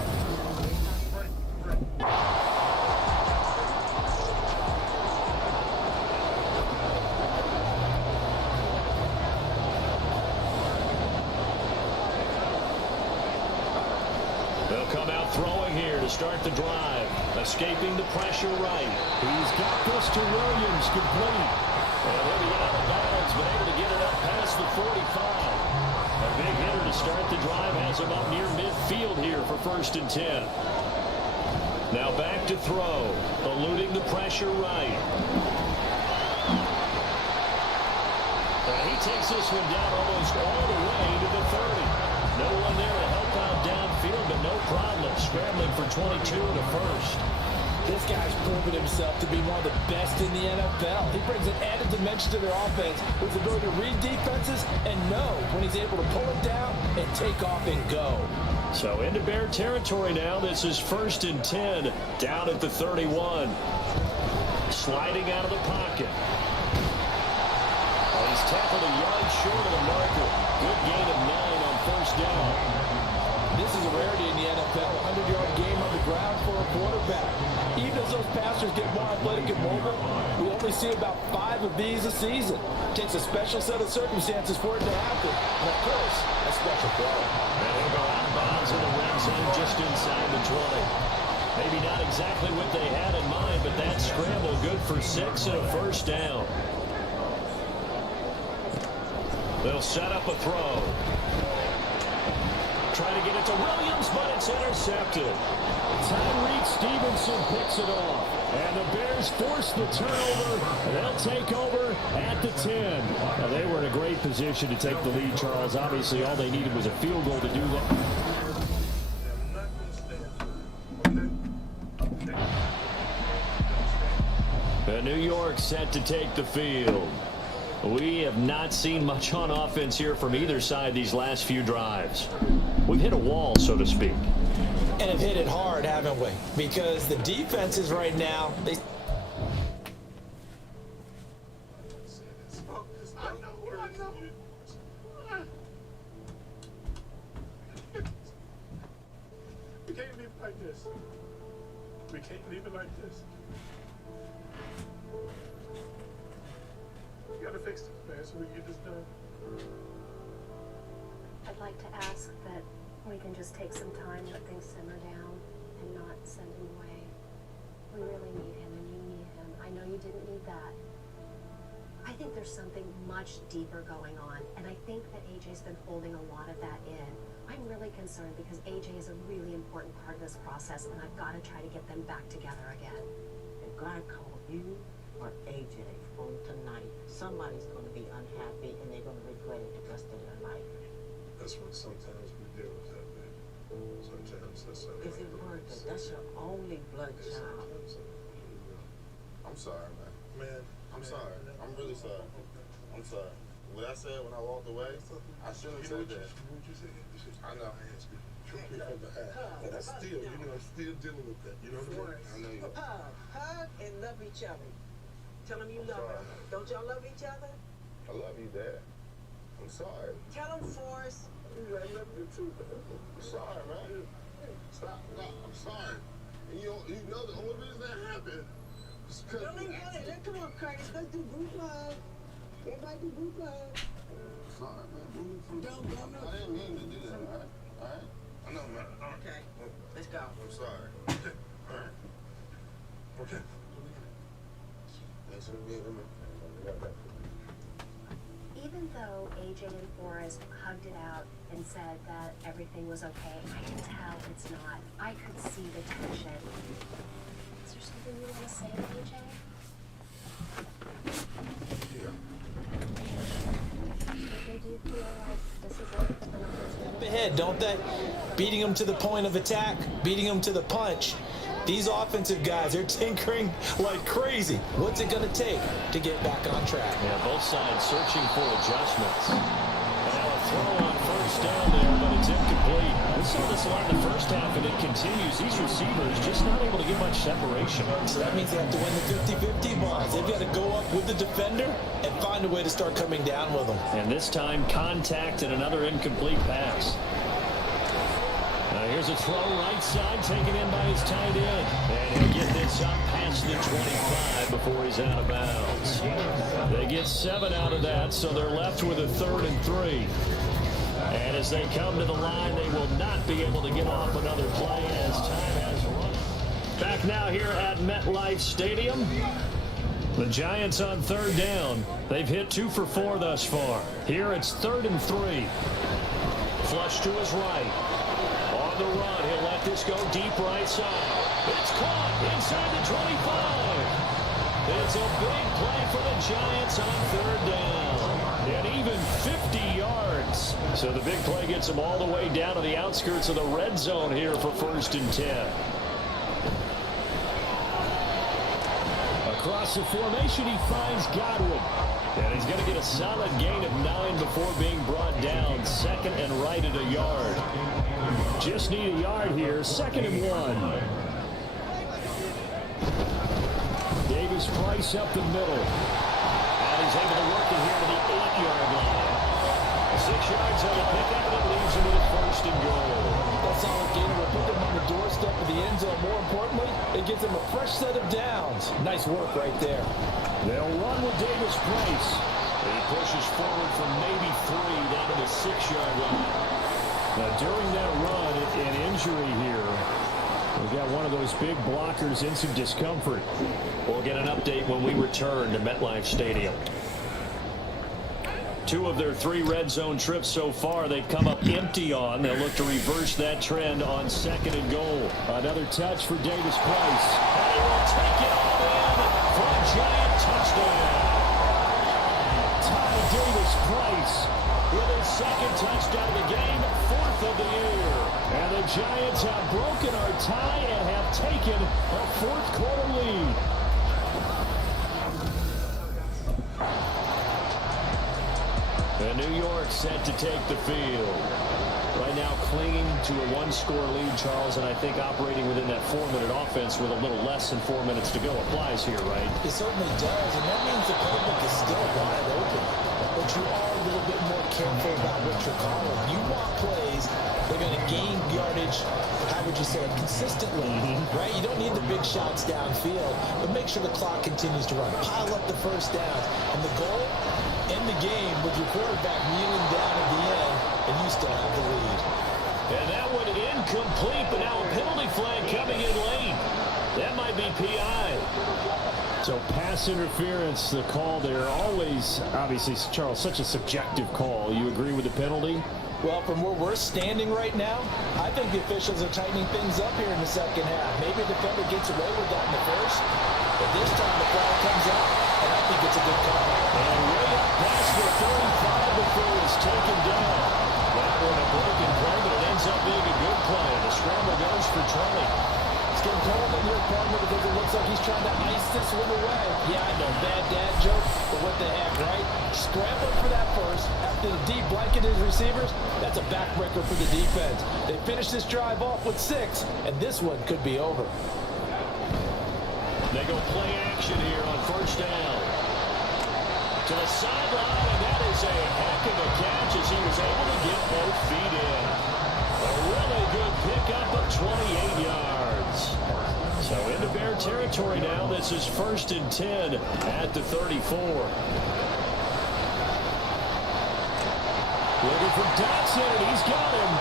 They'll come out throwing here to start the drive. Escaping the pressure right. He's got this to Williams, complete. And he'll be out of bounds, but able to get it up past the 45. A big hitter to start the drive has him up near midfield here for 1st and 10. Now back to throw. Eluding the pressure right. And he takes this one down almost all the way to the 30. No one there to help out downfield, but no problem. Scrambling for 22 in the 1st. This guy's proven himself to be one of the best in the NFL. He brings an added dimension to their offense with the ability to read defenses and know when he's able to pull it down and take off and go. So into Bear territory now. This is 1st and 10 down at the 31. Sliding out of the pocket. And he's tackled a yard short of the marker. Good gain of 9 on 1st down. This is a rarity in the NFL, a 100-yard game on the ground for a quarterback. Even as those passers get more athletic and mobile, we only see about 5 of these a season. It takes a special set of circumstances for it to happen. And, of course, a special play. And he'll go out of bounds in the red zone just inside the 20. Maybe not exactly what they had in mind, but that scramble good for 6 and a 1st down. They'll set up a throw. Trying to get it to Williams, but it's intercepted. Tyreek Stevenson picks it off. And the Bears force the turnover. They'll take over at the 10. Now, they were in a great position to take the lead, Charles. Obviously, all they needed was a field goal to do that. New York set to take the field. We have not seen much on offense here from either side these last few drives. We've hit a wall, so to speak. And have hit it hard, haven't we? Because the defenses right now, they... We can't leave it like this. We can't leave it like this. You gotta fix this, man, so we can get this done. I'd like to ask that we can just take some time, let things simmer down, and not send him away. We really need him, and you need him. I know you didn't need that. I think there's something much deeper going on, and I think that AJ's been holding a lot of that in. I'm really concerned because AJ is a really important part of this process, and I've got to try to get them back together again. If God called you or AJ home tonight, somebody's going to be unhappy, and they're going to regret it the rest of their life. That's what sometimes we deal with that, man. Sometimes that's how Is it worth it? That's your only blood child. I'm sorry, man. I'm sorry. I'm really sorry. I'm sorry. What I said when I walked away, I shouldn't have said that. I know. And I still, I'm still dealing with that. You know what I mean? I know you. Hug and love each other. Tell them you love them. Don't y'all love each other? I love you, Dad. I'm sorry. Tell them, Forrest. I love you too, man. I'm sorry, man. Stop. No, I'm sorry. And you know the only reason that happened is because... Don't even get it. Come on, Curtis. Let's do group hug. Everybody do group hug. Sorry, man. I didn't mean to do that, man. All right? I know, man. Okay. Let's go. I'm sorry. Okay. All right? Okay. Thanks for being with me. Even though AJ and Forrest hugged it out and said that everything was okay, I can tell it's not. I could see the tension. Is there something you want to say to AJ? Do you feel like this is it? Up ahead, don't they? Beating them to the point of attack, beating them to the punch. These offensive guys, they're tinkering like crazy. What's it going to take to get back on track? Yeah, both sides searching for adjustments. And now a throw on first down there, but it's incomplete. We saw this a lot in the first half, and it continues. These receivers just not able to get much separation. So that means they have to win the 50-50 balls. They've got to go up with the defender and find a way to start coming down with them. And this time, contact and another incomplete pass. Here's a throw right side, taken in by his tight end. And he'll get this up past the 25 before he's out of bounds. They get 7 out of that, so they're left with a 3rd and 3. And as they come to the line, they will not be able to get off another play as time has run. Back now here at MetLife Stadium. The Giants on 3rd down. They've hit 2 for 4 thus far. Here it's 3rd and 3. Flush to his right. On the run, he'll let this go deep right side. It's caught inside the 25. It's a big play for the Giants on 3rd down. And even 50 yards. So the big play gets them all the way down to the outskirts of the red zone here for 1st and 10. Across the formation, he finds Godwin. And he's going to get a solid gain of 9 before being brought down. 2nd and right at a yard. Just need a yard here. 2nd and 1. Davis Price up the middle. And he's able to work it here to the 8-yard line. 6 yards on the pickup, and it leaves him with a 1st and goal. That's all it will put them on the doorstep of the end zone. More importantly, it gives them a fresh set of downs. Nice work right there. They'll run with Davis Price. He pushes forward from maybe 3 down to the 6-yard line. Now, during that run, an injury here. We've got one of those big blockers in some discomfort. We'll get an update when we return to MetLife Stadium. 2 of their 3 red zone trips so far, they've come up empty on. They'll look to reverse that trend on 2nd and goal. Another touch for Davis Price. And he will take it all in for a Giant touchdown. Ty Davis Price with his 2nd touchdown of the game, 4th of the year. And the Giants have broken our tie and have taken a 4th quarter lead. And New York set to take the field. Right now clinging to a 1-score lead, Charles, and I think operating within that 4-minute offense with a little less than 4 minutes to go applies here, right? It certainly does, and that means the playbook is still wide open. But you are a little bit more careful about what you're calling. You want plays that are going to gain yardage, how would you say, consistently, right? You don't need the big shots downfield, but make sure the clock continues to run. Pile up the first downs. And the goal, end the game with your quarterback kneeling down at the end, and you still have the lead. And that one incomplete, but now a penalty flag coming in late. That might be PI. So pass interference, the call there, always, obviously, Charles, such a subjective call. You agree with the penalty? Well, from where we're standing right now, I think the officials are tightening things up here in the second half. Maybe the defender gets away with that in the first, but this time the flag comes out, and I think it's a good call. And way up past the 35 before it's taken down. That one a broken play, but it ends up being a good play. The scramble goes for 20. It's getting cold in your partner because it looks like he's trying to ice this one away. Yeah, I know, bad dad joke, but what the heck, right? Scrambling for that first after the deep blanket his receivers. That's a backbreaker for the defense. They finish this drive off with 6, and this one could be over. They go play action here on first down. To the sideline, and that is a heck of a catch as he was able to get both feet in. A really good pickup of 28 yards. So into Bear territory now. This is 1st and 10 at the 34. Looking for Dotson, and he's got him.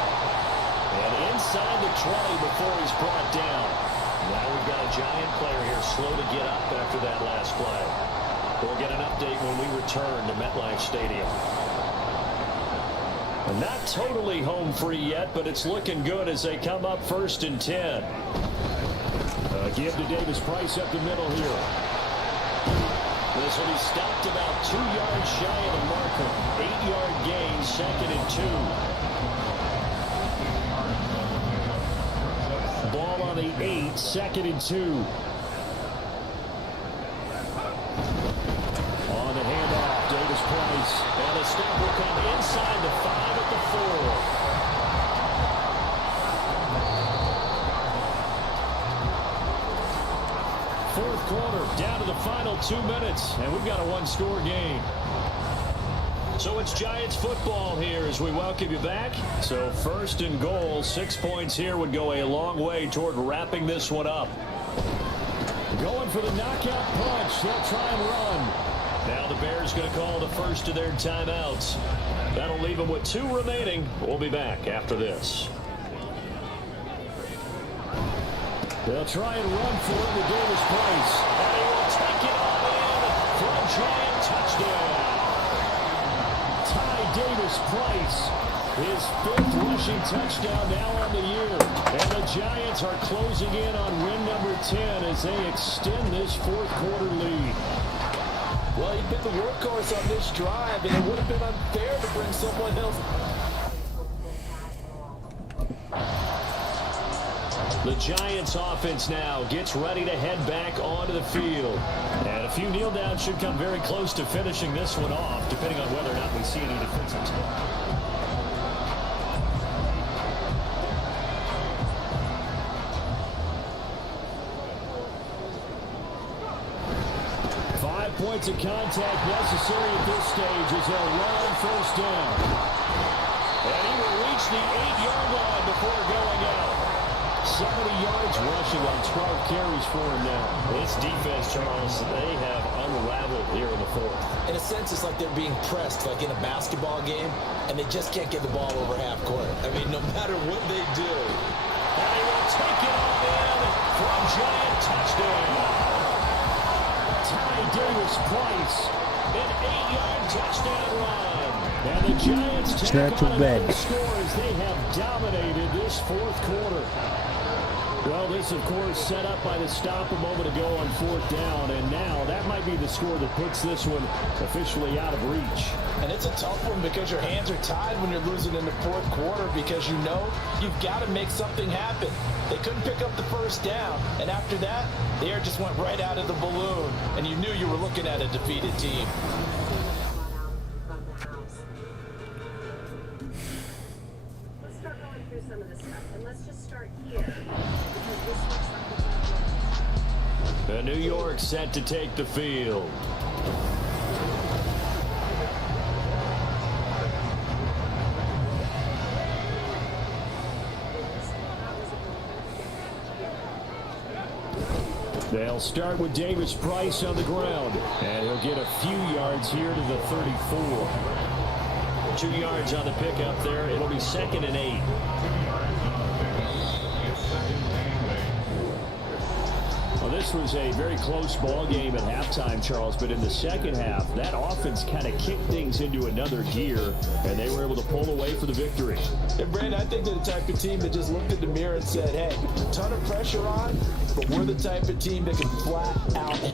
And inside the 20 before he's brought down. Now we've got a Giant player here slow to get up after that last play. We'll get an update when we return to MetLife Stadium. Not totally home free yet, but it's looking good as they come up 1st and 10. Give to Davis Price up the middle here. This will be stopped about 2 yards shy of the marker. 8-yard gain, 2nd and 2. Ball on the 8, 2nd and 2. On the handoff, Davis Price. And the snap will come inside the 5 at the 4. Fourth quarter, down to the final 2 minutes, and we've got a 1-score game. So it's Giants football here as we welcome you back. So 1st and goal, 6 points here would go a long way toward wrapping this one up. Going for the knockout punch. They'll try and run. Now the Bears going to call the first of their timeouts. That'll leave them with 2 remaining. We'll be back after this. They'll try and run for it with Davis Price. And he will take it all in for a Giant touchdown. Ty Davis Price, his 5th rushing touchdown now on the year. And the Giants are closing in on win number 10 as they extend this 4th quarter lead. Well, he'd been the workhorse on this drive, and it would have been unfair to bring someone else. The Giants offense now gets ready to head back onto the field. And a few kneel downs should come very close to finishing this one off, depending on whether or not we see any defenses. 5 points of contact necessary at this stage as they'll run on first down. And he will reach the 8-yard line before going out. 70 yards rushing on 12 carries for him now. This defense, Charles, they have unraveled here in the 4th. In a sense, it's like they're being pressed, like in a basketball game, and they just can't get the ball over half court. I mean, no matter what they do. And they will take it on in for a Giant touchdown. Ty Davis Price An 8-yard touchdown run. And the Giants It's tack not too on bad. another score as they have dominated this fourth quarter. Well, this, of course, set up by the stop a moment ago on 4th down, and now that might be the score that puts this one officially out of reach. And it's a tough one because your hands are tied when you're losing in the fourth quarter because you know you've got to make something happen. They couldn't pick up the first down, and after that, the air just went right out of the balloon, and you knew you were looking at a defeated team. Let's start going through some of this stuff, and let's just start here, because this looks like it's The New York set to take the field. They'll start with Davis Price on the ground, and he'll get a few yards here to the 34. 2 yards on the pickup there. It'll be 2nd and 8. Well, this was a very close ball game at halftime, Charles, but in the second half, that offense kind of kicked things into another gear, and they were able to pull away for the victory. And Brandon, I think they're the type of team that just looked at the mirror and said, hey, a ton of pressure on, but we're the type of team that can flat out.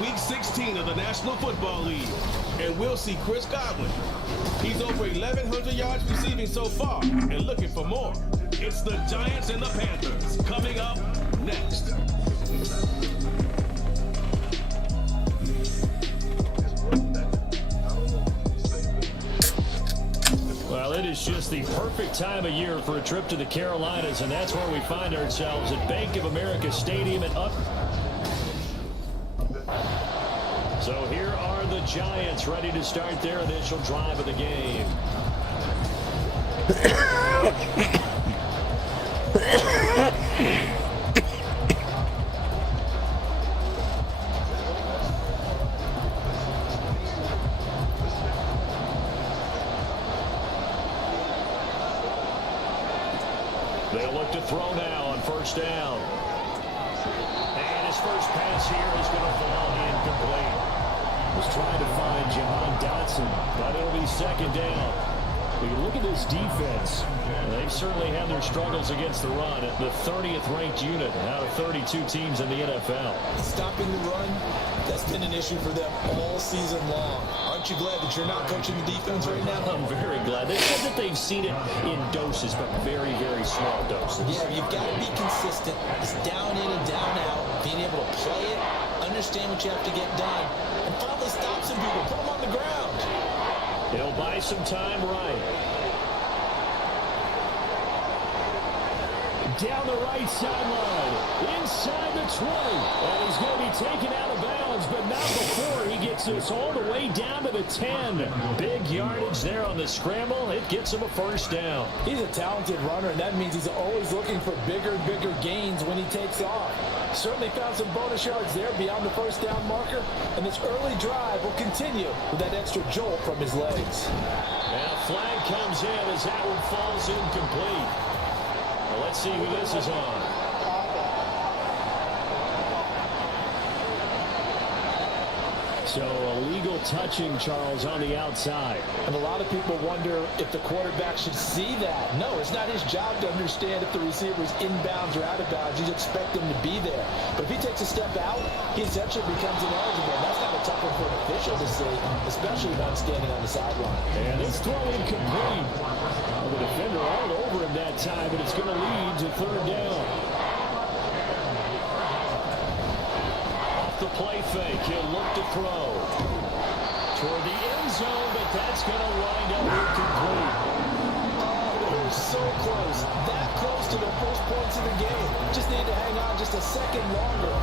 Week 16 of the National Football League, and we'll see Chris Godwin. He's over 1,100 yards receiving so far and looking for more. It's the Giants and the Panthers coming up next. Well, it is just the perfect time of year for a trip to the Carolinas, and that's where we find ourselves at Bank of America Stadium in So here are the Giants ready to start their initial drive of the game. They'll look to throw now on 1st down. And his first pass here is going to fall incomplete. Was trying to find Jahan Dotson, but it'll be 2nd down. We can look at this defense. They've certainly had their struggles against the run at the 30th ranked unit out of 32 teams in the NFL. Stopping the run, that's been an issue for them all season long. Aren't you glad that you're not coaching the defense right now? I'm very glad. They said that they've seen it in doses, but very, very small doses. Yeah, you've got to be consistent. It's down in and down out. Being able to play it, understand what you have to get done, and finally stop some people, put them on the ground. He'll buy some time right. Down the right sideline, inside the 20, and he's going to be taken out of bounds. bounds, but not before he gets this all the way down to the 10. Big yardage there on the scramble. It gets him a first down. He's a talented runner, and that means he's always looking for bigger and bigger gains when he takes off. Certainly found some bonus yards there beyond the first down marker, and this early drive will continue with that extra jolt from his legs. And a flag comes in as that one falls incomplete. Well, let's see who this is on. So illegal touching, Charles, on the outside. And a lot of people wonder if the quarterback should see that. No, it's not his job to understand if the receiver's inbounds or out of bounds. You just expect him to be there. But if he takes a step out, he essentially becomes ineligible. That's not a tough one for an official to see, especially when standing on the sideline. And this throw incomplete. Well, the defender all over him that time, but it's going to lead to third down. The play fake, he'll look to throw toward the end zone, but that's going to wind up incomplete. They were so close, that close to their first points of the game. Just need to hang on just a second longer.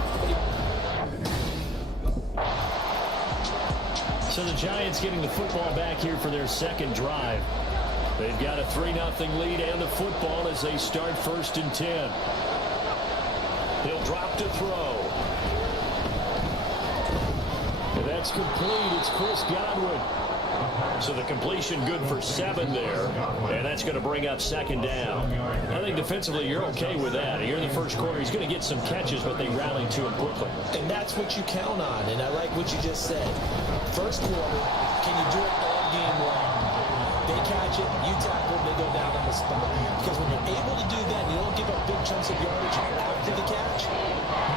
So the Giants getting the football back here for their second drive. They've got a 3-0 lead and the football as they start 1st and 10. He'll drop to throw. And that's complete. It's Chris Godwin. So the completion good for 7 there. And that's going to bring up 2nd down. I think defensively you're okay with that. Here in the first quarter, he's going to get some catches, but they rally to him quickly. And that's what you count on. And I like what you just said. First quarter, can you do it all game long? They catch it, you tackle, they go down on the spot. Because when you're able to do that, you don't give up big chunks of yardage after the catch.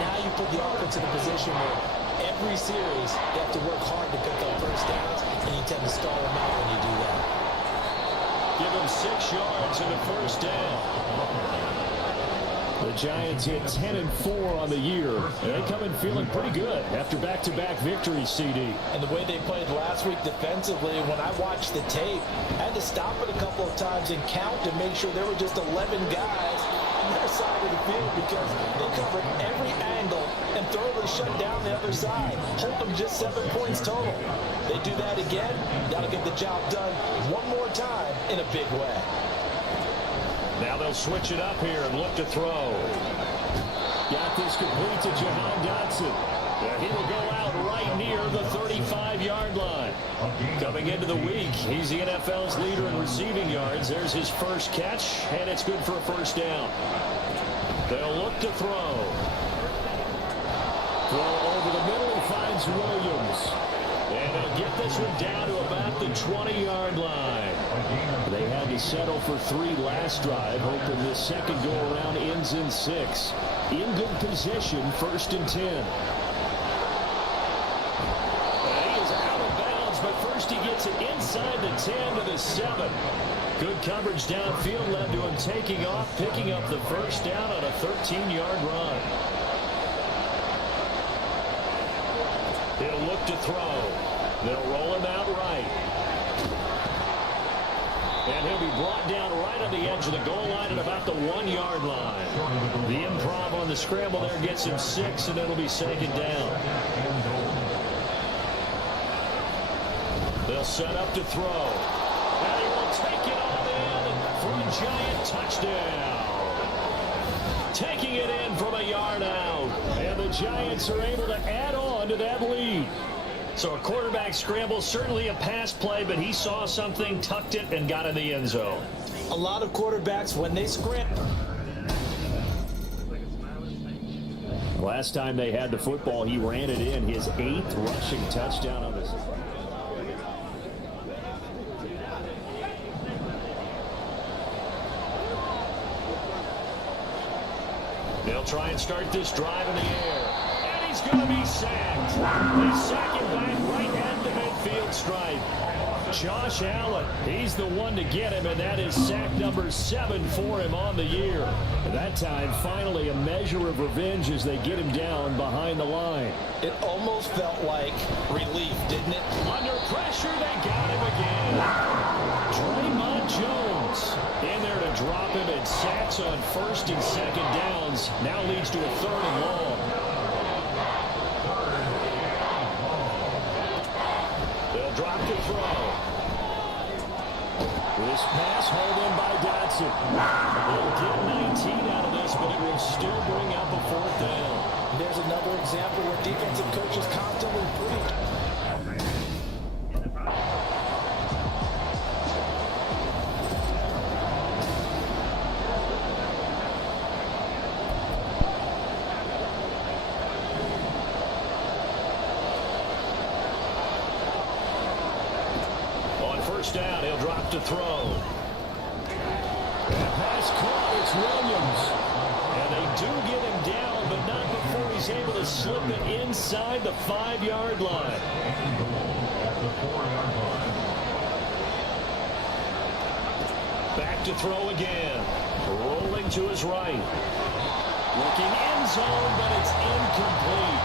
Now you put the offense in a position where every series, you have to work hard to pick up first downs, and you tend to stall them out when you do that. Give him 6 yards and a first down. The Giants hit 10-4 on the year. And they come in feeling pretty good after back-to-back victories, CD. And the way they played last week defensively, when I watched the tape, I had to stop it a couple of times and count to make sure there were just 11 guys on their side of the field because they covered every angle and thoroughly shut down the other side. Hold them just 7 points total. They do that again, that'll get the job done one more time in a big way. Now they'll switch it up here and look to throw. Got this complete to Jahan Dotson. He will go out right near the 35-yard line. Coming into the week, he's the NFL's leader in receiving yards. There's his first catch, and it's good for a first down. They'll look to throw. Throw over the middle, he finds Williams. And they'll get this one down to about the 20-yard line. They had to settle for 3 last drive, hoping this second go-around ends in 6. In good position, 1st and 10. He is out of bounds, but first he gets it inside the 10 to the 7. Good coverage downfield led to him taking off, picking up the first down on a 13-yard run. He'll look to throw. They'll roll him out right. And he'll be brought down right on the edge of the goal line at about the 1-yard line. The improv on the scramble there gets him 6, and it'll be 2nd down. They'll set up to throw. And he will take it on in for a Giant touchdown. Taking it in from a yard out. And the Giants are able to add on to that lead. So a quarterback scramble, certainly a pass play, but he saw something, tucked it, and got in the end zone. A lot of quarterbacks, when they scramble. Last time they had the football, he ran it in, his 8th rushing touchdown on this. They'll try and start this drive in the air. And he's going to be sacked. They sack him back right at the midfield stripe. Josh Allen, he's the one to get him, and that is sack number 7 for him on the year. At that time, finally a measure of revenge as they get him down behind the line. It almost felt like relief, didn't it? Under pressure, they got him again. Draymond Jones in there to drop him, and sacks on 1st and 2nd downs. Now leads to a 3rd and long. He'll drop the throw. This pass hauled in by Dotson. They'll get 19 out of this, but it will still bring up a 4th down. There's another example where defensive coaches constantly preach. On 1st down, he'll drop to throw. Pass caught. It's Williams. And they do get him down, but not before he's able to slip it inside the 5-yard line. Back to throw again. Rolling to his right. Looking end zone, but it's incomplete.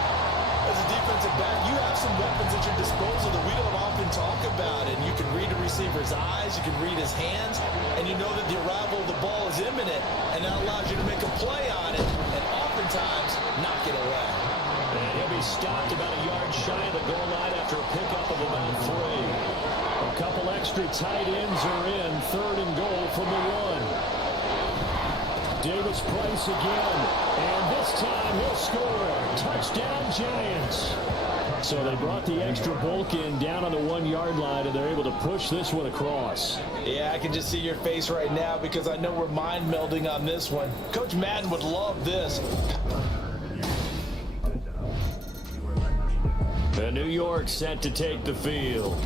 As a defensive back, you have some weapons at your disposal that we don't often talk about. And you can read a receiver's eyes, you can read his hands, and you know that the arrival of the ball is imminent, and that allows you to make a play on it, and oftentimes knock it away. And he'll be stopped about a yard shy of the goal line after a pickup of about 3. A couple extra tight ends are in. 3rd and goal from the 1. Davis Price again, and this time he'll score. Touchdown, Giants. So they brought the extra bulk in down on the 1-yard line, and they're able to push this one across. Yeah, I can just see your face right now because I know we're mind melding on this one. Coach Madden would love this. And New York set to take the field.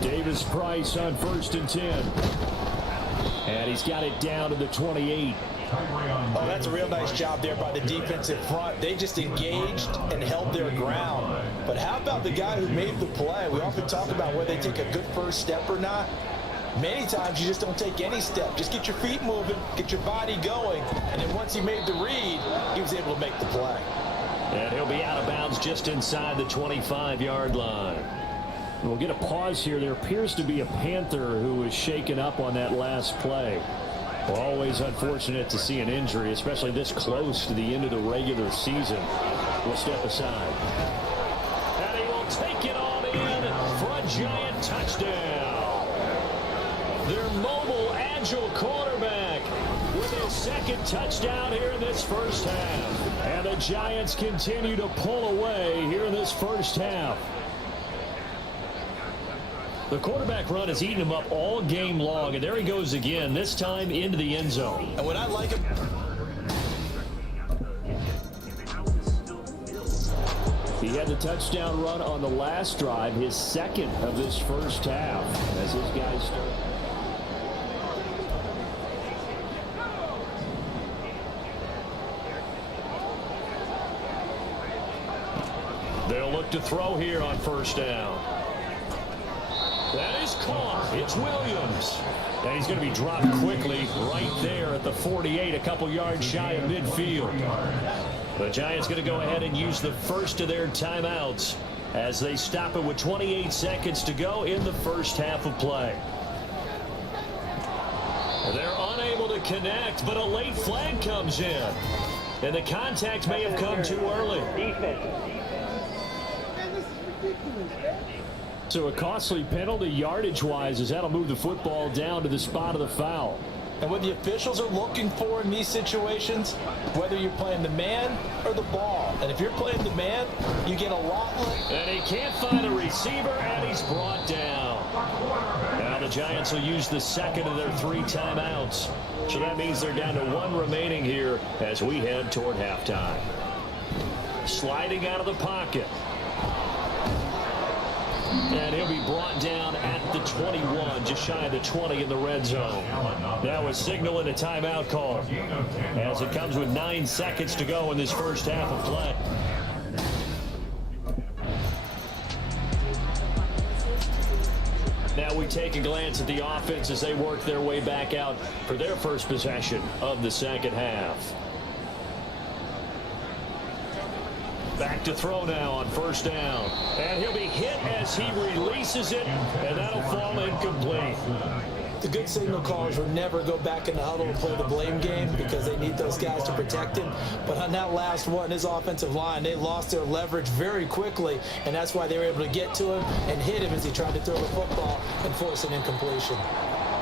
Davis Price on 1st and 10. And he's got it down to the 28. Oh, that's a real nice job there by the defensive front. They just engaged and held their ground. But how about the guy who made the play? We often talk about whether they take a good first step or not. Many times you just don't take any step. Just get your feet moving, get your body going, and then once he made the read, he was able to make the play. And he'll be out of bounds just inside the 25-yard line. We'll get a pause here. There appears to be a Panther who was shaken up on that last play. Well, always unfortunate to see an injury, especially this close to the end of the regular season. We'll step aside. And he will take it on in for a Giant touchdown. Their mobile, agile quarterback with his 2nd touchdown here in this first half. And the Giants continue to pull away here in this first half. The quarterback run has eaten him up all game long, and there he goes again, this time into the end zone. And when I like him, he had the touchdown run on the last drive, his 2nd of this first half, as his guys start. They'll look to throw here on 1st down. That is caught. It's Williams. And he's going to be dropped quickly right there at the 48, a couple yards shy of midfield. The Giants going to go ahead and use the first of their timeouts as they stop it with 28 seconds to go in the first half of play. They're unable to connect, but a late flag comes in. And the contact may have come too early. So a costly penalty yardage-wise as that'll move the football down to the spot of the foul. and what the officials are looking for in these situations, whether you're playing the man or the ball. And if you're playing the man, you get a lot less. And he can't find a receiver, and he's brought down. Now the Giants will use the second of their 3 timeouts. So that means they're down to 1 remaining here as we head toward halftime. Sliding out of the pocket. And he'll be brought down at the 21, just shy of the 20 in the red zone. Now a signal and a timeout call as it comes with 9 seconds to go in this first half of play. Now we take a glance at the offense as they work their way back out for their first possession of the second half. Back to throw now on first down. And he'll be hit as he releases it, and that'll fall incomplete. The good signal callers would never go back in the huddle and play the blame game because they need those guys to protect him. But on that last one, his offensive line, they lost their leverage very quickly, and that's why they were able to get to him and hit him as he tried to throw the football and force an incompletion.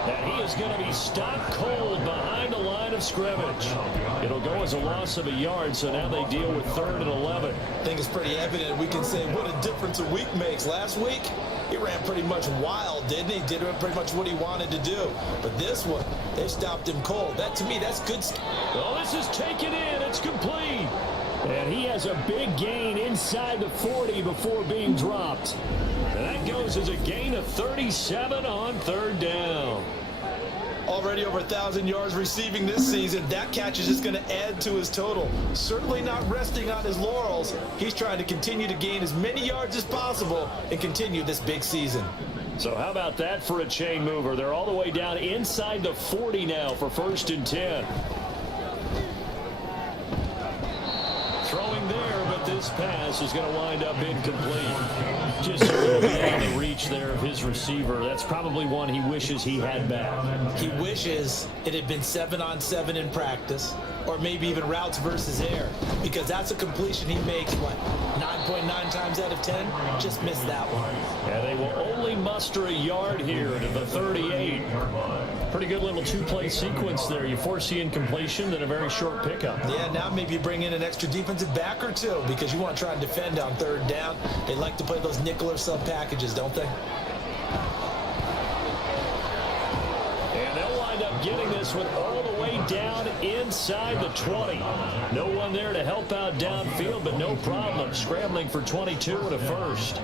And he is going to be stopped cold behind the line of scrimmage. It'll go as a loss of a yard, so now they deal with 3rd and 11. I think it's pretty evident. We can say what a difference a week makes. Last week, he ran pretty much wild, didn't he? Did pretty much what he wanted to do. But this one, they stopped him cold. That, to me, that's good. Well, this is taken in. It's complete. And he has a big gain inside the 40 before being dropped. And that goes as a gain of 37 on 3rd down. Already over 1,000 yards receiving this season. That catch is just going to add to his total. Certainly not resting on his laurels. He's trying to continue to gain as many yards as possible and continue this big season. So how about that for a chain mover? They're all the way down inside the 40 now for 1st and 10. Throwing there, but this pass is going to wind up incomplete. Just a little beyond the reach there of his receiver. That's probably one he wishes he had back. He wishes it had been 7-on-7 in practice, or maybe even routes versus air, because that's a completion he makes, 9.9 times out of 10? Just missed that one. And they will only muster a yard here to the 38. Pretty good little 2-play sequence there. You force the incompletion, then a very short pickup. Yeah, now maybe you bring in an extra defensive back or two because you want to try and defend on 3rd down. They like to play those nickel or sub packages, don't they? And they'll wind up getting this one all the way down inside the 20. No one there to help out downfield, but no problem. Scrambling for 22 and a first.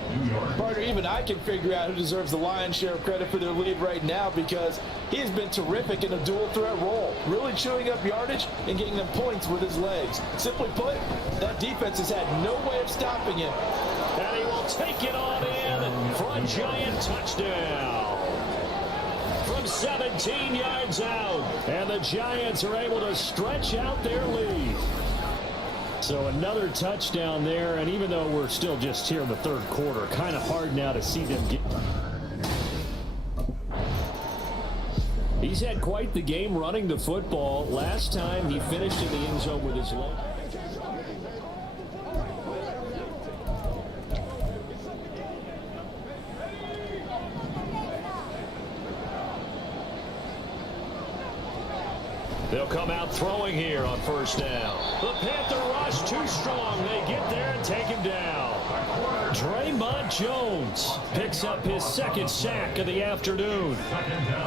Partner, even I can figure out who deserves the lion's share of credit for their lead right now because he has been terrific in a dual threat role, really chewing up yardage and getting them points with his legs. Simply put, that defense has had no way of stopping him. And he will take it on in for a giant touchdown. From 17 yards out. And the Giants are able to stretch out their lead. So another touchdown there. And even though we're still just here in the 3rd quarter, kind of hard now to see them get. He's had quite the game running the football. Last time he finished in the end zone with his leg. They'll come out throwing here on 1st down. The Panther rush too strong. They get there and take him down. Draymond Jones picks up his 2nd sack of the afternoon.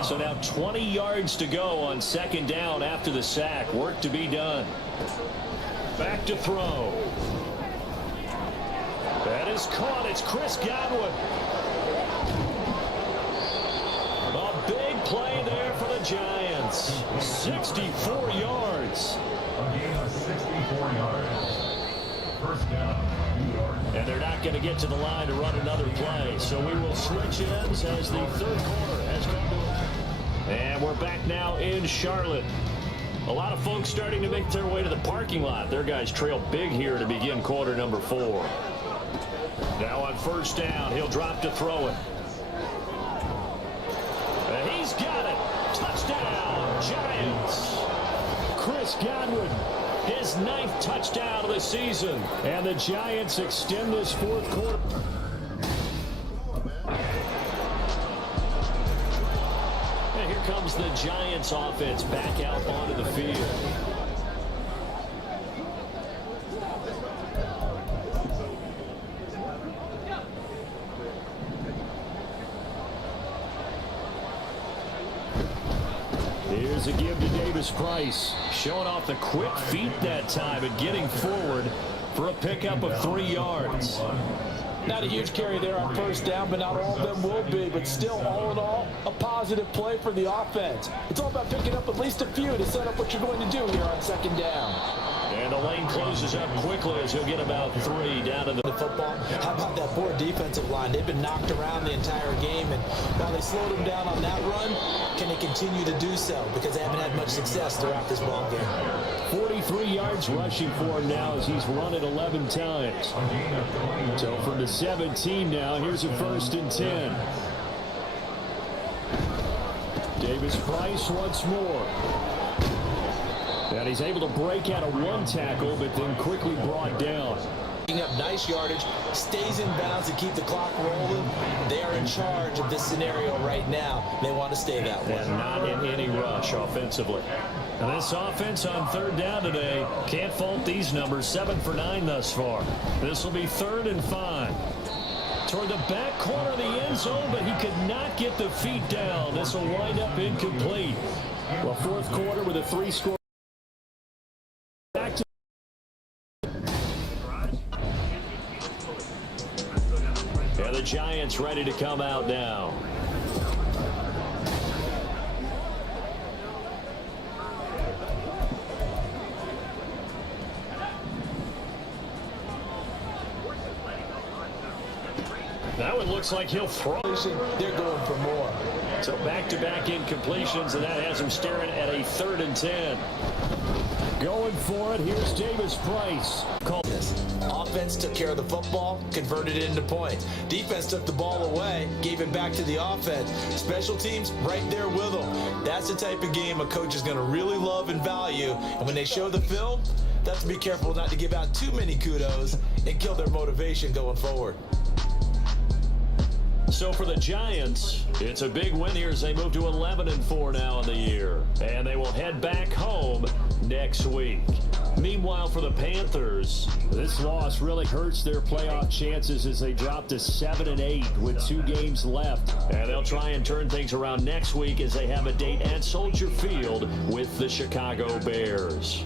So now 20 yards to go on 2nd down after the sack. Work to be done. Back to throw. That is caught. It's Chris Godwin. A big play there for the Giants. 64 yards. A gain of 64 yards. 1st down, New York. And they're not going to get to the line to run another play. So we will switch ends as the 3rd quarter has come to an end. And we're back now in Charlotte. A lot of folks starting to make their way to the parking lot. Their guys trail big here to begin quarter number 4. Now on 1st down, he'll drop to throw it. And he's got it. Touchdown, Giants. Chris Godwin, his 9th touchdown of the season. And the Giants extend this 4th quarter. And here comes the Giants offense back out onto the field. Here's a give to Davis Price. Showing off the quick feet that time and getting forward for a pickup of 3 yards. Not a huge carry there on 1st down, but not all of them will be. But still, all in all, a positive play for the offense. It's all about picking up at least a few to set up what you're going to do here on 2nd down. And the lane closes up quickly as he'll get about 3 down to the football. How about that poor defensive line? They've been knocked around the entire game, and while they slowed them down on that run, can they continue to do so? Because they haven't had much success throughout this ball game. 43 yards rushing for him now as he's run it 11 times. So from the 17 now, here's a 1st and 10. Davis Price once more. And he's able to break out of one tackle, but then quickly brought down. Up nice yardage, stays in bounds to keep the clock rolling. They are in charge of this scenario right now. They want to stay that way. And not in any rush offensively. And this offense on third down today, can't fault these numbers. 7 for 9 thus far. This will be 3rd and 5. Toward the back corner of the end zone, but he could not get the feet down. This will wind up incomplete. Well, 4th quarter with a 3-score. Back to and the Giants ready to come out now. That one looks like he'll throw. They're going for more. So back-to-back incompletions, and that has him staring at a 3rd and 10. Going for it, here's Davis Price. Call this. Offense took care of the football, converted it into points. Defense took the ball away, gave it back to the offense. Special teams right there with them. That's the type of game a coach is going to really love and value. And when they show the film, they have to be careful not to give out too many kudos and kill their motivation going forward. So for the Giants, it's a big win here as they move to 11-4 now in the year. And they will head back home next week. Meanwhile, for the Panthers, this loss really hurts their playoff chances as they drop to 7-8 with 2 games left. And they'll try and turn things around next week as they have a date at Soldier Field with the Chicago Bears.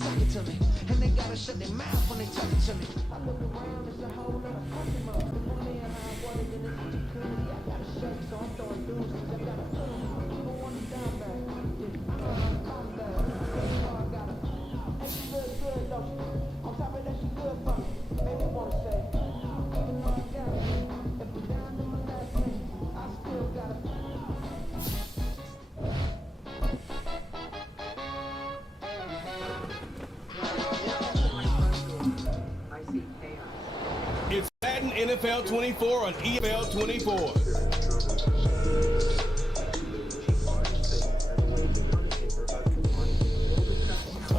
suck it to me. And they gotta shut their mouth when they talk to me. I look around, it's a whole lot of fucking up. The money and I wanted in this jacuzzi. I gotta shut it, so I'm throwing deuces. I gotta put them. People want to down back. Come back. I got it. And she really good, though. On top of that, she good for me. Maybe wanna say, even though I got it. If we're down to my last name, I still got it. It's Madden NFL 24 on EFL 24.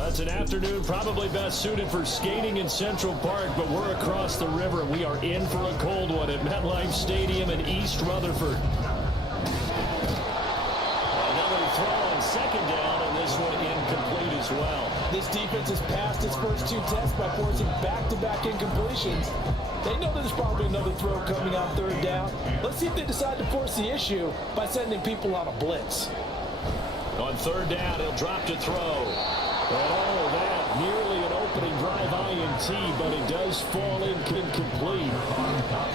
It's an afternoon probably best suited for skating in Central Park, but we're across the river. We are in for a cold one at MetLife Stadium in East Rutherford. Another throw on second down, and this one incomplete as well. This defense has passed its first two tests by forcing back-to-back incompletions. They know there's probably another throw coming on third down. Let's see if they decide to force the issue by sending people on a blitz. On third down, he'll drop to throw. Oh, that nearly an opening drive INT, but it does fall incomplete.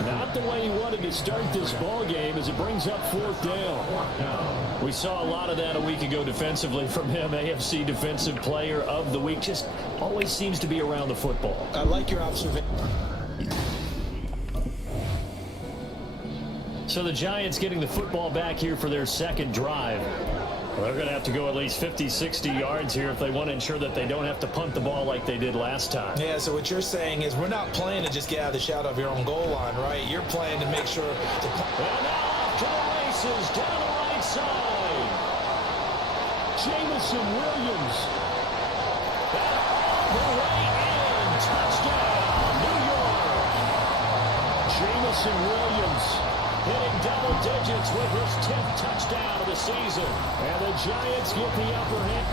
Not the way he wanted to start this ball game as it brings up fourth down. We saw a lot of that a week ago defensively from him. AFC Defensive Player of the Week. Just always seems to be around the football. I like your observation. So the Giants getting the football back here for their second drive. Well, they're going to have to go at least 50, 60 yards here if they want to ensure that they don't have to punt the ball like they did last time. Yeah, so what you're saying is we're not playing to just get out of the shadow of your own goal line, right? You're playing to make sure to... And now off to the races, down the right side. Jamison Williams. That all the way in. Touchdown, New York. Jamison Williams hitting double digits with his 10th touchdown of the season. And the Giants get the upper hand.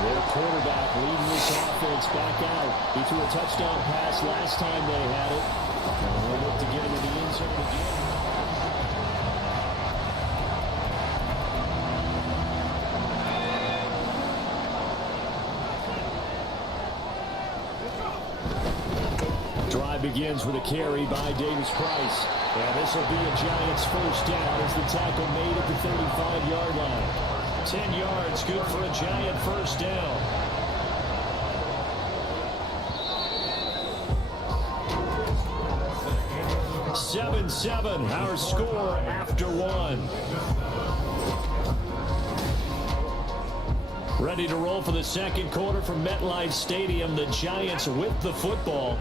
Their quarterback leading this offense back out. He threw a touchdown pass last time they had it. And they'll look to get him in the end zone again. Drive begins with a carry by Davis Price. And this will be a Giants first down as the tackle made at the 35-yard line. 10 yards, good for a Giant first down. "7-7, our score after one. Ready to roll for the second quarter from MetLife Stadium. The Giants with the football.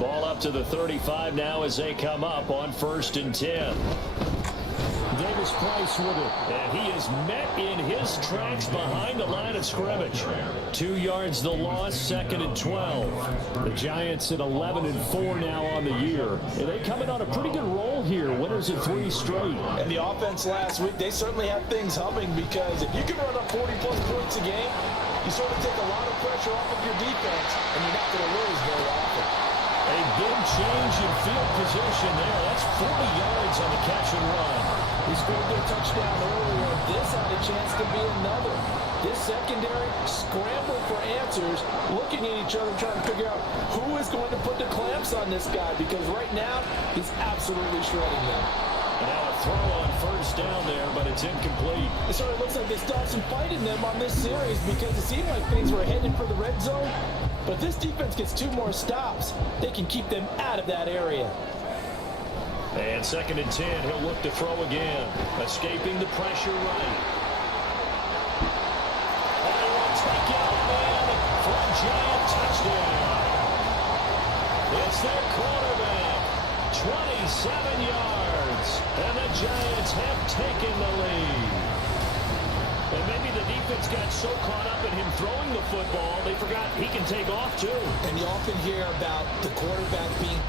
Ball up to the 35 now as they come up on 1st and 10. Davis Price with it. And he is met in his tracks behind the line of scrimmage. 2 yards the loss, 2nd and 12. The Giants at 11-4 now on the year. And they come in on a pretty good roll here. Winners of 3 straight. And the offense last week, they certainly had things humming because if you can run up 40-plus points a game, you sort of take a lot of pressure off of your defense, and you're not going to lose very often. A big change in field position there. That's 40 yards on the catch and run. He scored their touchdown earlier. This had a chance to be another. This secondary scrambled for answers, looking at each other, trying to figure out who is going to put the clamps on this guy, because right now, he's absolutely shredding them. Now a throw on first down there, but it's incomplete. It sort of looks like they still have some fight in them on this series because it seemed like things were headed for the red zone. But if this defense gets 2 more stops, they can keep them out of that area. And 2nd and 10, he'll look to throw again. Escaping the pressure right. And he will take it in for a Giant touchdown. It's their quarterback. 27 yards. And the Giants have taken the lead. And maybe the defense got so caught up in him throwing the football, they forgot he can take off too. And you often hear about the quarterback being...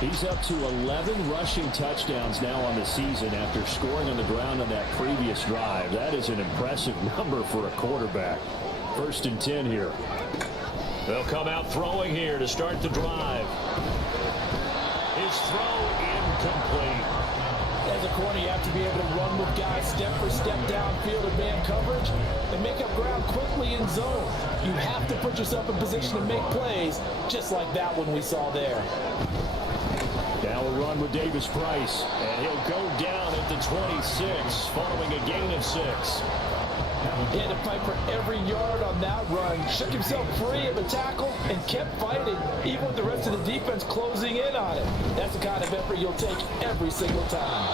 He's up to 11 rushing touchdowns now on the season after scoring on the ground on that previous drive. That is an impressive number for a quarterback. 1st and 10 here. They'll come out throwing here to start the drive. His throw incomplete. As a corner, you have to be able to run with guys step for step downfield or man coverage and make up ground quickly in zone. You have to put yourself in position to make plays, just like that one we saw there. Now a run with Davis Price, and he'll go down at the 26 following a gain of 6. He had to fight for every yard on that run, shook himself free of a tackle, and kept fighting, even with the rest of the defense closing in on it. That's the kind of effort you'll take every single time.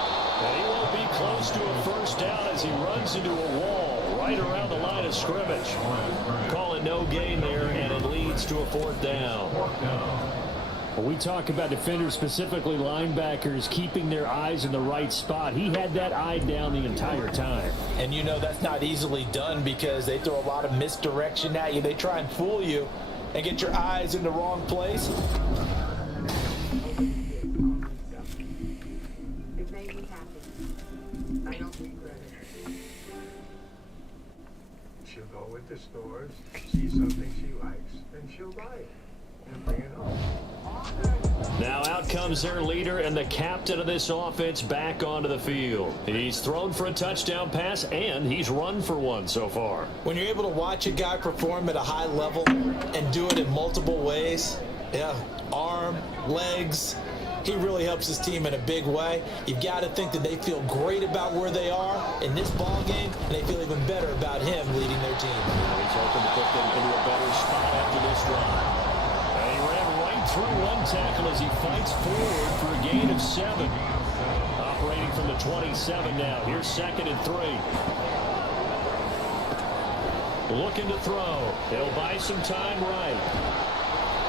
And he won't be close to a first down as he runs into a wall right around the line of scrimmage. Call it no gain there, and it leads to a 4th down. When we talk about defenders, specifically linebackers, keeping their eyes in the right spot, he had that eye down the entire time. And you know that's not easily done because they throw a lot of misdirection at you. They try and fool you and get your eyes in the wrong place. It made me happy. I don't regret it. She'll go into stores, see something she likes, and she'll buy it and bring it home. Now out comes their leader and the captain of this offense back onto the field. He's thrown for a touchdown pass, and he's run for one so far. When you're able to watch a guy perform at a high level and do it in multiple ways, arm, legs, he really helps his team in a big way. You've got to think that they feel great about where they are in this ball game, and they feel even better about him leading their team. Now he's hoping to put them into a better spot after this drive. And he ran right through one tackle as he fights forward for a gain of 7. Operating from the 27 now. Here's 2nd and 3. Looking to throw. He'll buy some time right.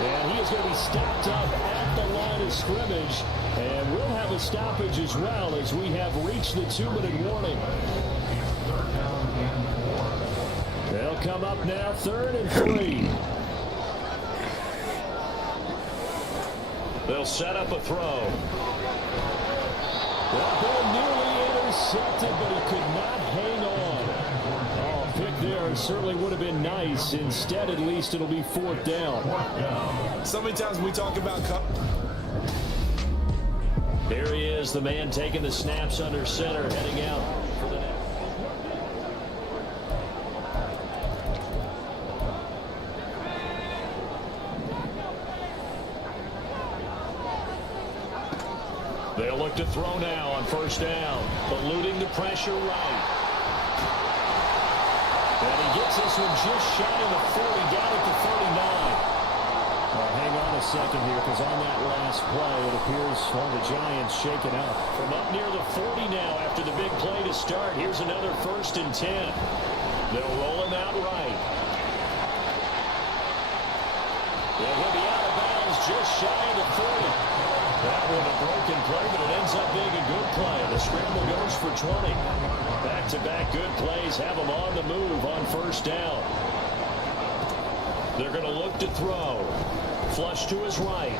And he is going to be stopped up at the line of scrimmage. And we'll have a stoppage as well as we have reached the 2-minute warning. They'll come up now 3rd and 3. They'll set up a throw. That ball nearly intercepted, but he could not hang on. Oh, pick there certainly would have been nice. Instead, at least, it'll be 4th down. So many times we talk about Here he is, the man taking the snaps under center, heading out for the next. They'll look to throw now on 1st down, eluding the pressure right. And he gets this one just shy of the 40, down at the 39. Hang on a second here, because on that last play, it appears one of the Giants shaken up. From up near the 40 now after the big play to start, here's another 1st and 10. They'll roll him out right. He'll be out of bounds just shy of the 40. That one a broken play, but it ends up being a good play. The scramble goes for 20. Back-to-back good plays have them on the move on 1st down. They're going to look to throw. Flush to his right.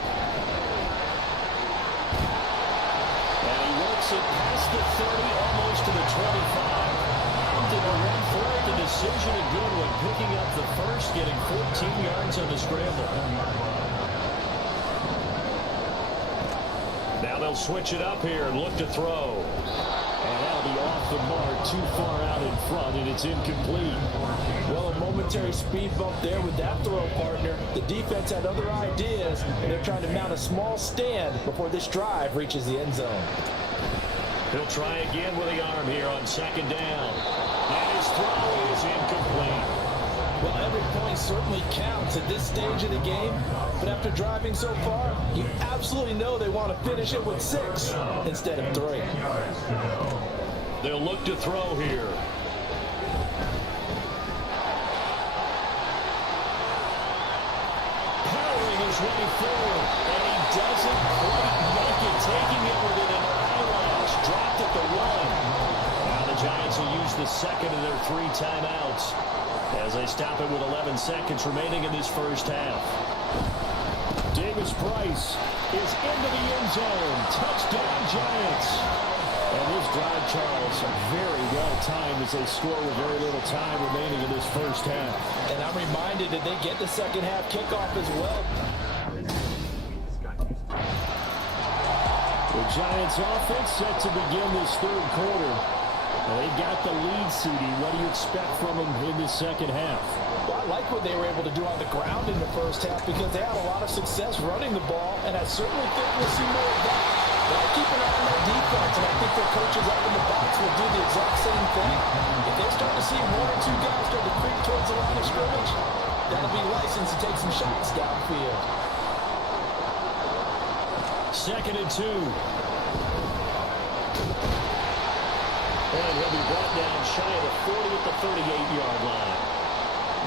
And he works it past the 30, almost to the 25. Opted to run for it. The decision a good one. Picking up the first, getting 14 yards on the scramble. Now they'll switch it up here and look to throw. And that'll be off the mark, too far out in front, and it's incomplete. Well, a momentary speed bump there with that throw partner. The defense had other ideas, and they're trying to mount a small stand before this drive reaches the end zone. He'll try again with the arm here on 2nd down. And his throw is incomplete. Well, every point certainly counts at this stage of the game, but after driving so far, you absolutely know they want to finish it with 6 instead of 3. They'll look to throw here. Powering his way forward, and he doesn't quite make it, taking it within an eyelash, dropped at the 1. Now the Giants will use the 2nd of their 3 timeouts as they stop it with 11 seconds remaining in this 1st half. Davis Price is into the end zone. Touchdown, Giants. And this drive, Charles, very well timed as they score with very little time remaining in this 1st half. And I'm reminded that they get the 2nd half kickoff as well. The The Giants offense set to begin this third quarter. Well, they got the lead, CD. What do you expect from them in the second half? Well, I like what they were able to do on the ground in the first half because they had a lot of success running the ball, and I certainly think we'll see more of that. But I keep an eye on their defense, and I think their coaches up in the box will do the exact same thing. If they start to see one or two guys start to creep towards the line of scrimmage, that'll be license to take some shots downfield. 2nd and 2. And he'll be brought down shy of the 40 at the 38-yard line.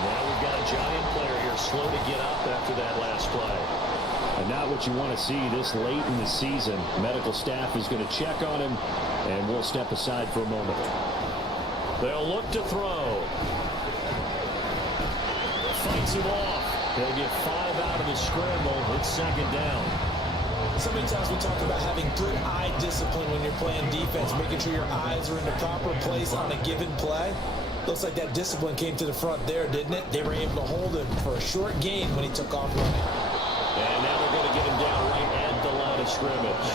Now we've got a Giant player here slow to get up after that last play. And not what you want to see this late in the season. Medical staff is going to check on him, and we'll step aside for a moment. They'll look to throw. Fights him off. They'll get 5 out of the scramble. It's 2nd down. So many times we talk about having good eye discipline when you're playing defense, making sure your eyes are in the proper place on a given play. Looks like that discipline came to the front there, didn't it? They were able to hold him for a short gain when he took off running. And now they're going to get him down right at the line of scrimmage.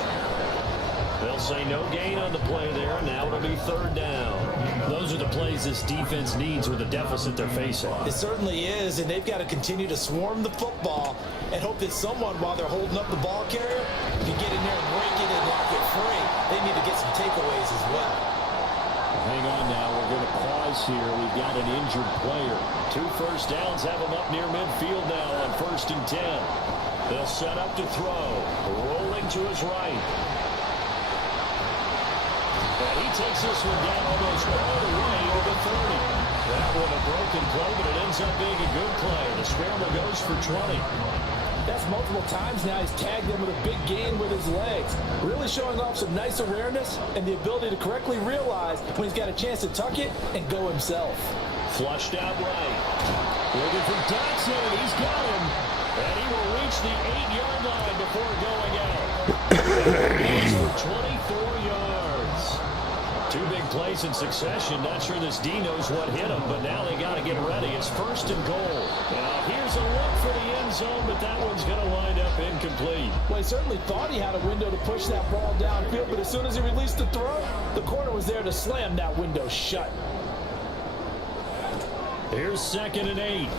They'll say no gain on the play there. Now it'll be 3rd down. Those are the plays this defense needs with the deficit they're facing. It certainly is, and they've got to continue to swarm the football and hope that someone, while they're holding up the ball carrier, can get in there and break it and knock it free. They need to get some takeaways as well. Hang on now. We're going to pause here. We've got an injured player. 2 first downs have him up near midfield now on 1st and 10. They'll set up to throw. Rolling to his right. And he takes this one down almost all the way to the 30. That one a broken play, but it ends up being a good play. The scramble goes for 20. That's multiple times now. He's tagged him with a big gain with his legs. Really showing off some nice awareness and the ability to correctly realize when he's got a chance to tuck it and go himself. Flushed out right. Looking for Dotson. He's got him. And he will reach the 8-yard line before going out. For 24 yards. 2 big plays in succession. Not sure this D knows what hit him, but now they got to get ready. It's 1st and goal. Now here's a look for the end zone, but that one's going to wind up incomplete. Well, he certainly thought he had a window to push that ball downfield, but as soon as he released the throw, the corner was there to slam that window shut. Here's 2nd and 8.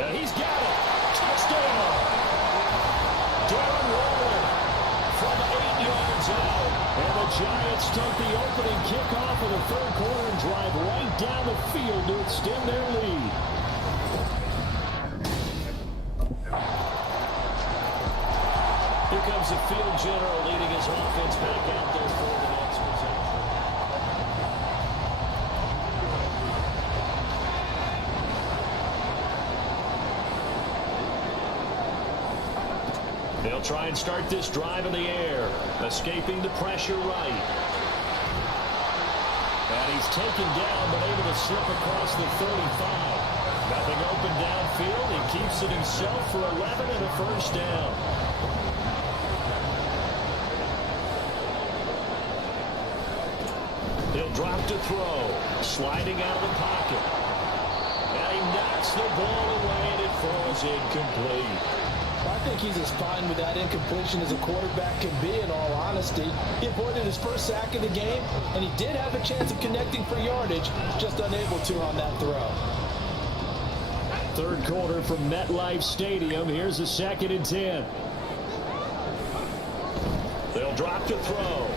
And he's got it. Touchdown. Darren Waller from 8 yards out. And the Giants take the opening kickoff of the 3rd quarter and drive right down the field to extend their lead. Here comes the field general leading his offense back out there for the next possession. They'll try and start this drive in the air, escaping the pressure right. And he's taken down, but able to slip across the 35. Nothing open downfield. He keeps it himself for 11 and a 1st down. He'll drop to throw, sliding out of the pocket. And he knocks the ball away, and it falls incomplete. I think he's as fine with that incompletion as a quarterback can be, in all honesty. He avoided his first sack of the game, and he did have a chance of connecting for yardage, just unable to on that throw. 3rd quarter from MetLife Stadium. Here's a 2nd and 10. They'll drop to throw.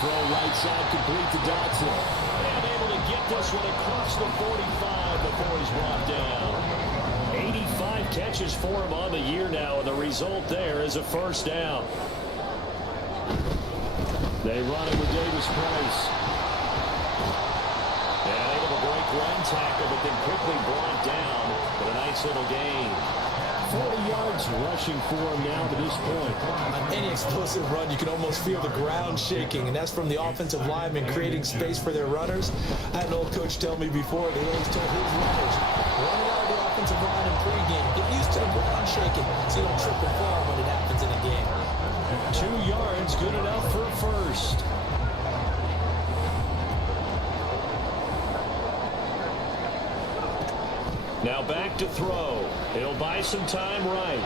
Throw right side complete to Dotson. And able to get this one across the 45 before he's brought down. 85 catches for him on the year now, and the result there is a 1st down. They run it with Davis Price. And able to break one tackle, but then quickly brought down. But a nice little gain. 40 yards rushing for him now to this point. On any explosive run, you can almost feel the ground shaking, and that's from the offensive linemen creating space for their runners. I had an old coach tell me before, they always told his runners, running out of the offensive line in pregame, get used to the ground shaking so you don't trip and fall when it happens in a game. 2 yards, good enough for a 1st. Now back to throw. He'll buy some time right.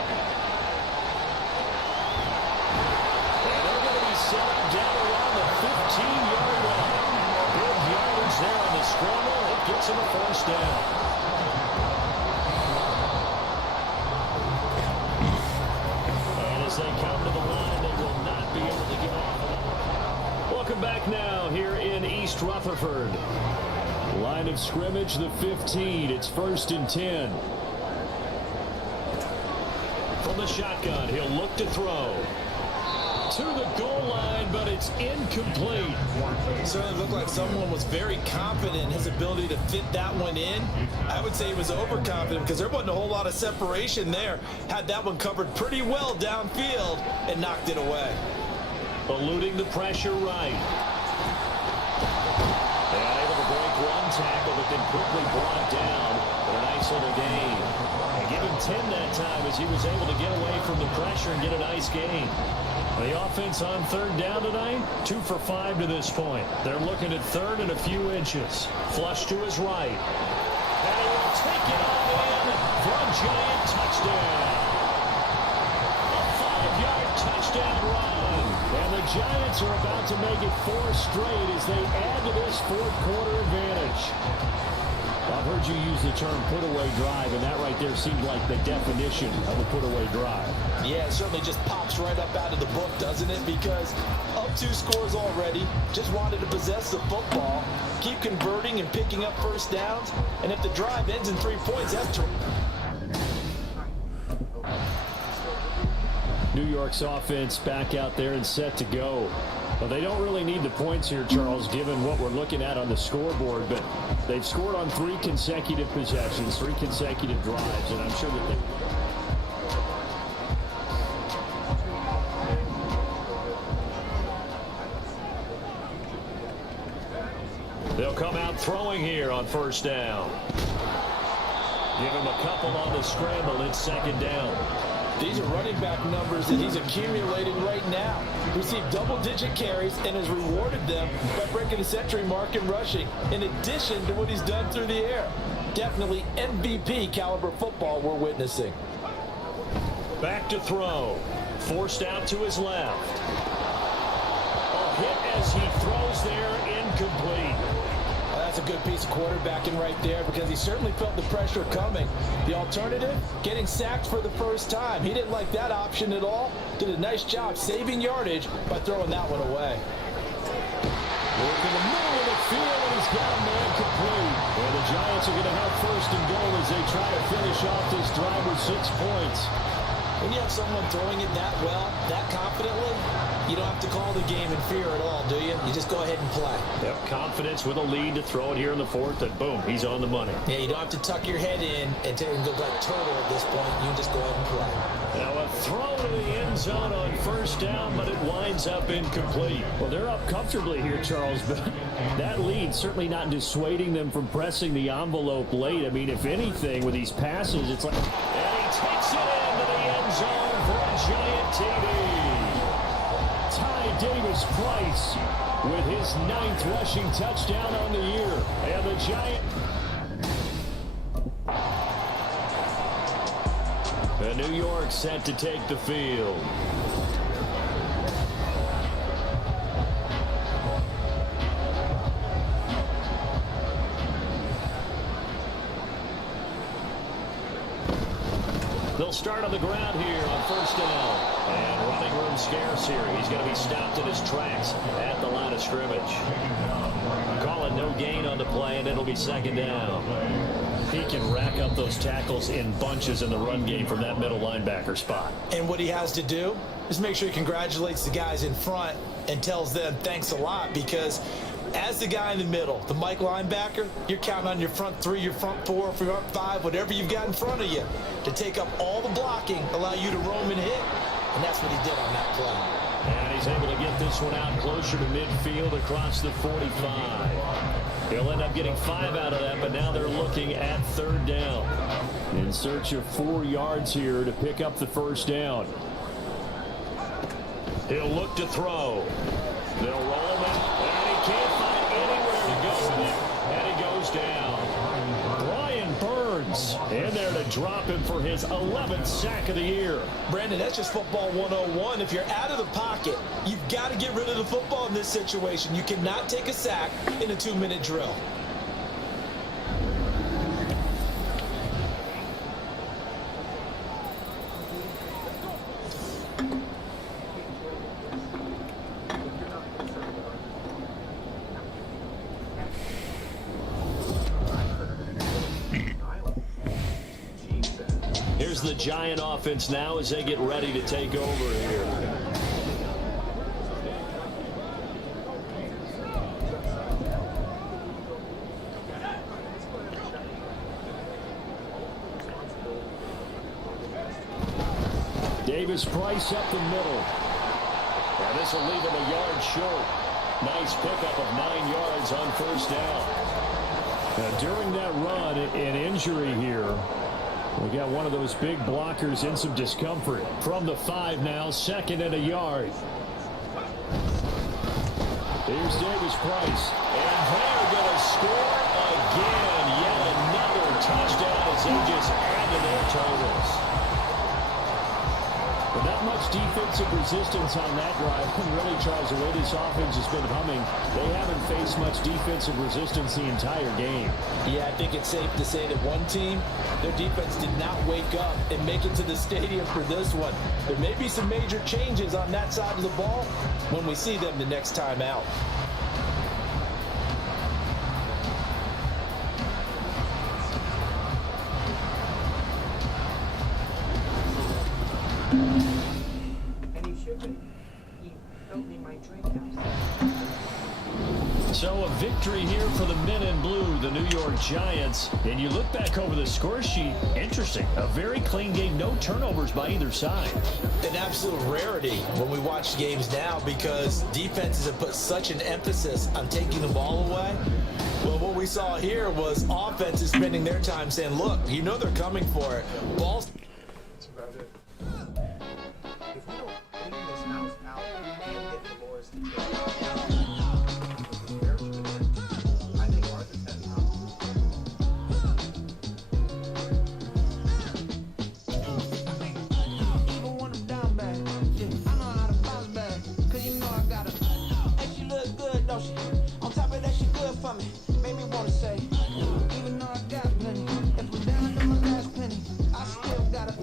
back now here in East Rutherford. Line of scrimmage, the 15. It's 1st and 10. From the shotgun, he'll look to throw. To the goal line, but it's incomplete. It certainly looked like someone was very confident in his ability to fit that one in. I would say he was overconfident because there wasn't a whole lot of separation there. Had that one covered pretty well downfield and knocked it away. Eluding the pressure right. And able to break one tackle, but then quickly brought down for a nice little gain. And give him 10 that time as he was able to get away from the pressure and get a nice gain. The offense on 3rd down tonight, 2 for 5 to this point. They're looking at 3rd and a few inches. Flush to his right. And he will take it on in for a giant touchdown. A 5-yard touchdown run. And the Giants are about to make it 4 straight as they add to this 4th quarter advantage. I've heard you use the term put-away drive, and that right there seemed like the definition of a put-away drive. Yeah, it certainly just pops right up out of the book, doesn't it? Because up 2 scores already, just wanted to possess the football, keep converting and picking up first downs, and if the drive ends in 3 points, that's New York's offense back out there and set to go. Well, they don't really need the points here, Charles, given what we're looking at on the scoreboard, but they've scored on 3 consecutive possessions, 3 consecutive drives, and I'm sure that they'll come out throwing here on 1st down. Give him a couple on the scramble. It's 2nd down. These are running back numbers that he's accumulating right now. Received double-digit carries and has rewarded them by breaking the century mark in rushing, in addition to what he's done through the air. Definitely MVP caliber football we're witnessing. Back to throw. Forced out to his left. A hit as he throws there, incomplete. That's a good piece of quarterbacking right there because he certainly felt the pressure coming. The alternative, getting sacked for the first time. He didn't like that option at all. Did a nice job saving yardage by throwing that one away. Look in the middle of the field, and he's got a man complete. And the Giants are going to have 1st and goal as they try to finish off this drive with 6 points. When you have someone throwing it that well, that confidently, you don't have to call the game in fear at all, do you? You just go ahead and play. Yep, confidence with a lead to throw it here in the 4th, and boom, he's on the money. Yeah, you don't have to tuck your head in and go like turtle at this point. You can just go ahead and play. Now a throw to the end zone on 1st down, but it winds up incomplete. Well, they're up comfortably here, Charles, but that lead certainly not dissuading them from pressing the envelope late. I mean, if anything, with these passes, it's like... And he takes it into the end zone for a giant TD. Ty Davis-Price with his 9th rushing touchdown on the year. And the Giant... And New York set to take the field. They'll start on the ground here on 1st down. And running room scarce here. He's going to be stopped in his tracks at the line of scrimmage. Calling no gain on the play, and it'll be 2nd down. He can rack up those tackles in bunches in the run game from that middle linebacker spot. And what he has to do is make sure he congratulates the guys in front and tells them thanks a lot, because as the guy in the middle, the Mike linebacker, you're counting on your front 3, your front 4, front 5, whatever you've got in front of you to take up all the blocking, allow you to roam and hit. And that's what he did on that play. And he's able to get this one out closer to midfield across the 45. He'll end up getting 5 out of that, but now they're looking at 3rd down. In search of 4 yards here to pick up the 1st down. He'll look to throw. They'll roll him out, and he can't find anywhere to go with it. And he goes down. Brian Burns in there to drop him for his 11th sack of the year. Brandon, that's just football 101. If you're out of the pocket, you've got to get rid of the football in this situation. You cannot take a sack in a 2-minute drill. Here's the Giant offense now as they get ready to take over here. Davis Price up the middle. And this will leave him a yard short. Nice pickup of 9 yards on first down. Now, during that run, an injury here. We got one of those big blockers in some discomfort. From the 5 now, 2nd and a yard. Here's Davis Price. And they're going to score again. Yet another touchdown as they just add to their totals. But not much defensive resistance on that drive. Really tries the way this offense has been humming. They haven't faced much defensive resistance the entire game. Yeah, I think it's safe to say that one team, their defense did not wake up and make it to the stadium for this one. There may be some major changes on that side of the ball when we see them the next time out. So a victory here for the men in blue, the New York Giants. And you look back over the score sheet, interesting. A very clean game, no turnovers by either side. An absolute rarity when we watch games now because defenses have put such an emphasis on taking the ball away. Well, what we saw here was offenses spending their time saying, look, you know they're coming for it. Balls. That's about it. If we don't clean this house out and get Dolores to trade, I think ours is that Even when I'm down bad, yeah, I know how to bounce back. Cause you know I got her. And she look good, don't she? On top of that, she good for me. Made me wanna say, even though I got plenty, if we're down to my last penny, I still got her.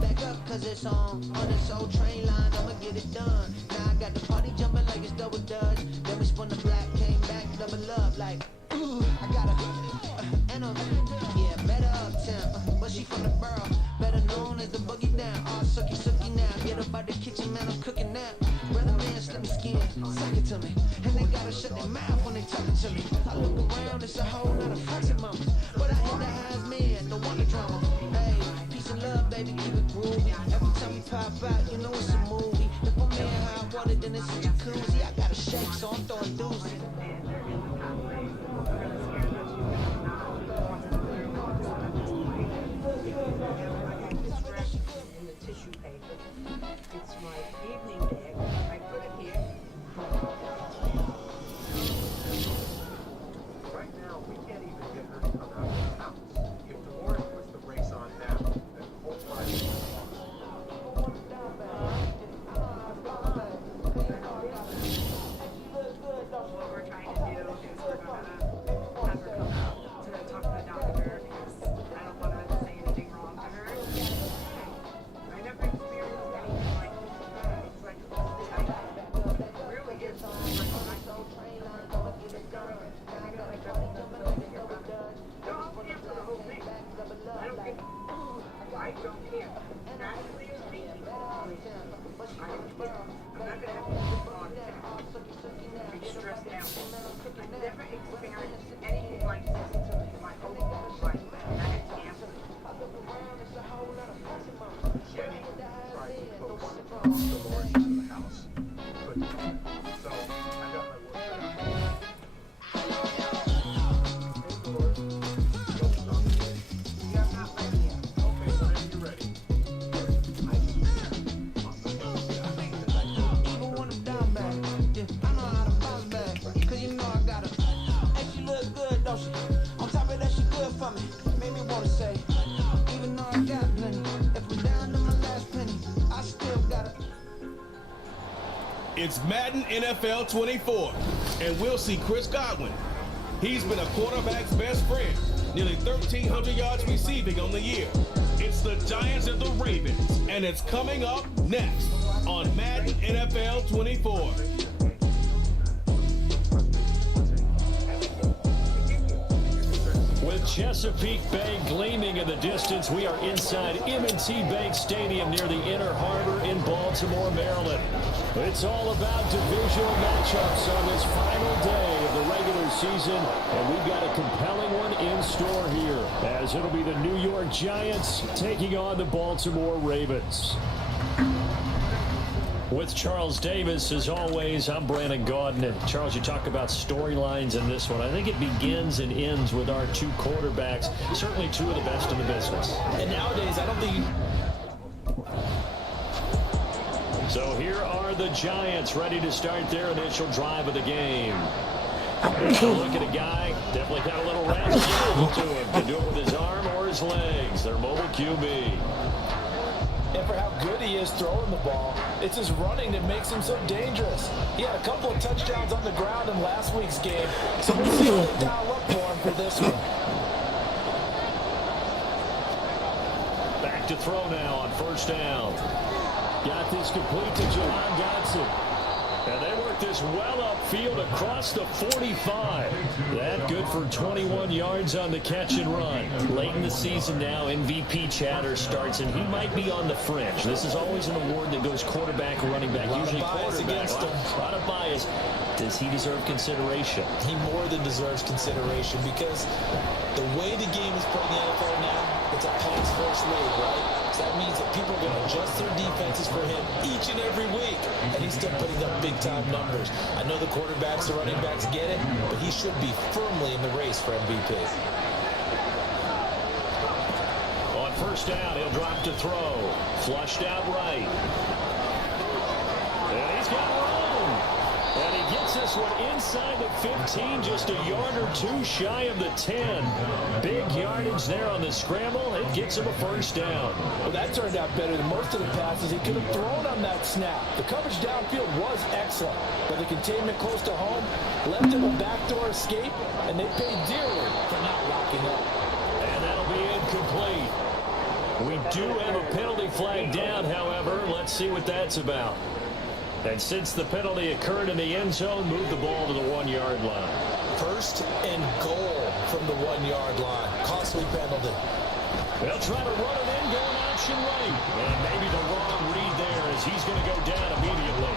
Back up, cause it's on this old train line, I'ma get it done. Now I got the party jumping like it's double dutch. Then we spun the black, came back, double up, like, ooh, I got a, and yeah, better uptown, but she from the borough, better known as the boogie down. All sucky now, get up out the kitchen, man, I'm cooking now. Brother man, slip me skin, suck it to me, and they gotta shut their mouth when they talking to me. I look around, it's a whole lot of fussy mamas, but I hit the highs man, no wonder drama. Hey, peace and love, baby, keep it groovy. Every time we pop out, you know it's a movie. If I'm in hot water, then it's a jacuzzi. I got a shake, so I'm throwing doozy. In the tissue paper. It's my evening bag. I put it here. right now, we can't even get her to come out of the house. If Dolores puts the brakes on now, then the whole life is What we're trying to do is we're going to have her come out to talk to the doctor because I don't want to say anything wrong to her. I never experienced anything like this. It's like, it really is. Don't answer the whole thing. I don't think, I don't care. Naturally speaking, I don't care. I'm not going to have to put on be stressed out. I've never experienced anything like this in my whole life. And it's cancer. Jenny tried to coax Dolores out of the house. Couldn't. So I got my work cut out. Hey, Dolores. Go talk to me. Yeah, I'm not ready yet. Okay, whenever you're ready. Even when I'm down bad, yeah, I know how to bounce back. Cause you know I got her. And she look good, don't she? On top of that, she good for me. Made me wanna say, even though I got plenty, if we're down to my last penny, I still got her. It's Madden NFL 24, and we'll see Chris Godwin. He's been a quarterback's best friend, nearly 1,300 yards receiving on the year. It's the Giants and the Ravens, and it's coming up next on Madden NFL 24. With Chesapeake Bay gleaming in the distance, we are inside M&T Bank Stadium near the Inner Harbor in Baltimore, Maryland. It's all about divisional matchups on this final day of the regular season, and we've got a compelling one in store here, as it'll be the New York Giants taking on the Baltimore Ravens. With Charles Davis, as always, I'm Brandon Gaudin. And Charles, you talk about storylines in this one. I think it begins and ends with our two quarterbacks, certainly two of the best in the business. And nowadays, I don't think So here are the Giants ready to start their initial drive of the game. Look at a guy, definitely got a little range to him. Can do it with his arm or his legs. Their mobile QB. And for how good he is throwing the ball, it's his running that makes him so dangerous. He had a couple of touchdowns on the ground in last week's game, so we'll see what they dial up for him for this one. Back to throw now on first down. Got this complete to Jahan Dotson. And they work this well upfield across the 45. That good for 21 yards on the catch and run. Late in the season now, MVP chatter starts, and he might be on the fringe. This is always an award that goes quarterback or running back, usually quarterback. A lot of bias. Does he deserve consideration? He more than deserves consideration because the way the game is played in the NFL now, it's a pass-first league, right? So that means that people are going to adjust their defenses for him each and every week, and he's still putting up big-time numbers. I know the quarterbacks, the running backs get it, but he should be firmly in the race for MVP. On first down, he'll drop to throw. Flushed out right. And he's got room. And he gets this one inside the 15, just a yard or two shy of the 10. Big yardage there on the scramble. It gets him a first down. Well, that turned out better than most of the passes he could have thrown on that snap. The coverage downfield was excellent, but the containment close to home left him a backdoor escape, and they paid dearly for not locking up. And that'll be incomplete. We do have a penalty flag down, however. Let's see what that's about. And since the penalty occurred in the end zone, move the ball to the 1-yard line. First and goal from the 1-yard line. Costly penalty. They'll try to run it in, going option right. And maybe the wrong read there as he's going to go down immediately.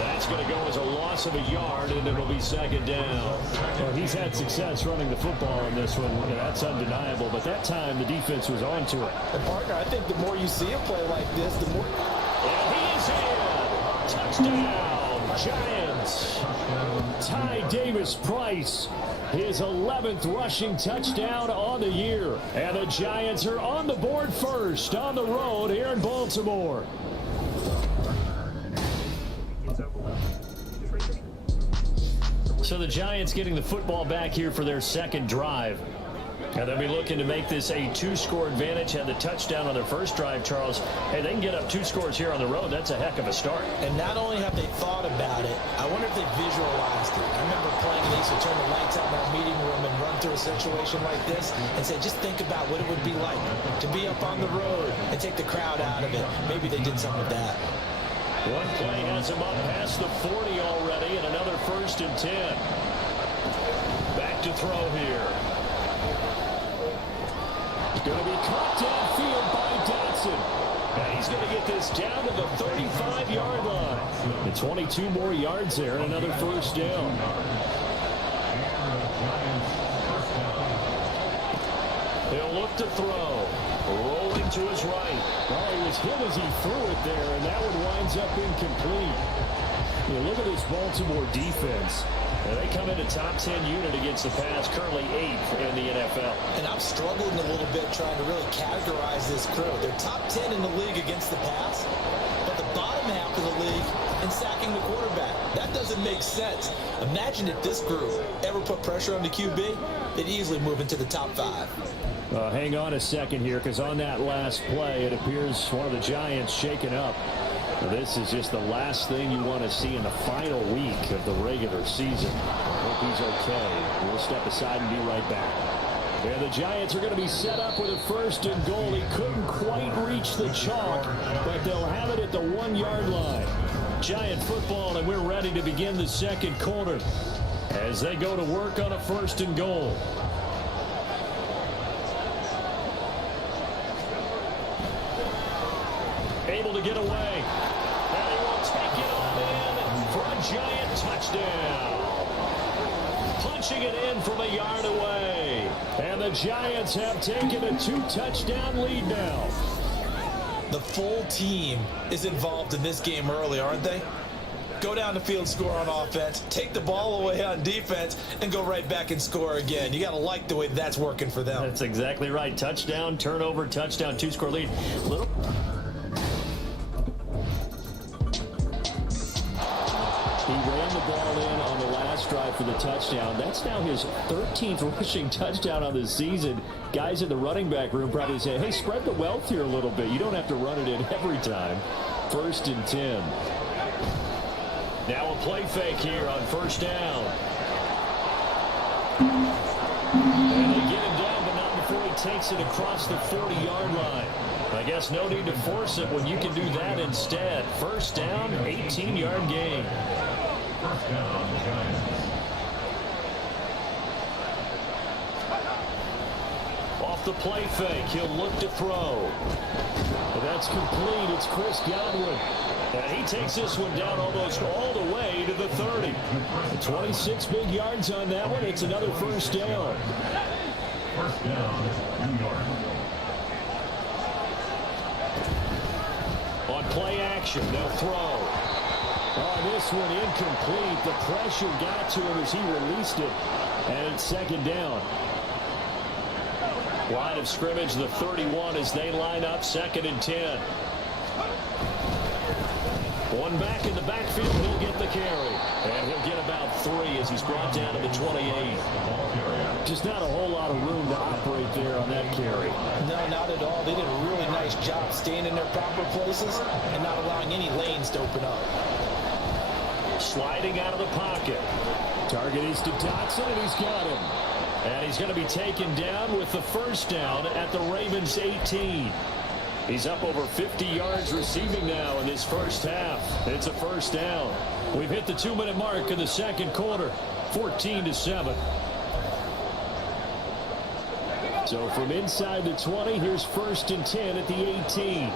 That's going to go as a loss of a yard, and it'll be second down. Well, he's had success running the football in this one. That's undeniable. But that time, the defense was on to it. And, partner, I think the more you see him play like this, the more... And he's in. Touchdown, Giants. Ty Davis-Price, his 11th rushing touchdown on the year. And the Giants are on the board first on the road here in Baltimore. So the Giants getting the football back here for their second drive. And they'll be looking to make this a 2-score advantage. Had the touchdown on their first drive, Charles. Hey, they can get up 2 scores here on the road. That's a heck of a start. And not only have they thought about it, I wonder if they visualized it. I remember playing, and they used to turn the lights out in our meeting room and run through a situation like this and say, just think about what it would be like to be up on the road and take the crowd out of it. Maybe they did something with that. One play has him up past the 40 already, and another 1st and 10. Back to throw here. Going to be caught downfield by Dotson. And he's going to get this down to the 35-yard line. And 22 more yards there and another first down. He'll look to throw. Rolling to his right. Well, he was hit as he threw it there, and that one winds up incomplete. Look at this Baltimore defense. And they come in a top 10 unit against the pass, currently 8th in the NFL. And I'm struggling a little bit trying to really categorize this crew. They're top 10 in the league against the pass, but the bottom half of the league in sacking the quarterback. That doesn't make sense. Imagine if this group ever put pressure on the QB, they'd easily move into the top 5. Hang on a second here, because on that last play, it appears one of the Giants shaken up. This is just the last thing you want to see in the final week of the regular season. I hope he's okay. We'll step aside and be right back. And the Giants are going to be set up with a 1st and goal. He couldn't quite reach the chalk, but they'll have it at the 1-yard line. Giant football, and we're ready to begin the second quarter as they go to work on a 1st and goal. to get away. And he will take it on in for a giant touchdown. Punching it in from a yard away. And the Giants have taken a 2-touchdown lead now. The full team is involved in this game early, aren't they? Go down the field, score on offense, take the ball away on defense, and go right back and score again. You got to like the way that's working for them. That's exactly right. Touchdown, turnover, touchdown, 2-score lead. Little. He ran the ball in on the last drive for the touchdown. That's now his 13th rushing touchdown on the season. Guys in the running back room probably say, hey, spread the wealth here a little bit. You don't have to run it in every time. 1st and 10. Now a play fake here on 1st down. And they get him down, but not before he takes it across the 40-yard line. I guess no need to force it when you can do that instead. 1st down, 18-yard gain. 1st down on the Giants. Off the play fake, he'll look to throw. And that's complete. It's Chris Godwin. And he takes this one down almost all the way to the 30. 26 big yards on that one. It's another 1st down. 1st down, New York. On play action, they'll throw. Oh, this one incomplete. The pressure got to him as he released it. And it's 2nd down. Line of scrimmage, the 31 as they line up, 2nd and 10. One back in the backfield, he'll get the carry. And he'll get about 3 as he's brought down to the 28. Just not a whole lot of room to operate there on that carry. No, not at all. They did a really nice job staying in their proper places and not allowing any lanes to open up. Sliding out of the pocket. Target is to Dotson, and he's got him. And he's going to be taken down with the 1st down at the Ravens' 18. He's up over 50 yards receiving now in this 1st half. It's a 1st down. We've hit the 2-minute mark in the 2nd quarter, 14-7. So from inside the 20, here's 1st and 10 at the 18.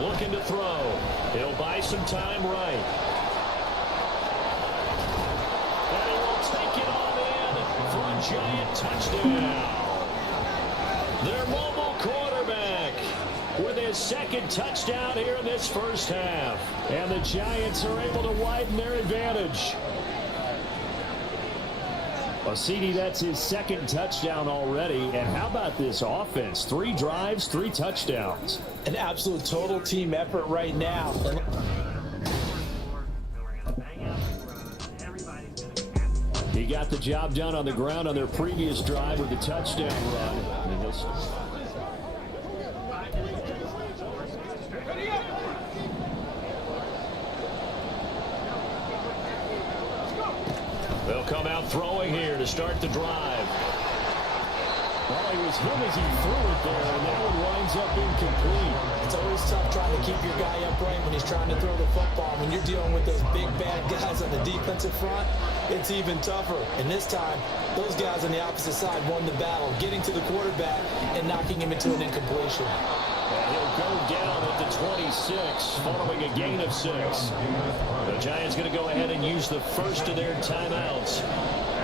Looking to throw. He'll buy some time right. And he will take it on in for a giant touchdown. Their mobile quarterback with his 2nd touchdown here in this 1st half. And the Giants are able to widen their advantage. Well, CD, that's his 2nd touchdown already. And how about this offense? 3 drives, 3 touchdowns. An absolute total team effort right now. He got the job done on the ground on their previous drive with the touchdown run. They'll come out throwing here to start the drive. Well, he was hit as he threw it there, and that one winds up incomplete. It's always tough trying to keep your guy upright when he's trying to throw the football. When you're dealing with those big, bad guys on the defensive front, it's even tougher. And this time, those guys on the opposite side won the battle, getting to the quarterback and knocking him into an incompletion. And he'll go down at the 26, following a gain of 6. The Giants going to go ahead and use the first of their timeouts,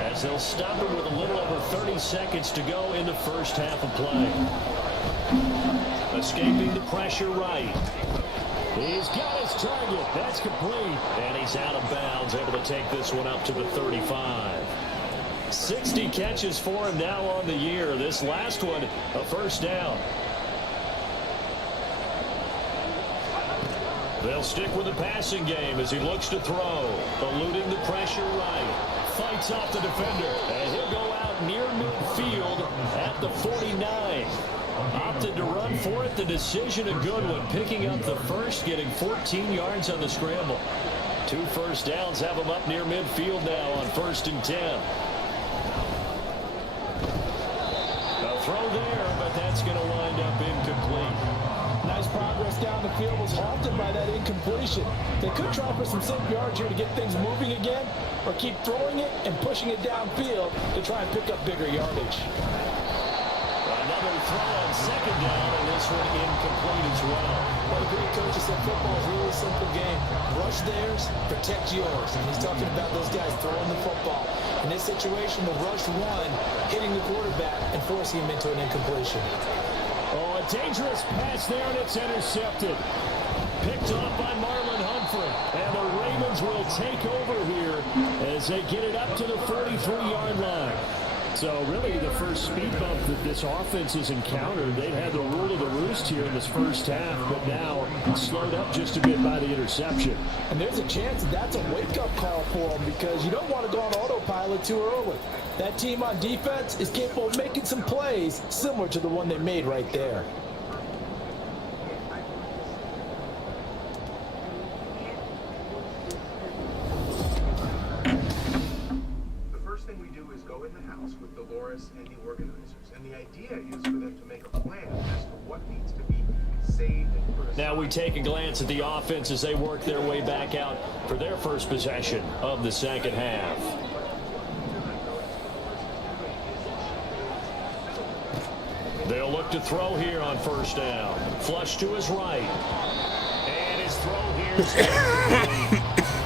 as they'll stop him with a little over 30 seconds to go in the 1st half of play. Escaping the pressure right. He's got his target. That's complete. And he's out of bounds, able to take this one up to the 35. 60 catches for him now on the year. This last one, a 1st down. They'll stick with the passing game as he looks to throw. Eluding the pressure right. Fights off the defender. And he'll go out near midfield at the 49. Opted to run for it. The decision a good one. Picking up the first, getting 14 yards on the scramble. 2 1st downs have him up near midfield now on 1st and 10. A throw there, but that's going to wind up incomplete. Nice progress down the field was halted by that incompletion. They could try for some safe yards here to get things moving again, or keep throwing it and pushing it downfield to try and pick up bigger yardage. Another throw on second down, and this one incomplete as well. Well, the great coach said football is a really simple game. Rush theirs, protect yours. And he's talking about those guys throwing the football. In this situation, the rush one, hitting the quarterback and forcing him into an incompletion. Oh, a dangerous pass there, and it's intercepted. Picked off by Marlon Humphrey. And the Ravens will take over here as they get it up to the 43-yard line. So really the first speed bump that this offense has encountered, they've had the rule of the roost here in this first half, but now slowed up just a bit by the interception. And there's a chance that's a wake-up call for them because you don't want to go on autopilot too early. That team on defense is capable of making some plays similar to the one they made right there. And the organizers. And the idea is for them to make a plan as to what needs to be saved and put aside. Now we take a glance at the offense as they work their way back out for their first possession of the second half. They'll look to throw here on first down. Flush to his right. And his throw here is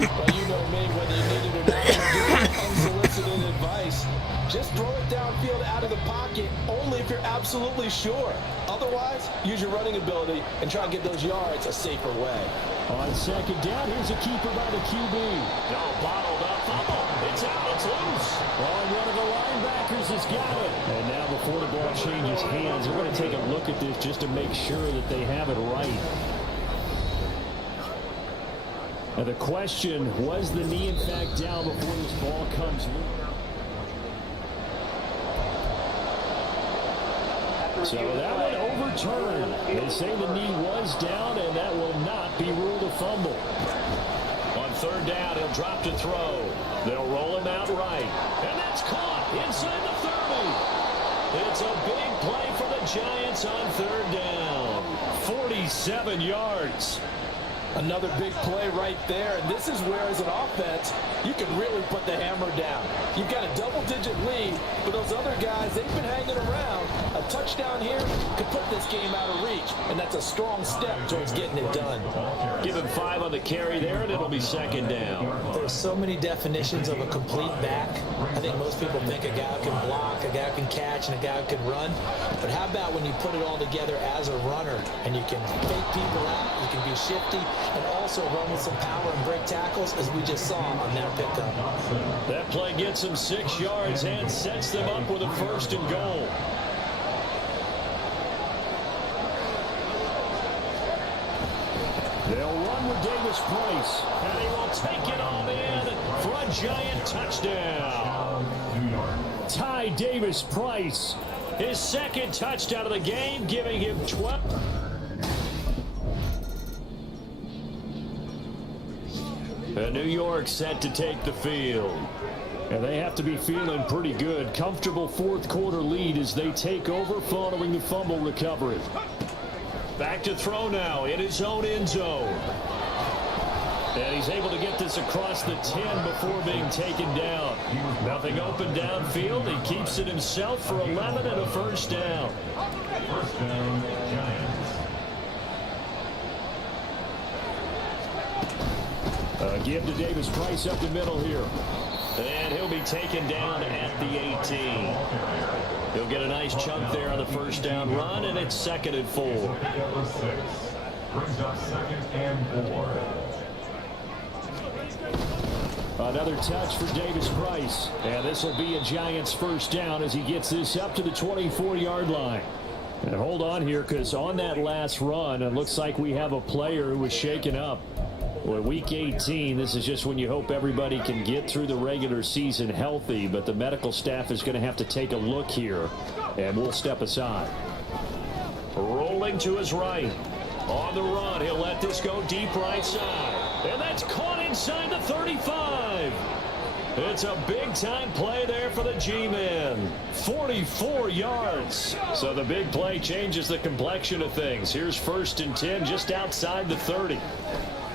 well, you know me, whether you need it or not, you're giving unsolicited advice. Just throw it downfield out of the pocket only if you're absolutely sure. Otherwise, use your running ability and try and get those yards a safer way. On second down, here's a keeper by the QB. No, bottled up. Fumble. It's out. It's loose. Oh, one of the linebackers has got it. And now before the ball changes hands, we're going to take a look at this just to make sure that they have it right. Now the question, was the knee in fact down before this ball comes loose? So that one overturned. They say the knee was down, and that will not be ruled a fumble. On third down, he'll drop to throw. They'll roll him out right. And that's caught inside the 30. It's a big play for the Giants on third down. 47 yards. Another big play right there, and this is where, as an offense, you can really put the hammer down. You've got a double-digit lead, but those other guys, they've been hanging around. A touchdown here could put this game out of reach, and that's a strong step towards getting it done. Give him 5 on the carry there, and it'll be second down. There's so many definitions of a complete back. I think most people think a guy who can block, a guy who can catch, and a guy who can run. But how about when you put it all together as a runner, and you can fake people out, you can be shifty, and also run with some power and break tackles, as we just saw on that pickup. That play gets them 6 yards and sets them up with a first and goal. They'll run with Davis Price, and he will take it all in for a Giant touchdown. Ty Davis Price, his second touchdown of the game, giving him 12. New York set to take the field. And they have to be feeling pretty good. Comfortable fourth quarter lead as they take over following the fumble recovery. Back to throw now in his own end zone. And he's able to get this across the 10 before being taken down. Nothing open downfield. He keeps it himself for 11 and a first down. First down, Giants. Give to Davis Price up the middle here. And he'll be taken down at the 18. He'll get a nice chunk there on the first down run, and it's 2nd and 4. Number 6 brings up 2nd and 4. Another touch for Davis Price. And this will be a Giants first down as he gets this up to the 24-yard line. And hold on here, because on that last run, it looks like we have a player who was shaken up. Well, week 18, this is just when you hope everybody can get through the regular season healthy, but the medical staff is going to have to take a look here, and we'll step aside. Rolling to his right. On the run, he'll let this go deep right side. And that's caught inside the 35. It's a big-time play there for the G-men. 44 yards. So the big play changes the complexion of things. Here's 1st and 10 just outside the 30.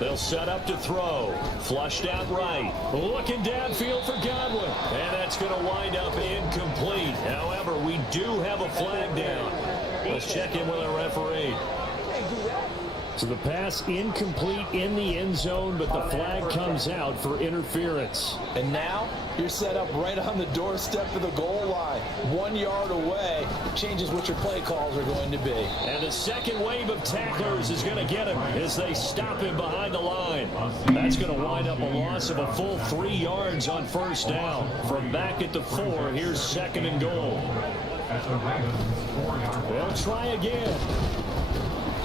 They'll set up to throw. Flushed out right. Looking downfield for Godwin. And that's going to wind up incomplete. However, we do have a flag down. Let's check in with our referee. So the pass incomplete in the end zone, but the flag comes out for interference. And now you're set up right on the doorstep of the goal line. 1 yard away changes what your play calls are going to be. And the second wave of tacklers is going to get him as they stop him behind the line. That's going to wind up a loss of a full 3 yards on first down. From back at the 4, here's 2nd and goal. They'll try again.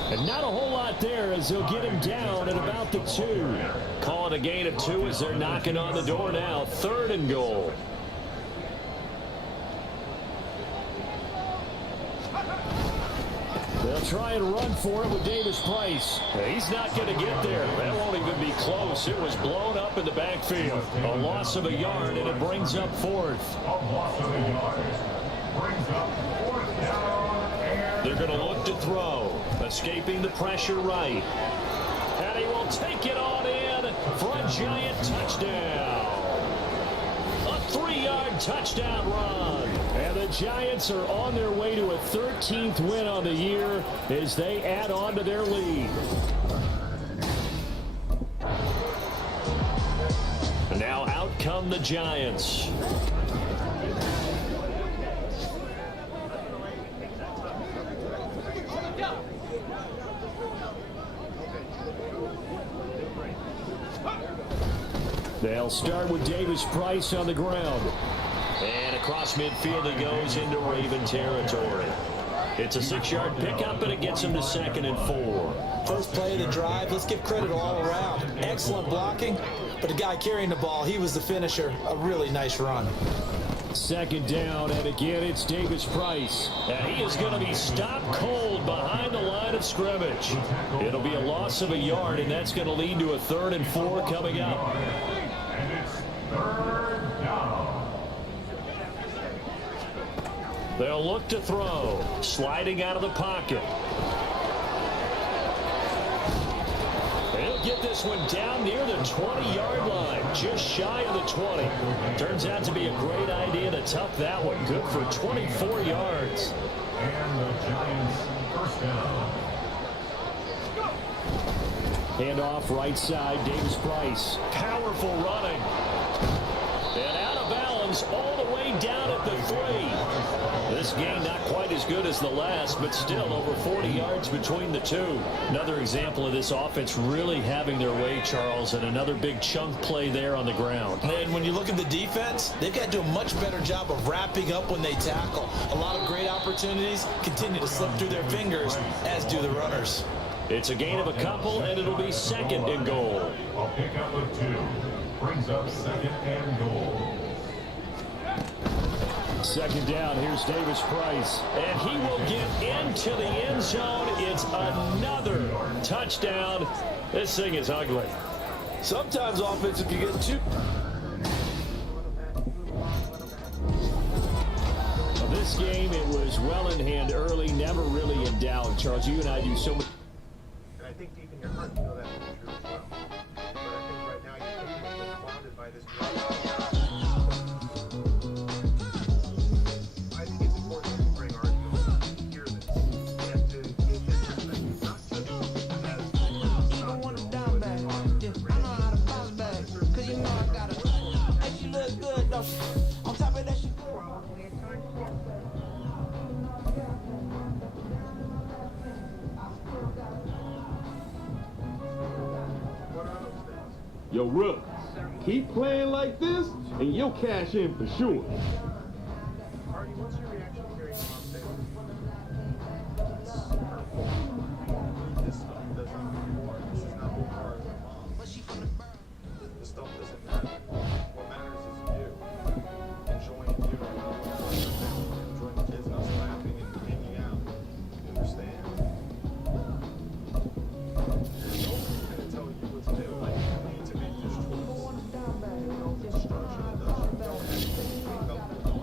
And not a whole lot there as they'll get him down at about the 2. Call it a gain of 2 as they're knocking on the door now. 3rd and goal. They'll try and run for it with Davis Price. He's not going to get there. That won't even be close. It was blown up in the backfield. A loss of a yard, and it brings up 4th. A loss of a yard. Brings up 4th down. They're going to look to throw. Escaping the pressure right. And he will take it on in for a giant touchdown. A 3-yard touchdown run. And the Giants are on their way to a 13th win on the year as they add on to their lead. And now out come the Giants. They'll start with Davis Price on the ground. And across midfield he goes into Raven territory. It's a 6-yard pickup, and it gets him to 2nd and 4. First play of the drive, let's give credit all around. Excellent blocking, but the guy carrying the ball, he was the finisher. A really nice run. 2nd down, and again it's Davis Price. And he is going to be stopped cold behind the line of scrimmage. It'll be a loss of a yard, and that's going to lead to a 3rd and 4 coming up. And it's 3rd down. They'll look to throw. Sliding out of the pocket. They'll get this one down near the 20-yard line, just shy of the 20. Turns out to be a great idea to tuck that one. Good for 24 yards. And the Giants first down. Handoff right side, Davis Price. Powerful running. And out of bounds all the way down at the 3. This game not quite as good as the last, but still over 40 yards between the two. Another example of this offense really having their way, Charles, and another big chunk play there on the ground. And when you look at the defense, they've got to do a much better job of wrapping up when they tackle. A lot of great opportunities continue to slip through their fingers, as do the runners. It's a gain of a couple, and it'll be 2nd and goal. A pickup of 2. Brings up 2nd and goal. 2nd down, here's Davis Price. And he will get into the end zone. It's another touchdown. This thing is ugly. Sometimes offense, if you get too... Well, this game, it was well in hand early, never really in doubt. Charles, you and I do so much. And I think deep in your heart, you know that to be true as well. But I think right now you're being clouded by this drive. I think it's important to bring arguments to hear this. You have to give this perspective, not just as You don't want them down back. Yeah, I know how to bounce back. Cause you know I got it. And she look good though. On top of that, she Yo, Rook, keep playing like this, and you'll cash in for sure. Artie, what's your reaction to hearing Mom say this stuff doesn't war. This is not who are as a mom. The stuff doesn't matter. What matters is you. Enjoying you. Enjoying the kids and us laughing and hanging out. You understand? Nobody's gonna tell you what to do. Like, you need to make this choice. No structure that doesn't. You don't have to think about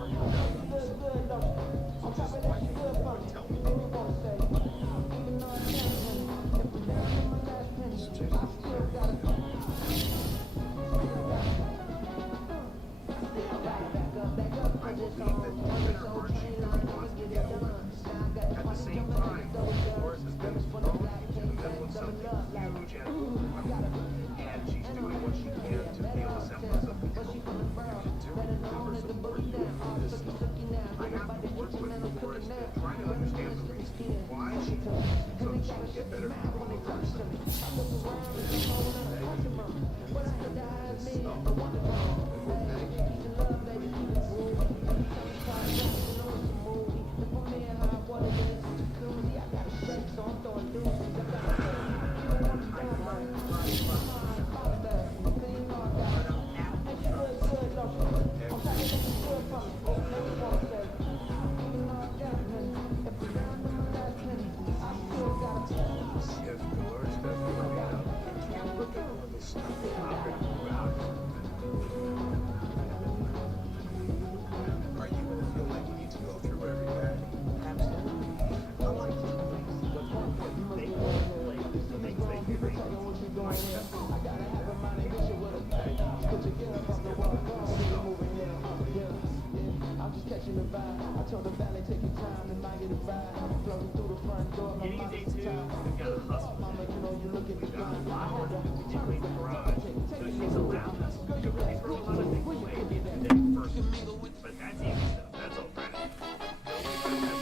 Getting day two, we've got a hustle. We've got a lot